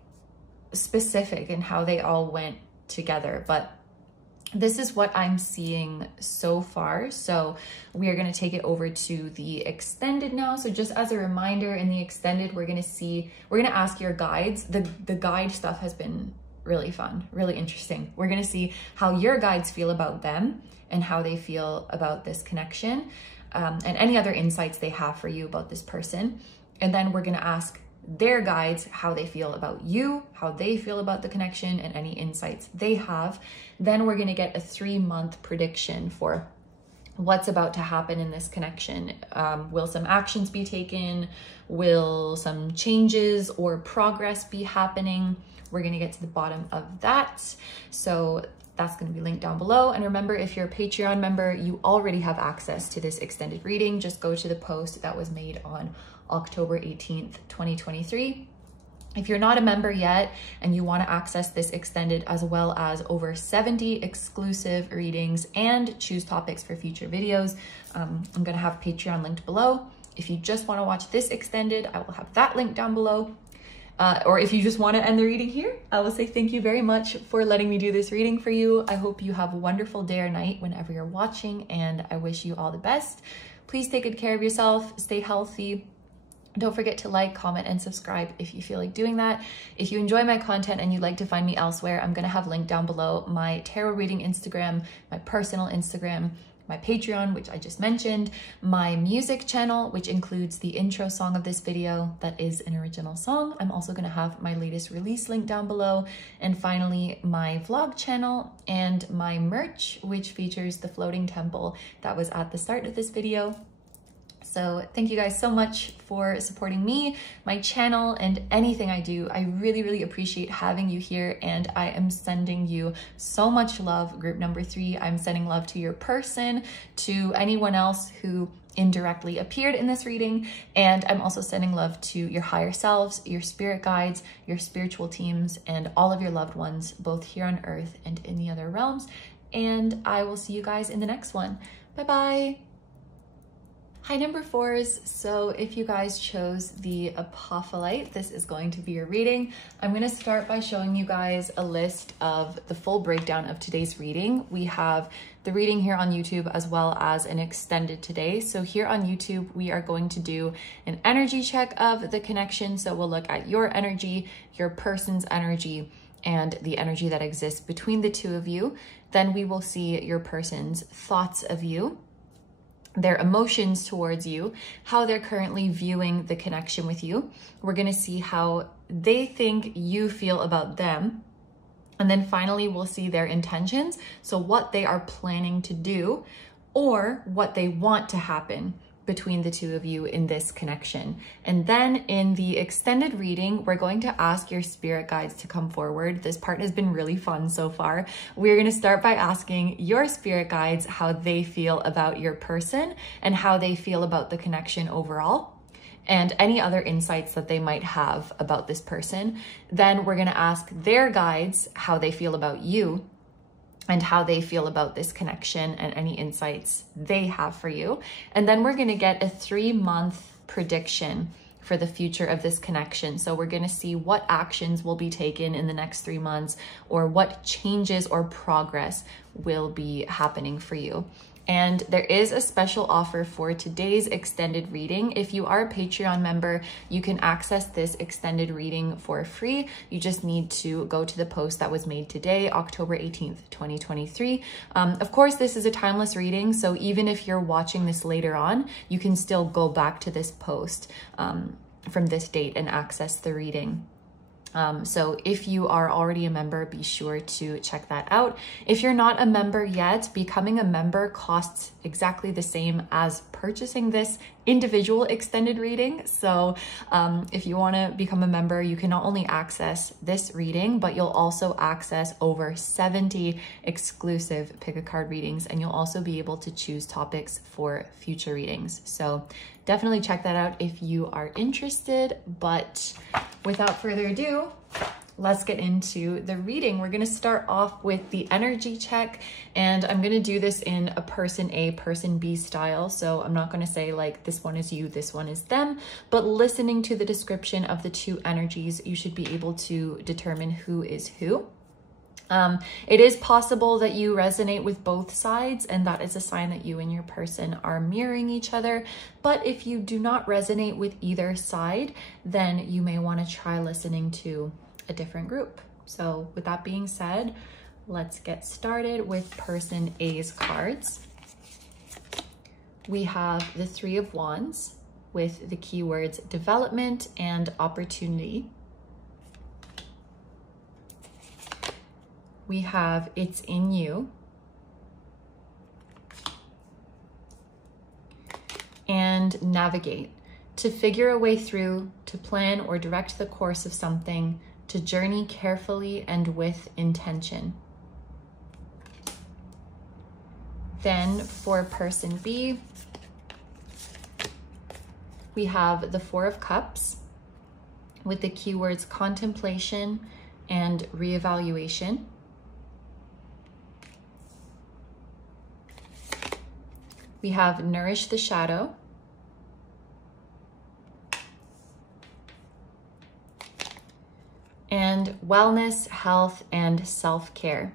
specific in how they all went together, but this is what I'm seeing so far. So we are going to take it over to the extended now. So just as a reminder, in the extended, we're going to ask your guides. The guide stuff has been really fun, really interesting. We're going to see how your guides feel about them and how they feel about this connection, and any other insights they have for you about this person. And then we're going to ask their guides how they feel about you, how they feel about the connection, and any insights they have. Then we're going to get a 3-month prediction for what's about to happen in this connection. Will some actions be taken? Will some changes or progress be happening? We're going to get to the bottom of that. So that's going to be linked down below. And remember, if you're a Patreon member, you already have access to this extended reading. Just go to the post that was made on October 18th, 2023. If you're not a member yet and you want to access this extended as well as over 70 exclusive readings and choose topics for future videos, I'm going to have Patreon linked below. If you just want to watch this extended, I will have that link down below. Or if you just want to end the reading here, I will say thank you very much for letting me do this reading for you. I hope you have a wonderful day or night whenever you're watching, and I wish you all the best. Please take good care of yourself, stay healthy. Don't forget to like, comment, and subscribe if you feel like doing that. If you enjoy my content and you'd like to find me elsewhere, I'm going to have linked down below my tarot reading Instagram, my personal Instagram, my Patreon, which I just mentioned, my music channel, which includes the intro song of this video that is an original song. I'm also going to have my latest release link down below. And finally, my vlog channel and my merch, which features the floating temple that was at the start of this video. So thank you guys so much for supporting me, my channel, and anything I do. I really, really appreciate having you here, and I am sending you so much love. Group number 3, I'm sending love to your person, to anyone else who indirectly appeared in this reading, and I'm also sending love to your higher selves, your spirit guides, your spiritual teams, and all of your loved ones, both here on earth and in the other realms. And I will see you guys in the next one. Bye-bye. Hi, number fours. So if you guys chose the Apophyllite, this is going to be your reading. I'm going to start by showing you guys a list of the full breakdown of today's reading. We have the reading here on YouTube as well as an extended today. So here on YouTube, we are going to do an energy check of the connection. So we'll look at your energy, your person's energy, and the energy that exists between the two of you. Then we will see your person's thoughts of you, their emotions towards you, how they're currently viewing the connection with you. We're going to see how they think you feel about them. And then finally, we'll see their intentions. So what they are planning to do or what they want to happen between the two of you in this connection. And then in the extended reading, we're going to ask your spirit guides to come forward. This part has been really fun so far. We're going to start by asking your spirit guides how they feel about your person and how they feel about the connection overall, and any other insights that they might have about this person. Then we're going to ask their guides how they feel about you and how they feel about this connection and any insights they have for you. And then we're going to get a 3-month prediction for the future of this connection. So we're going to see what actions will be taken in the next 3 months, or what changes or progress will be happening for you. And there is a special offer for today's extended reading. If you are a Patreon member, you can access this extended reading for free. You just need to go to the post that was made today, October 18th, 2023. Of course, this is a timeless reading, so even if you're watching this later on, you can still go back to this post from this date and access the reading. So if you are already a member, be sure to check that out. If you're not a member yet, becoming a member costs exactly the same as purchasing this individual extended reading. So if you want to become a member, you can not only access this reading, but you'll also access over 70 exclusive pick a card readings, and you'll also be able to choose topics for future readings. So definitely check that out if you are interested. But without further ado, let's get into the reading. We're going to start off with the energy check, and I'm going to do this in a person A, person B style. So I'm not going to say like this one is you, this one is them, but listening to the description of the two energies, you should be able to determine who is who. It is possible that you resonate with both sides, and that is a sign that you and your person are mirroring each other. But if you do not resonate with either side, then you may want to try listening to a different group. So with that being said, let's get started with person A's cards. We have the 3 of Wands with the keywords development and opportunity. We have It's in You, and navigate, to figure a way through, to plan or direct the course of something, to journey carefully and with intention. Then for person B, we have the 4 of Cups with the keywords contemplation and reevaluation. We have Nourish the Shadow, and Wellness, Health, and Self-Care.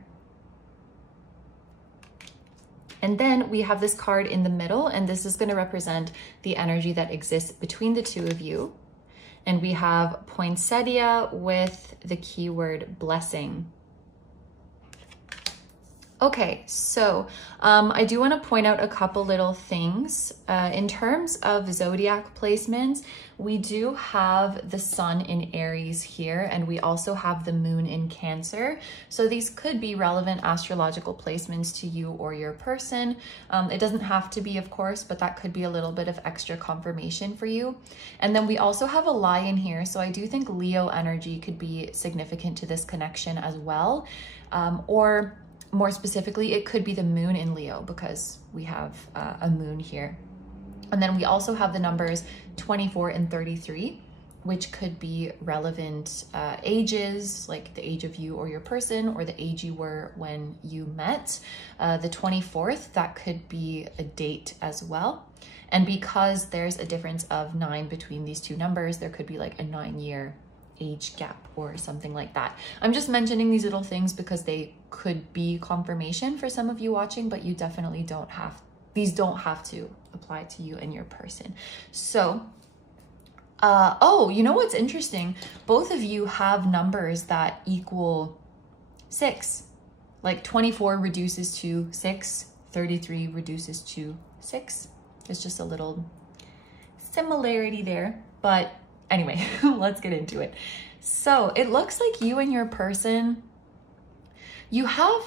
And then we have this card in the middle, and this is going to represent the energy that exists between the two of you. And we have Poinsettia with the keyword blessing. Okay, so I do want to point out a couple little things. In terms of zodiac placements, we do have the sun in Aries here, and we also have the moon in Cancer. So these could be relevant astrological placements to you or your person. It doesn't have to be, of course, but that could be a little bit of extra confirmation for you. And then we also have a lion here. So I do think Leo energy could be significant to this connection as well. Or more specifically, it could be the moon in Leo, because we have a moon here. And then we also have the numbers 24 and 33. which could be relevant ages, like the age of you or your person, or the age you were when you met. The 24th, that could be a date as well. And because there's a difference of 9 between these two numbers, there could be like a 9-year age gap or something like that. I'm just mentioning these little things because they could be confirmation for some of you watching, but you definitely don't have, these don't have to apply to you and your person. So, oh, you know what's interesting? Both of you have numbers that equal 6. Like 24 reduces to 6, 33 reduces to 6. There's just a little similarity there, but anyway, let's get into it. So it looks like you and your person, you have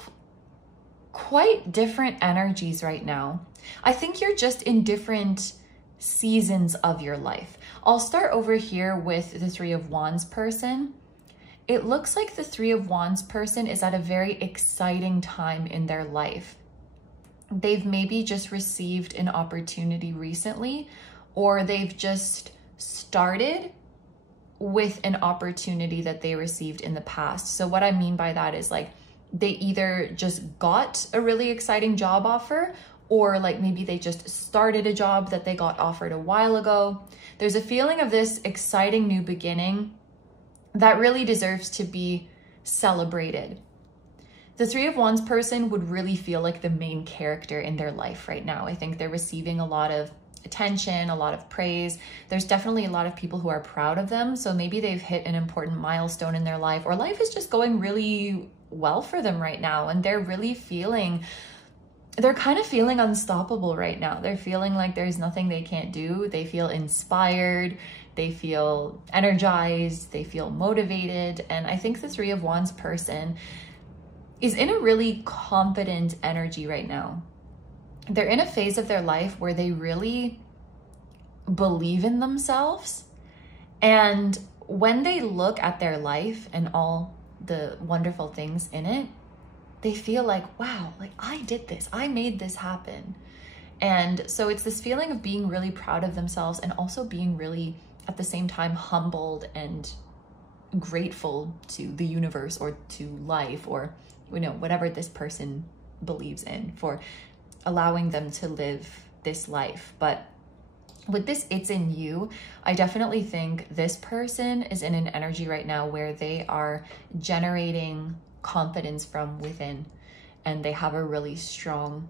quite different energies right now. I think you're just in different seasons of your life. I'll start over here with the 3 of Wands person. It looks like the 3 of Wands person is at a very exciting time in their life. They've maybe just received an opportunity recently, or they've just started with an opportunity that they received in the past. So what I mean by that is like they either just got a really exciting job offer, or like maybe they just started a job that they got offered a while ago. There's a feeling of this exciting new beginning that really deserves to be celebrated. The 3 of Wands person would really feel like the main character in their life right now. I think they're receiving a lot of attention, a lot of praise. There's definitely a lot of people who are proud of them. So maybe they've hit an important milestone in their life, or life is just going really well for them right now. And they're really feeling, they're kind of feeling unstoppable right now. They're feeling like there's nothing they can't do. They feel inspired. They feel energized. They feel motivated. And I think the 3 of Wands person is in a really confident energy right now. They're in a phase of their life where they really believe in themselves. And when they look at their life and all the wonderful things in it, they feel like, wow, like I did this, I made this happen. And so it's this feeling of being really proud of themselves and also being really, at the same time, humbled and grateful to the universe or to life, or, you know, whatever this person believes in, for allowing them to live this life. But with this "it's in you," I definitely think this person is in an energy right now where they are generating confidence from within, and they have a really strong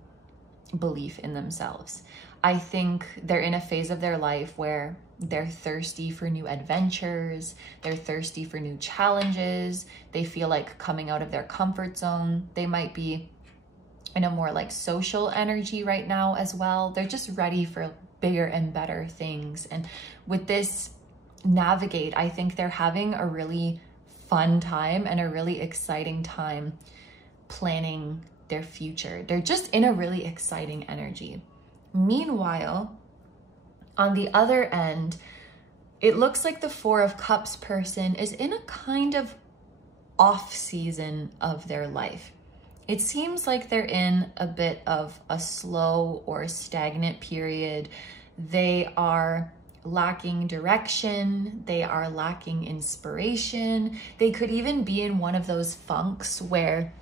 belief in themselves. I think they're in a phase of their life where they're thirsty for new adventures. They're thirsty for new challenges. They feel like coming out of their comfort zone. They might be in a more like social energy right now as well. They're just ready for bigger and better things. And with this navigate, I think they're having a really fun time and a really exciting time planning their future. They're just in a really exciting energy. Meanwhile, on the other end, it looks like the 4 of Cups person is in a kind of off season of their life. It seems like they're in a bit of a slow or stagnant period. They are lacking direction. They are lacking inspiration. They could even be in one of those funks where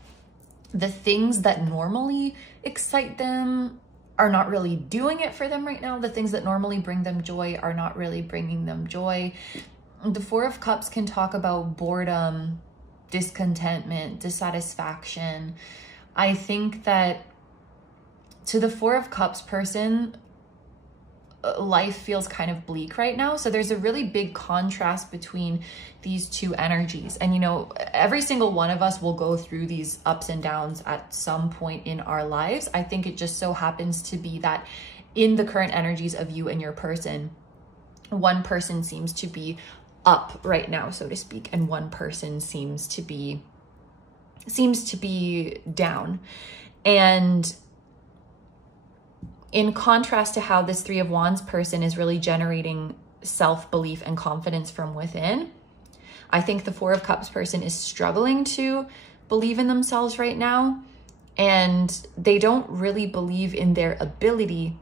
the things that normally excite them are not really doing it for them right now. The things that normally bring them joy are not really bringing them joy. The 4 of Cups can talk about boredom, discontentment, dissatisfaction. I think that to the 4 of Cups person, life feels kind of bleak right now. So there's a really big contrast between these two energies. And, you know, every single one of us will go through these ups and downs at some point in our lives. I think it just so happens to be that in the current energies of you and your person, one person seems to be up right now, so to speak, and one person seems to be down. And in contrast to how this 3 of Wands person is really generating self-belief and confidence from within, I think the 4 of Cups person is struggling to believe in themselves right now, and they don't really believe in their ability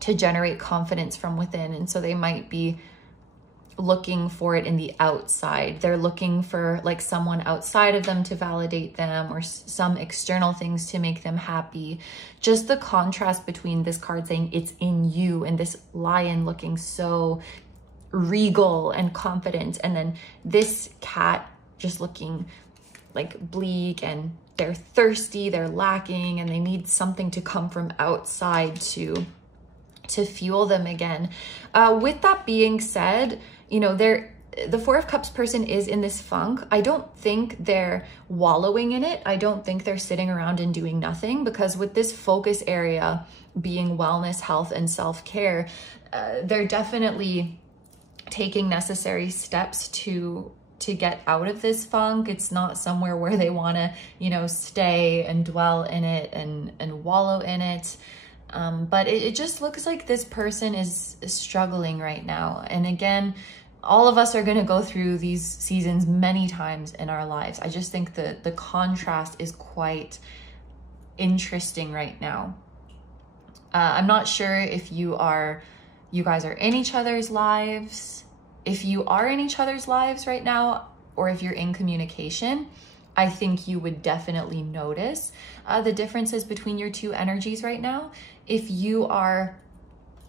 to generate confidence from within. And so they might be looking for it in the outside. They're looking for like someone outside of them to validate them, or some external things to make them happy. Just the contrast between this card saying it's in you and this lion looking so regal and confident, and then this cat just looking like bleak, and they're thirsty, they're lacking, and they need something to come from outside to fuel them again. With that being said, you know, the Four of Cups person is in this funk. I don't think they're wallowing in it. I don't think they're sitting around and doing nothing, because with this focus area being wellness, health, and self-care, they're definitely taking necessary steps to get out of this funk. It's not somewhere where they want to, you know, stay and dwell in it and wallow in it. But it just looks like this person is struggling right now. And again, all of us are going to go through these seasons many times in our lives. I just think that the contrast is quite interesting right now. I'm not sure if you guys are in each other's lives. If you are in each other's lives right now, or if you're in communication, I think you would definitely notice the differences between your two energies right now. If you are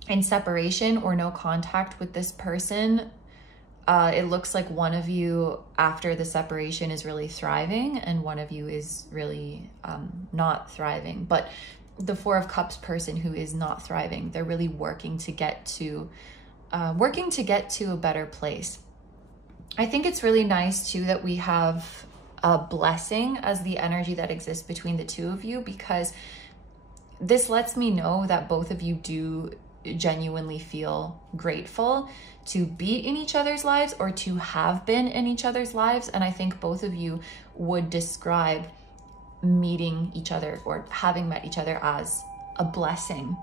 in separation or no contact with this person, it looks like one of you after the separation is really thriving and one of you is really not thriving. But the Four of Cups person who is not thriving, they're really working to get to a better place. I think it's really nice too that we have a blessing as the energy that exists between the two of you, because this lets me know that both of you do genuinely feel grateful to be in each other's lives or to have been in each other's lives. And I think both of you would describe meeting each other or having met each other as a blessing.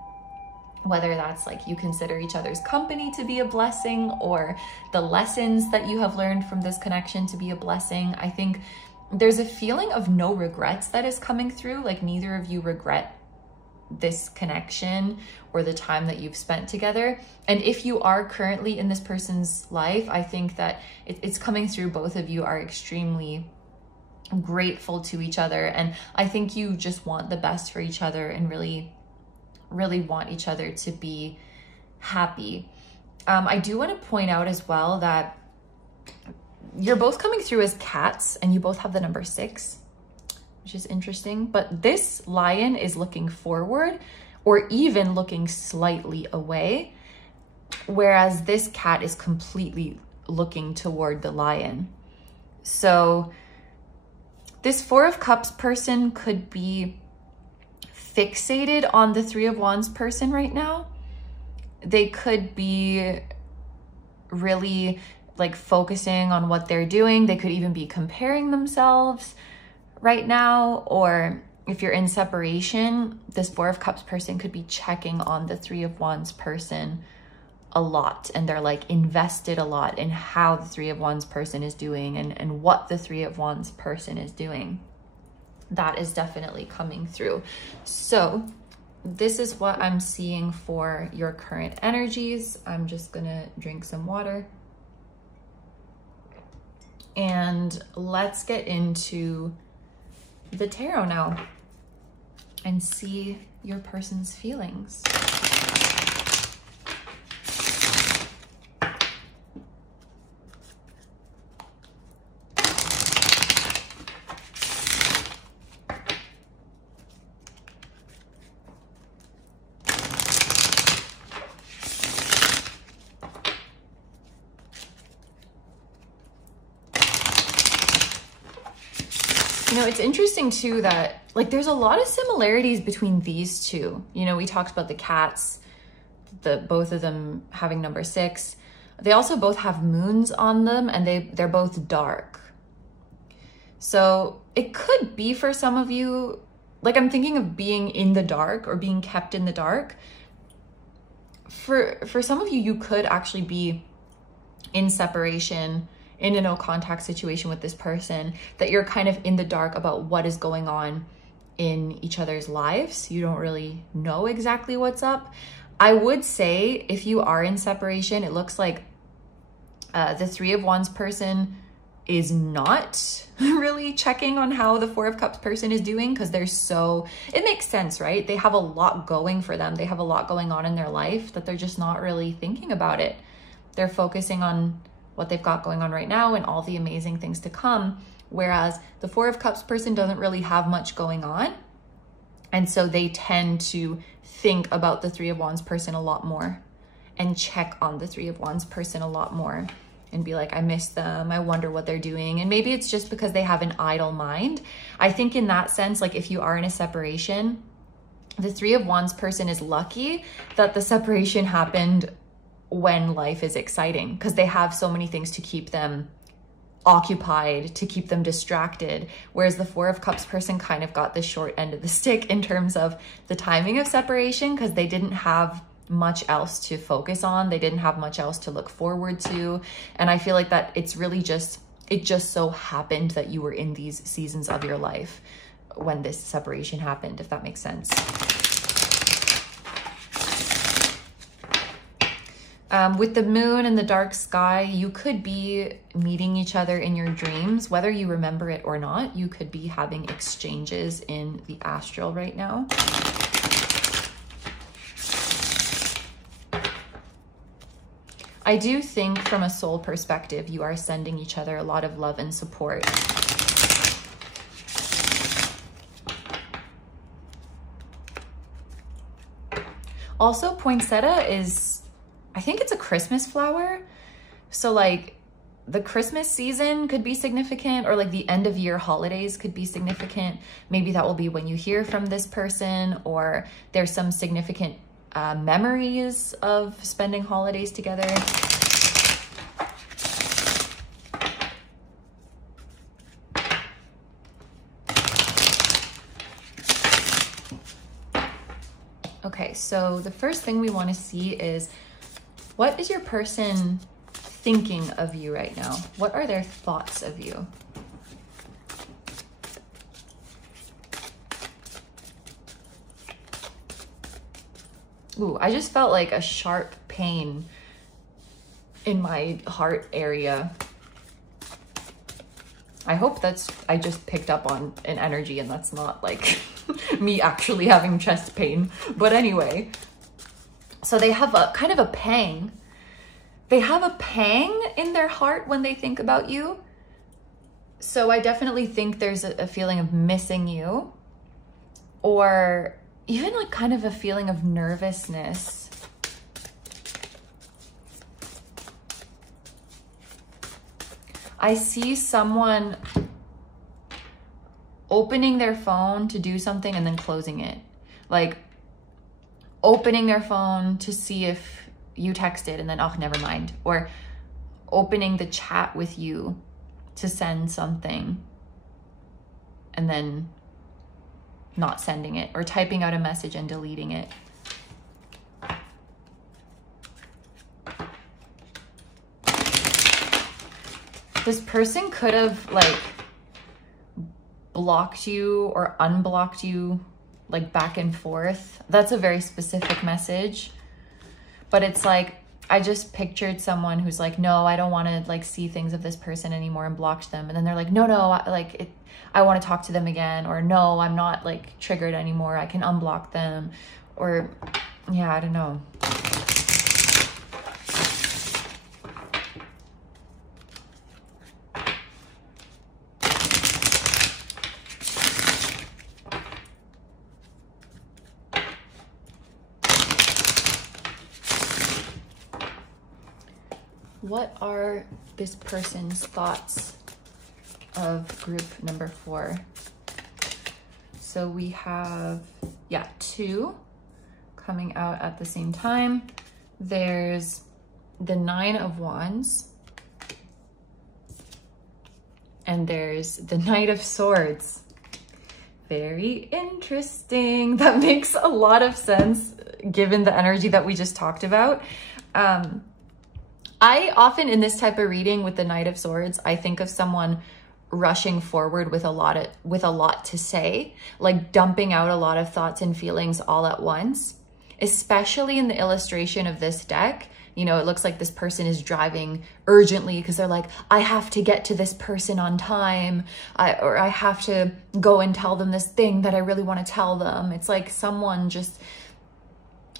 Whether that's like you consider each other's company to be a blessing, or the lessons that you have learned from this connection to be a blessing. I think there's a feeling of no regrets that is coming through. Like neither of you regret this connection or the time that you've spent together. And if you are currently in this person's life, I think that it's coming through. Both of you are extremely grateful to each other. And I think you just want the best for each other and really want each other to be happy. I do want to point out as well that you're both coming through as cats and you both have the number 6, which is interesting. But this lion is looking forward or even looking slightly away, whereas this cat is completely looking toward the lion. So this Four of Cups person could be fixated on the Three of Wands person right now. They could be really like focusing on what they're doing. They could even be comparing themselves right now. Or if you're in separation, this Four of Cups person could be checking on the Three of Wands person a lot. And they're like invested a lot in how the Three of Wands person is doing and what the Three of Wands person is doing. That is definitely coming through. So this is what I'm seeing for your current energies. I'm just gonna drink some water. And let's get into the tarot now and see your person's feelings. You know, it's interesting too that like there's a lot of similarities between these two. You know, we talked about the cats, both of them having number 6. They also both have moons on them and they're both dark. So it could be for some of you, like I'm thinking of being in the dark or being kept in the dark. For some of you, you could actually be in separation, in a no contact situation with this person, that you're kind of in the dark about what is going on in each other's lives. You don't really know exactly what's up. I would say if you are in separation, it looks like The Three of Wands person is not really checking on how the Four of Cups person is doing, because they're so, it makes sense, right? They have a lot going for them. They have a lot going on in their life that they're just not really thinking about it. They're focusing on what they've got going on right now and all the amazing things to come. Whereas the Four of Cups person doesn't really have much going on. And so they tend to think about the Three of Wands person a lot more and check on the Three of Wands person a lot more and be like, I miss them. I wonder what they're doing. And maybe it's just because they have an idle mind. I think in that sense, like if you are in a separation, the Three of Wands person is lucky that the separation happened when life is exciting, because they have so many things to keep them occupied, to keep them distracted. Whereas the Four of Cups person kind of got the short end of the stick in terms of the timing of separation, because they didn't have much else to focus on. They didn't have much else to look forward to. And I feel like that it's really just, it just so happened that you were in these seasons of your life when this separation happened, if that makes sense. With the moon and the dark sky, you could be meeting each other in your dreams, whether you remember it or not. You could be having exchanges in the astral right now. I do think from a soul perspective, you are sending each other a lot of love and support. Also, poinsettia is, I think it's a Christmas flower. So like the Christmas season could be significant, or like the end of year holidays could be significant. Maybe that will be when you hear from this person, or there's some significant memories of spending holidays together. Okay, so the first thing we want to see is, what is your person thinking of you right now? What are their thoughts of you? Ooh, I just felt like a sharp pain in my heart area. I hope that's, I just picked up on an energy and that's not like me actually having chest pain. But anyway, so they have a kind of a pang. They have a pang in their heart when they think about you. So I definitely think there's a feeling of missing you, or even like kind of a feeling of nervousness. I see someone opening their phone to do something and then closing it. Like opening their phone to see if you texted and then, oh, never mind. Or opening the chat with you to send something and then not sending it, or typing out a message and deleting it. This person could have like blocked you or unblocked you like back and forth. That's a very specific message, but it's like, I just pictured someone who's like, no, I don't want to like see things of this person anymore, and blocked them. And then they're like, no, I want to talk to them again. Or no, I'm not like triggered anymore, I can unblock them. Or yeah, I don't know. What are this person's thoughts of group number 4? So we have, yeah, 2 coming out at the same time. There's the 9 of Wands, and there's the Knight of Swords. Very interesting. That makes a lot of sense given the energy that we just talked about. I often, in this type of reading with the Knight of Swords, I think of someone rushing forward with a lot to say, like dumping out a lot of thoughts and feelings all at once. Especially in the illustration of this deck, You know, it looks like this person is driving urgently because they're like, I have to get to this person on time, or I have to go and tell them this thing that I really want to tell them. It's like someone just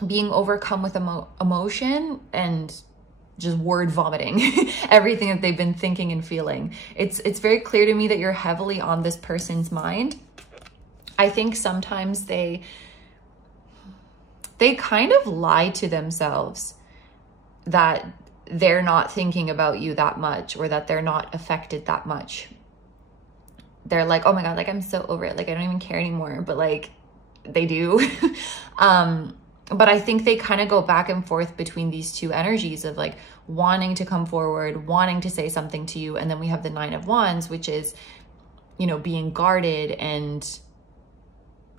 being overcome with emotion and just word vomiting everything that they've been thinking and feeling. It's very clear to me that you're heavily on this person's mind. I think sometimes they kind of lie to themselves that they're not thinking about you that much, or that they're not affected that much. They're like, oh my God, like I'm so over it. Like I don't even care anymore, but like they do. But I think they kind of go back and forth between these two energies of like wanting to come forward, wanting to say something to you. And then we have the 9 of Wands, which is, you know, being guarded and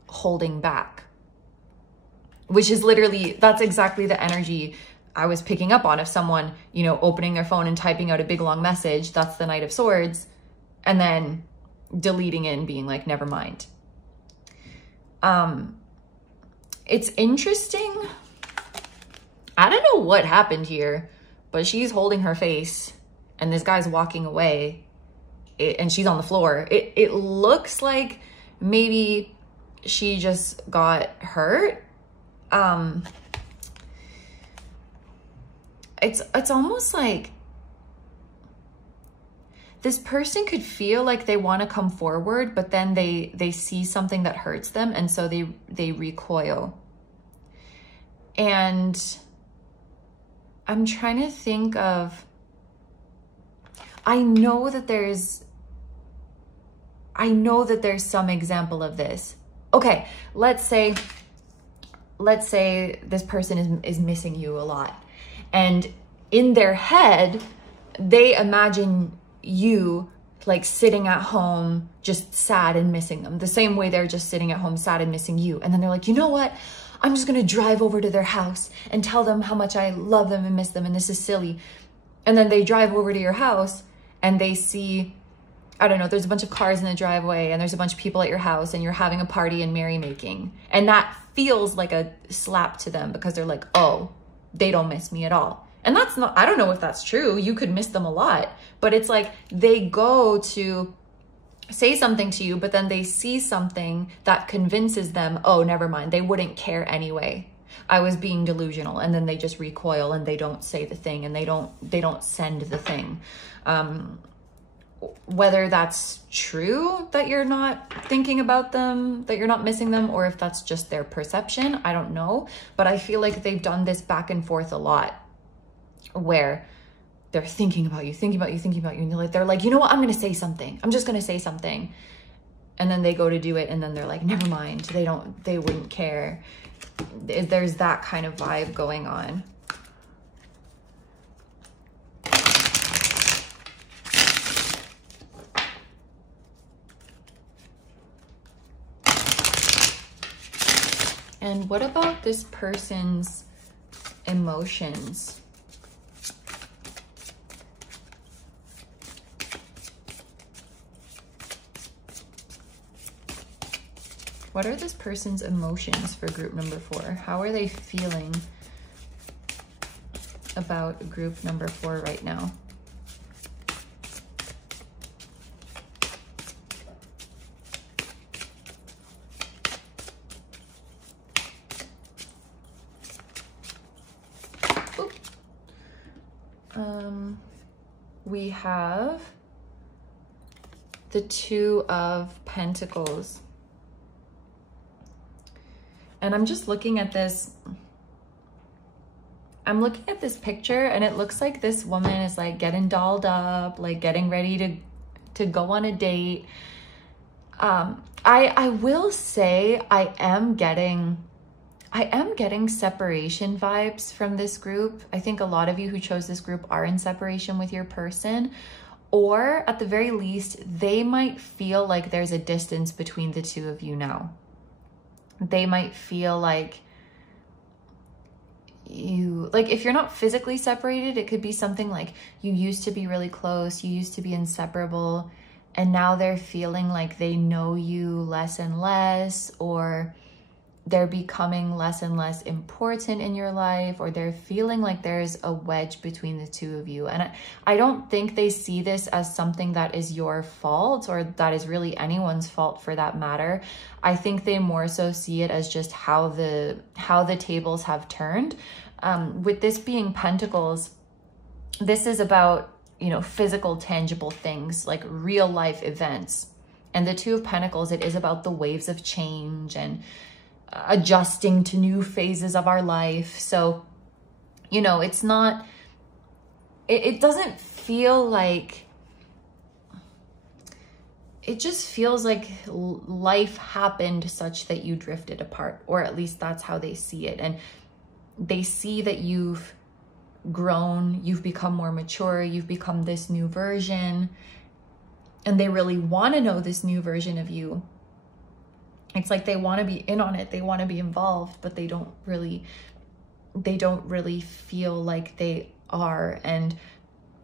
holding back, which is literally, that's exactly the energy I was picking up on of someone, you know, opening their phone and typing out a big long message. That's the Knight of Swords. And then deleting it and being like, never mind. It's interesting. I don't know what happened here, but she's holding her face and this guy's walking away and she's on the floor. It looks like maybe she just got hurt. It's almost like this person could feel like they want to come forward, but then they see something that hurts them, and so they recoil. And I'm trying to think of, I know that there's some example of this. Okay, let's say this person is missing you a lot, and in their head they imagine you like sitting at home just sad and missing them, the same way they're just sitting at home sad and missing you. And then they're like, you know what, I'm just gonna drive over to their house and tell them how much I love them and miss them, and this is silly. And then they drive over to your house and they see, I don't know, there's a bunch of cars in the driveway and there's a bunch of people at your house and you're having a party and merrymaking. And that feels like a slap to them because they're like, oh, they don't miss me at all. And that's not, I don't know if that's true. You could miss them a lot, but it's like they go to say something to you, but then they see something that convinces them, oh, never mind, they wouldn't care anyway. I was being delusional. And then they just recoil and they don't say the thing, and they don't send the thing. Whether that's true that you're not thinking about them, that you're not missing them, or if that's just their perception, I don't know. But I feel like they've done this back and forth a lot, where they're thinking about you, and they're like, you know what, I'm gonna say something. I'm just gonna say something. And then they go to do it, and then they're like, never mind, they wouldn't care. There's that kind of vibe going on. And what about this person's emotions? What are this person's emotions for group number 4? How are they feeling about group number 4 right now? We have the 2 of Pentacles. And I'm just looking at this. I'm looking at this picture, and it looks like this woman is like getting dolled up, like getting ready to go on a date. I will say I am getting separation vibes from this group. I think a lot of you who chose this group are in separation with your person, or at the very least, they might feel like there's a distance between the 2 of you now. They might feel like if you're not physically separated, it could be something like you used to be really close, you used to be inseparable, and now they're feeling like they know you less and less, or they're becoming less and less important in your life, or they're feeling like there's a wedge between the two of you. And I don't think they see this as something that is your fault, or that is really anyone's fault for that matter. I think they more so see it as just how the tables have turned. With this being Pentacles, this is about, you know, physical, tangible things, like real life events. And the Two of Pentacles, it is about the waves of change and adjusting to new phases of our life. So, you know, it's not, it doesn't feel like, it just feels like life happened such that you drifted apart, or at least that's how they see it. And they see that you've grown, you've become more mature, you've become this new version, and they really want to know this new version of you. It's like they want to be in on it, they want to be involved, but they don't really feel like they are. And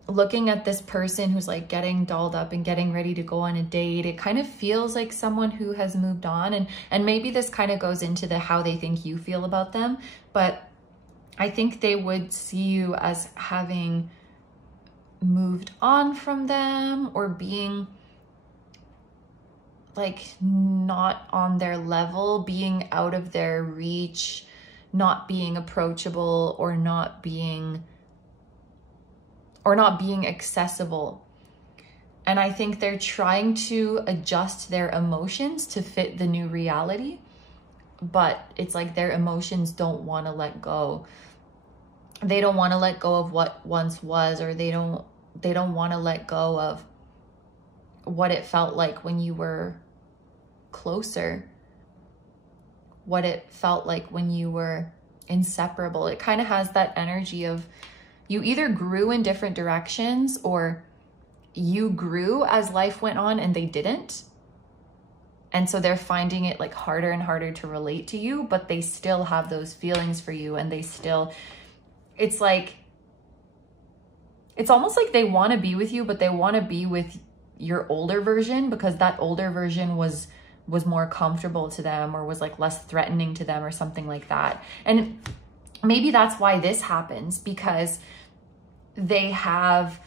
looking at this person who's like getting dolled up and getting ready to go on a date, it kind of feels like someone who has moved on. And maybe this kind of goes into the how they think you feel about them, but I think they would see you as having moved on from them, or being like not on their level, being out of their reach, not being approachable, or not being accessible. And I think they're trying to adjust their emotions to fit the new reality, but it's like their emotions don't want to let go. They don't want to let go of what once was, or they don't want to let go of what it felt like when you were closer, what it felt like when you were inseparable. It kind of has that energy of you either grew in different directions, or you grew as life went on and they didn't. And so they're finding it like harder and harder to relate to you, but they still have those feelings for you, and they still, it's like, it's almost like they want to be with you, but they want to be with your older version, because that older version was more comfortable to them, or was like less threatening to them, or something like that. And maybe that's why this happens, because they have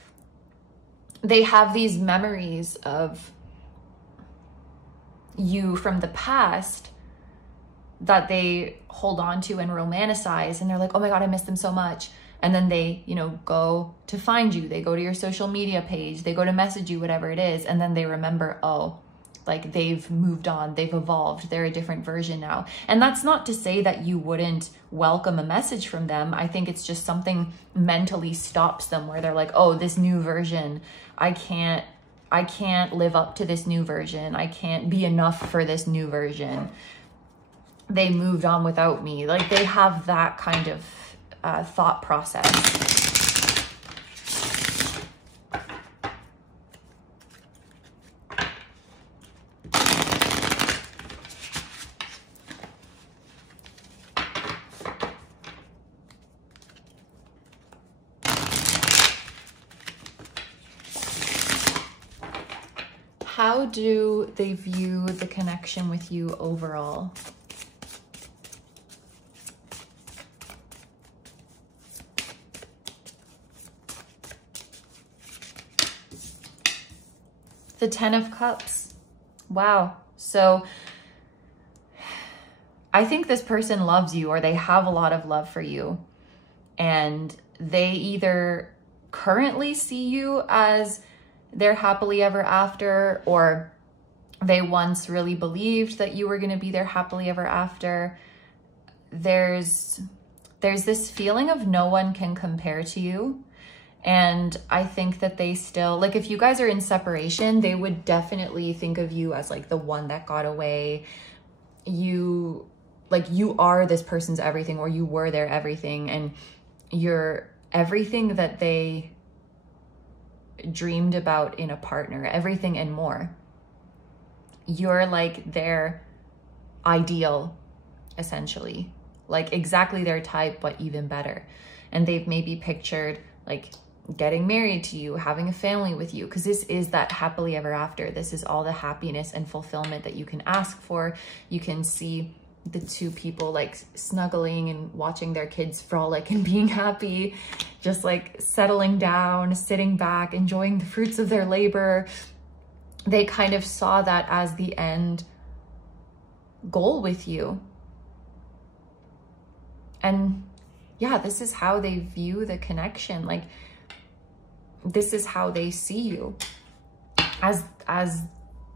these memories of you from the past that they hold on to and romanticize, and they're like, oh my God, I miss them so much. And then they, you know, go to find you, they go to your social media page, they go to message you, whatever it is, and then they remember, oh, like they've moved on, they've evolved, they're a different version now. And that's not to say that you wouldn't welcome a message from them. I think it's just something mentally stops them, where they're like, oh, this new version, I can't live up to this new version. I can't be enough for this new version. They moved on without me. Like they have that kind of thought process. How do they view the connection with you overall? The Ten of Cups. Wow. So I think this person loves you, or they have a lot of love for you. And they either currently see you as their happily ever after, or they once really believed that you were going to be their happily ever after. There's this feeling of no one can compare to you. And I think that they still, like if you guys are in separation, they would definitely think of you as like the one that got away. You are this person's everything, or you were their everything, and you're everything that they dreamed about in a partner, everything and more. You're like their ideal, essentially, like exactly their type, but even better. And they've maybe pictured like getting married to you, having a family with you, because this is that happily ever after. This is all the happiness and fulfillment that you can ask for. You can see the two people like snuggling and watching their kids frolic and being happy, just like settling down, sitting back, enjoying the fruits of their labor. They kind of saw that as the end goal with you. And yeah, this is how they view the connection. Like, this is how they see you, as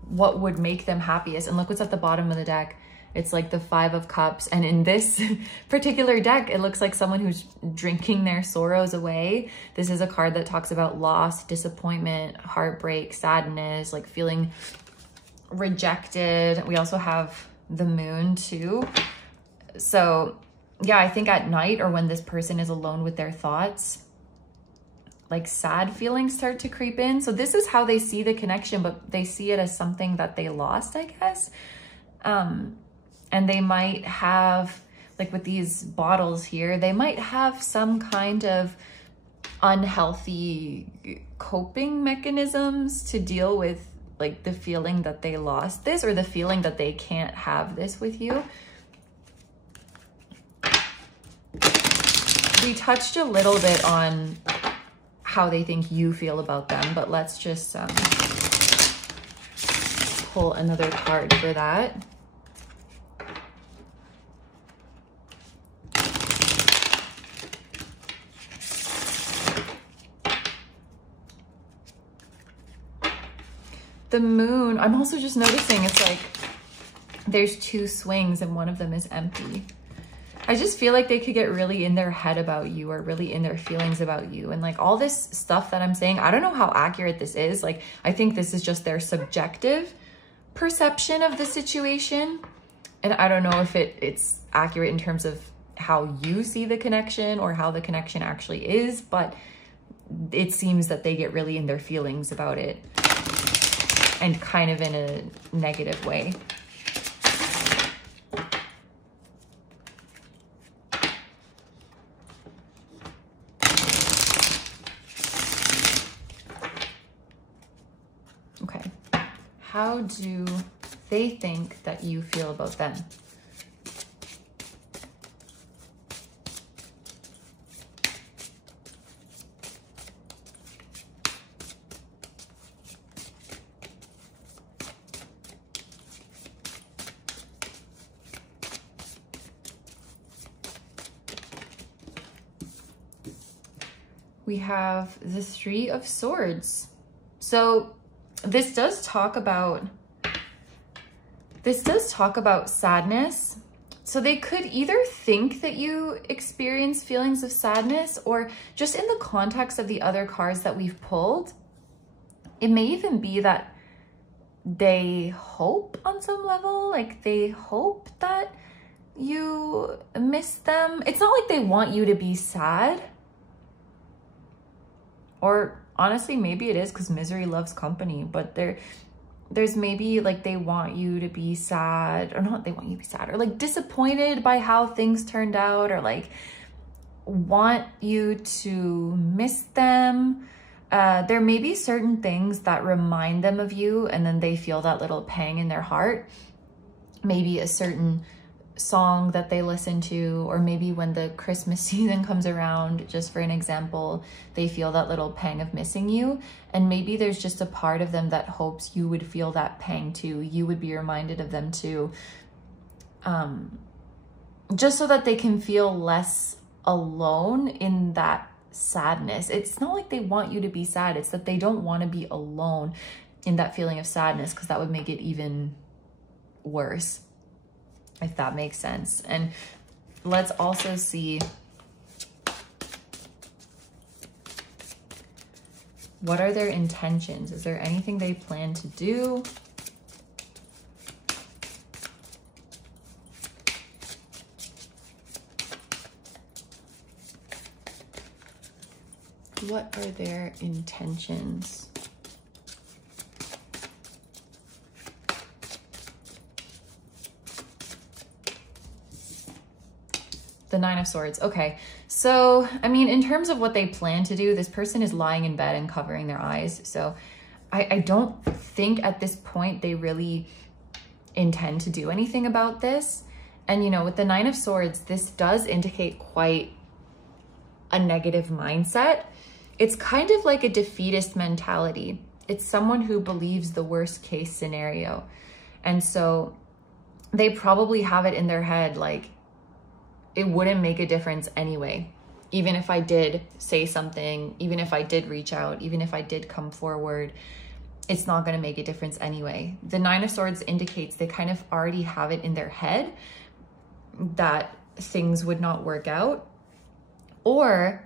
what would make them happiest. And look what's at the bottom of the deck. It's like the 5 of Cups. And in this particular deck, it looks like someone who's drinking their sorrows away. This is a card that talks about loss, disappointment, heartbreak, sadness, like feeling rejected. We also have the Moon too. So yeah, I think at night, or when this person is alone with their thoughts, like sad feelings start to creep in. So this is how they see the connection, but they see it as something that they lost, I guess. And they might have, like with these bottles here, they might have some kind of unhealthy coping mechanisms to deal with like the feeling that they lost this, or the feeling that they can't have this with you. We touched a little bit on how they think you feel about them, but let's just pull another card for that. The Moon, I'm also just noticing it's like there's 2 swings and one of them is empty. I just feel like they could get really in their head about you, or really in their feelings about you. And like all this stuff that I'm saying, I don't know how accurate this is. Like, I think this is just their subjective perception of the situation. And I don't know if it's accurate in terms of how you see the connection or how the connection actually is, but it seems that they get really in their feelings about it, and kind of in a negative way. Okay, how do they think that you feel about them? We have the 3 of Swords. So this does talk about sadness. So they could either think that you experience feelings of sadness, or just in the context of the other cards that we've pulled, it may even be that they hope on some level, like they hope that you miss them. It's not like they want you to be sad. Or honestly, maybe it is because misery loves company, but there's maybe like they want you to be sad, or not they want you to be sad, or like disappointed by how things turned out, or like want you to miss them. There may be certain things that remind them of you, and then they feel that little pang in their heart. Maybe a certain song that they listen to, or maybe when the Christmas season comes around, just for an example, they feel that little pang of missing you. And maybe there's just a part of them that hopes you would feel that pang too. You would be reminded of them too, just so that they can feel less alone in that sadness. It's not like they want you to be sad, it's that they don't want to be alone in that feeling of sadness, because that would make it even worse, if that makes sense. And let's also see what are their intentions. Is there anything they plan to do? What are their intentions? The 9 of Swords. Okay. So, I mean, in terms of what they plan to do, this person is lying in bed and covering their eyes. So I don't think at this point they really intend to do anything about this. And, you know, with the Nine of Swords, this does indicate quite a negative mindset. It's kind of like a defeatist mentality. It's someone who believes the worst case scenario. And so they probably have it in their head, like, it wouldn't make a difference anyway. Even if I did say something, even if I did reach out, even if I did come forward, it's not going to make a difference anyway. The Nine of Swords indicates they kind of already have it in their head that things would not work out, or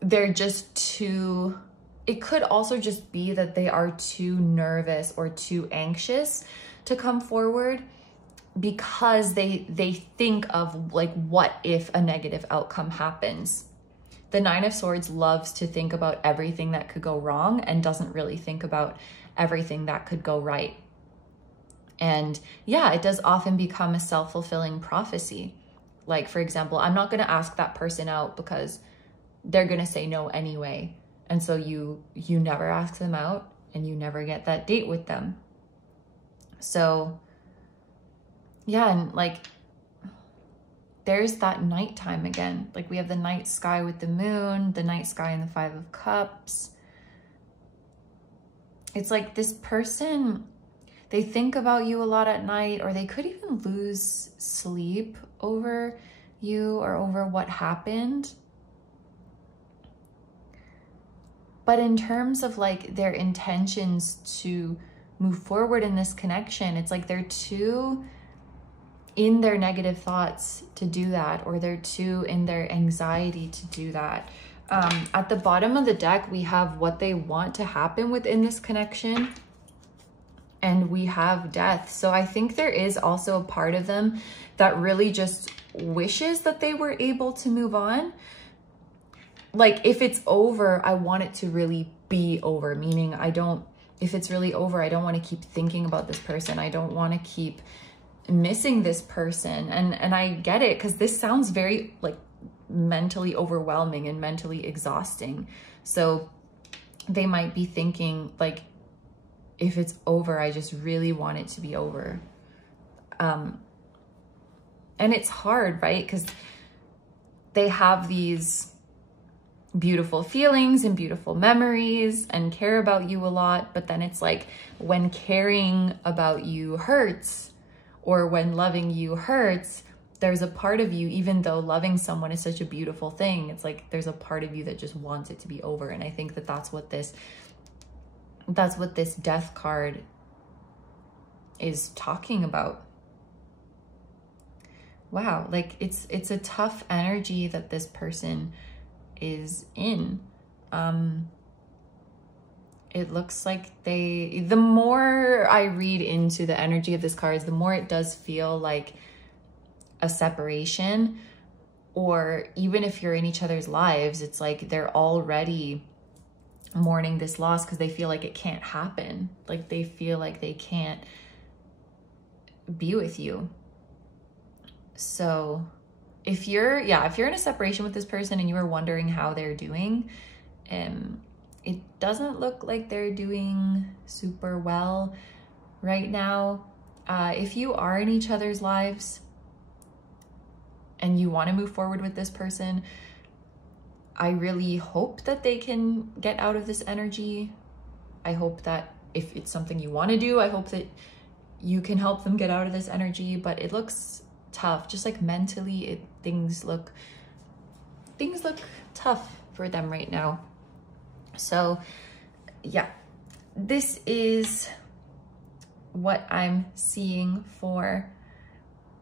they're just too, it could also just be that they are too nervous or too anxious to come forward because they think of like, what if a negative outcome happens? The Nine of Swords loves to think about everything that could go wrong and doesn't really think about everything that could go right. And yeah, it does often become a self-fulfilling prophecy. Like, for example, I'm not going to ask that person out because they're going to say no anyway. And so you never ask them out and you never get that date with them. So yeah, and like, there's that nighttime again. Like, we have the night sky with the moon, the night sky and the Five of Cups. It's like this person, they think about you a lot at night, or they could even lose sleep over you or over what happened. But in terms of like their intentions to move forward in this connection, it's like they're too in their negative thoughts to do that, or they're too in their anxiety to do that. At the bottom of the deck, we have what they want to happen within this connection, and we have death. So I think there is also a part of them that really just wishes that they were able to move on. Like, if it's over, I want it to really be over, meaning if it's really over, I don't want to keep thinking about this person. I don't want to keep missing this person. And I get it, because this sounds very like mentally overwhelming and mentally exhausting. So they might be thinking like, if it's over, I just really want it to be over. And it's hard, right? Because they have these beautiful feelings and beautiful memories and care about you a lot. But then it's like, when caring about you hurts, or when loving you hurts, there's a part of you, even though loving someone is such a beautiful thing, it's like there's a part of you that just wants it to be over. And I think that that's what this death card is talking about. Wow, like it's a tough energy that this person is in. It looks like the more I read into the energy of this card, the more it does feel like a separation. Or even if you're in each other's lives, it's like they're already mourning this loss because they feel like it can't happen. Like, they feel like they can't be with you. So if you're in a separation with this person and you were wondering how they're doing, it doesn't look like they're doing super well right now. If you are in each other's lives and you want to move forward with this person, I really hope that they can get out of this energy. I hope that if it's something you want to do, I hope that you can help them get out of this energy. But it looks tough, just like mentally, things look tough for them right now. So yeah, this is what I'm seeing for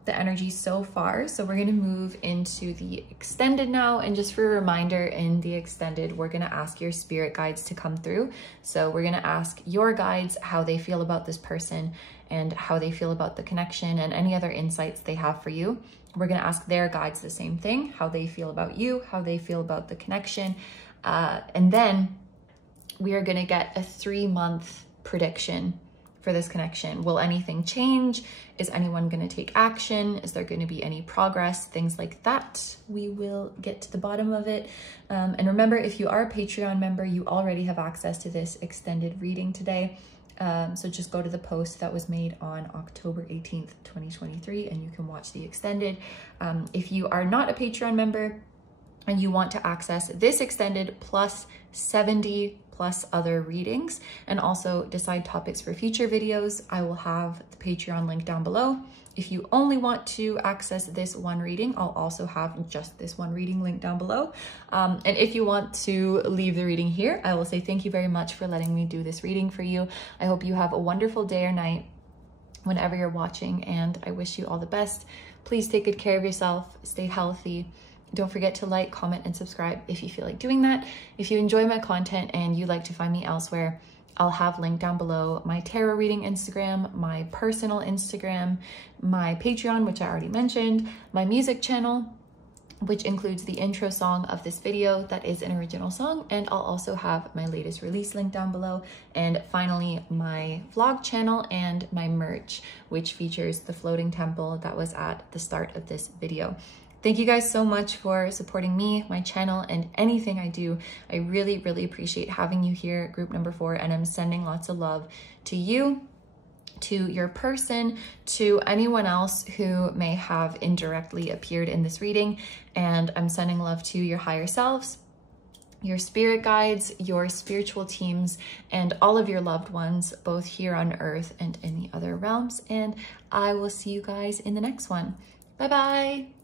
the energy so far. So we're going to move into the extended now. And just for a reminder, in the extended, we're going to ask your spirit guides to come through. So we're going to ask your guides how they feel about this person and how they feel about the connection and any other insights they have for you. We're going to ask their guides the same thing, how they feel about you, how they feel about the connection. And then we are going to get a 3-month prediction for this connection. Will anything change? Is anyone going to take action? Is there going to be any progress? Things like that. We will get to the bottom of it. And remember, if you are a Patreon member, you already have access to this extended reading today. So just go to the post that was made on October 18th, 2023, and you can watch the extended. If you are not a Patreon member and you want to access this extended plus 70 plus other readings and also decide topics for future videos, I will have the Patreon link down below. If you only want to access this one reading, I'll also have just this one reading link down below. And if you want to leave the reading here, I will say thank you very much for letting me do this reading for you. I hope you have a wonderful day or night whenever you're watching, and I wish you all the best. Please take good care of yourself, stay healthy. Don't forget to like, comment, and subscribe if you feel like doing that. If you enjoy my content and you'd like to find me elsewhere, I'll have linked down below my tarot reading Instagram, my personal Instagram, my Patreon, which I already mentioned, my music channel, which includes the intro song of this video that is an original song, and I'll also have my latest release link down below, and finally my vlog channel and my merch, which features the floating temple that was at the start of this video. Thank you guys so much for supporting me, my channel, and anything I do. I really, really appreciate having you here at group number 4, and I'm sending lots of love to you, to your person, to anyone else who may have indirectly appeared in this reading, and I'm sending love to your higher selves, your spirit guides, your spiritual teams, and all of your loved ones, both here on earth and in the other realms, and I will see you guys in the next one. Bye-bye.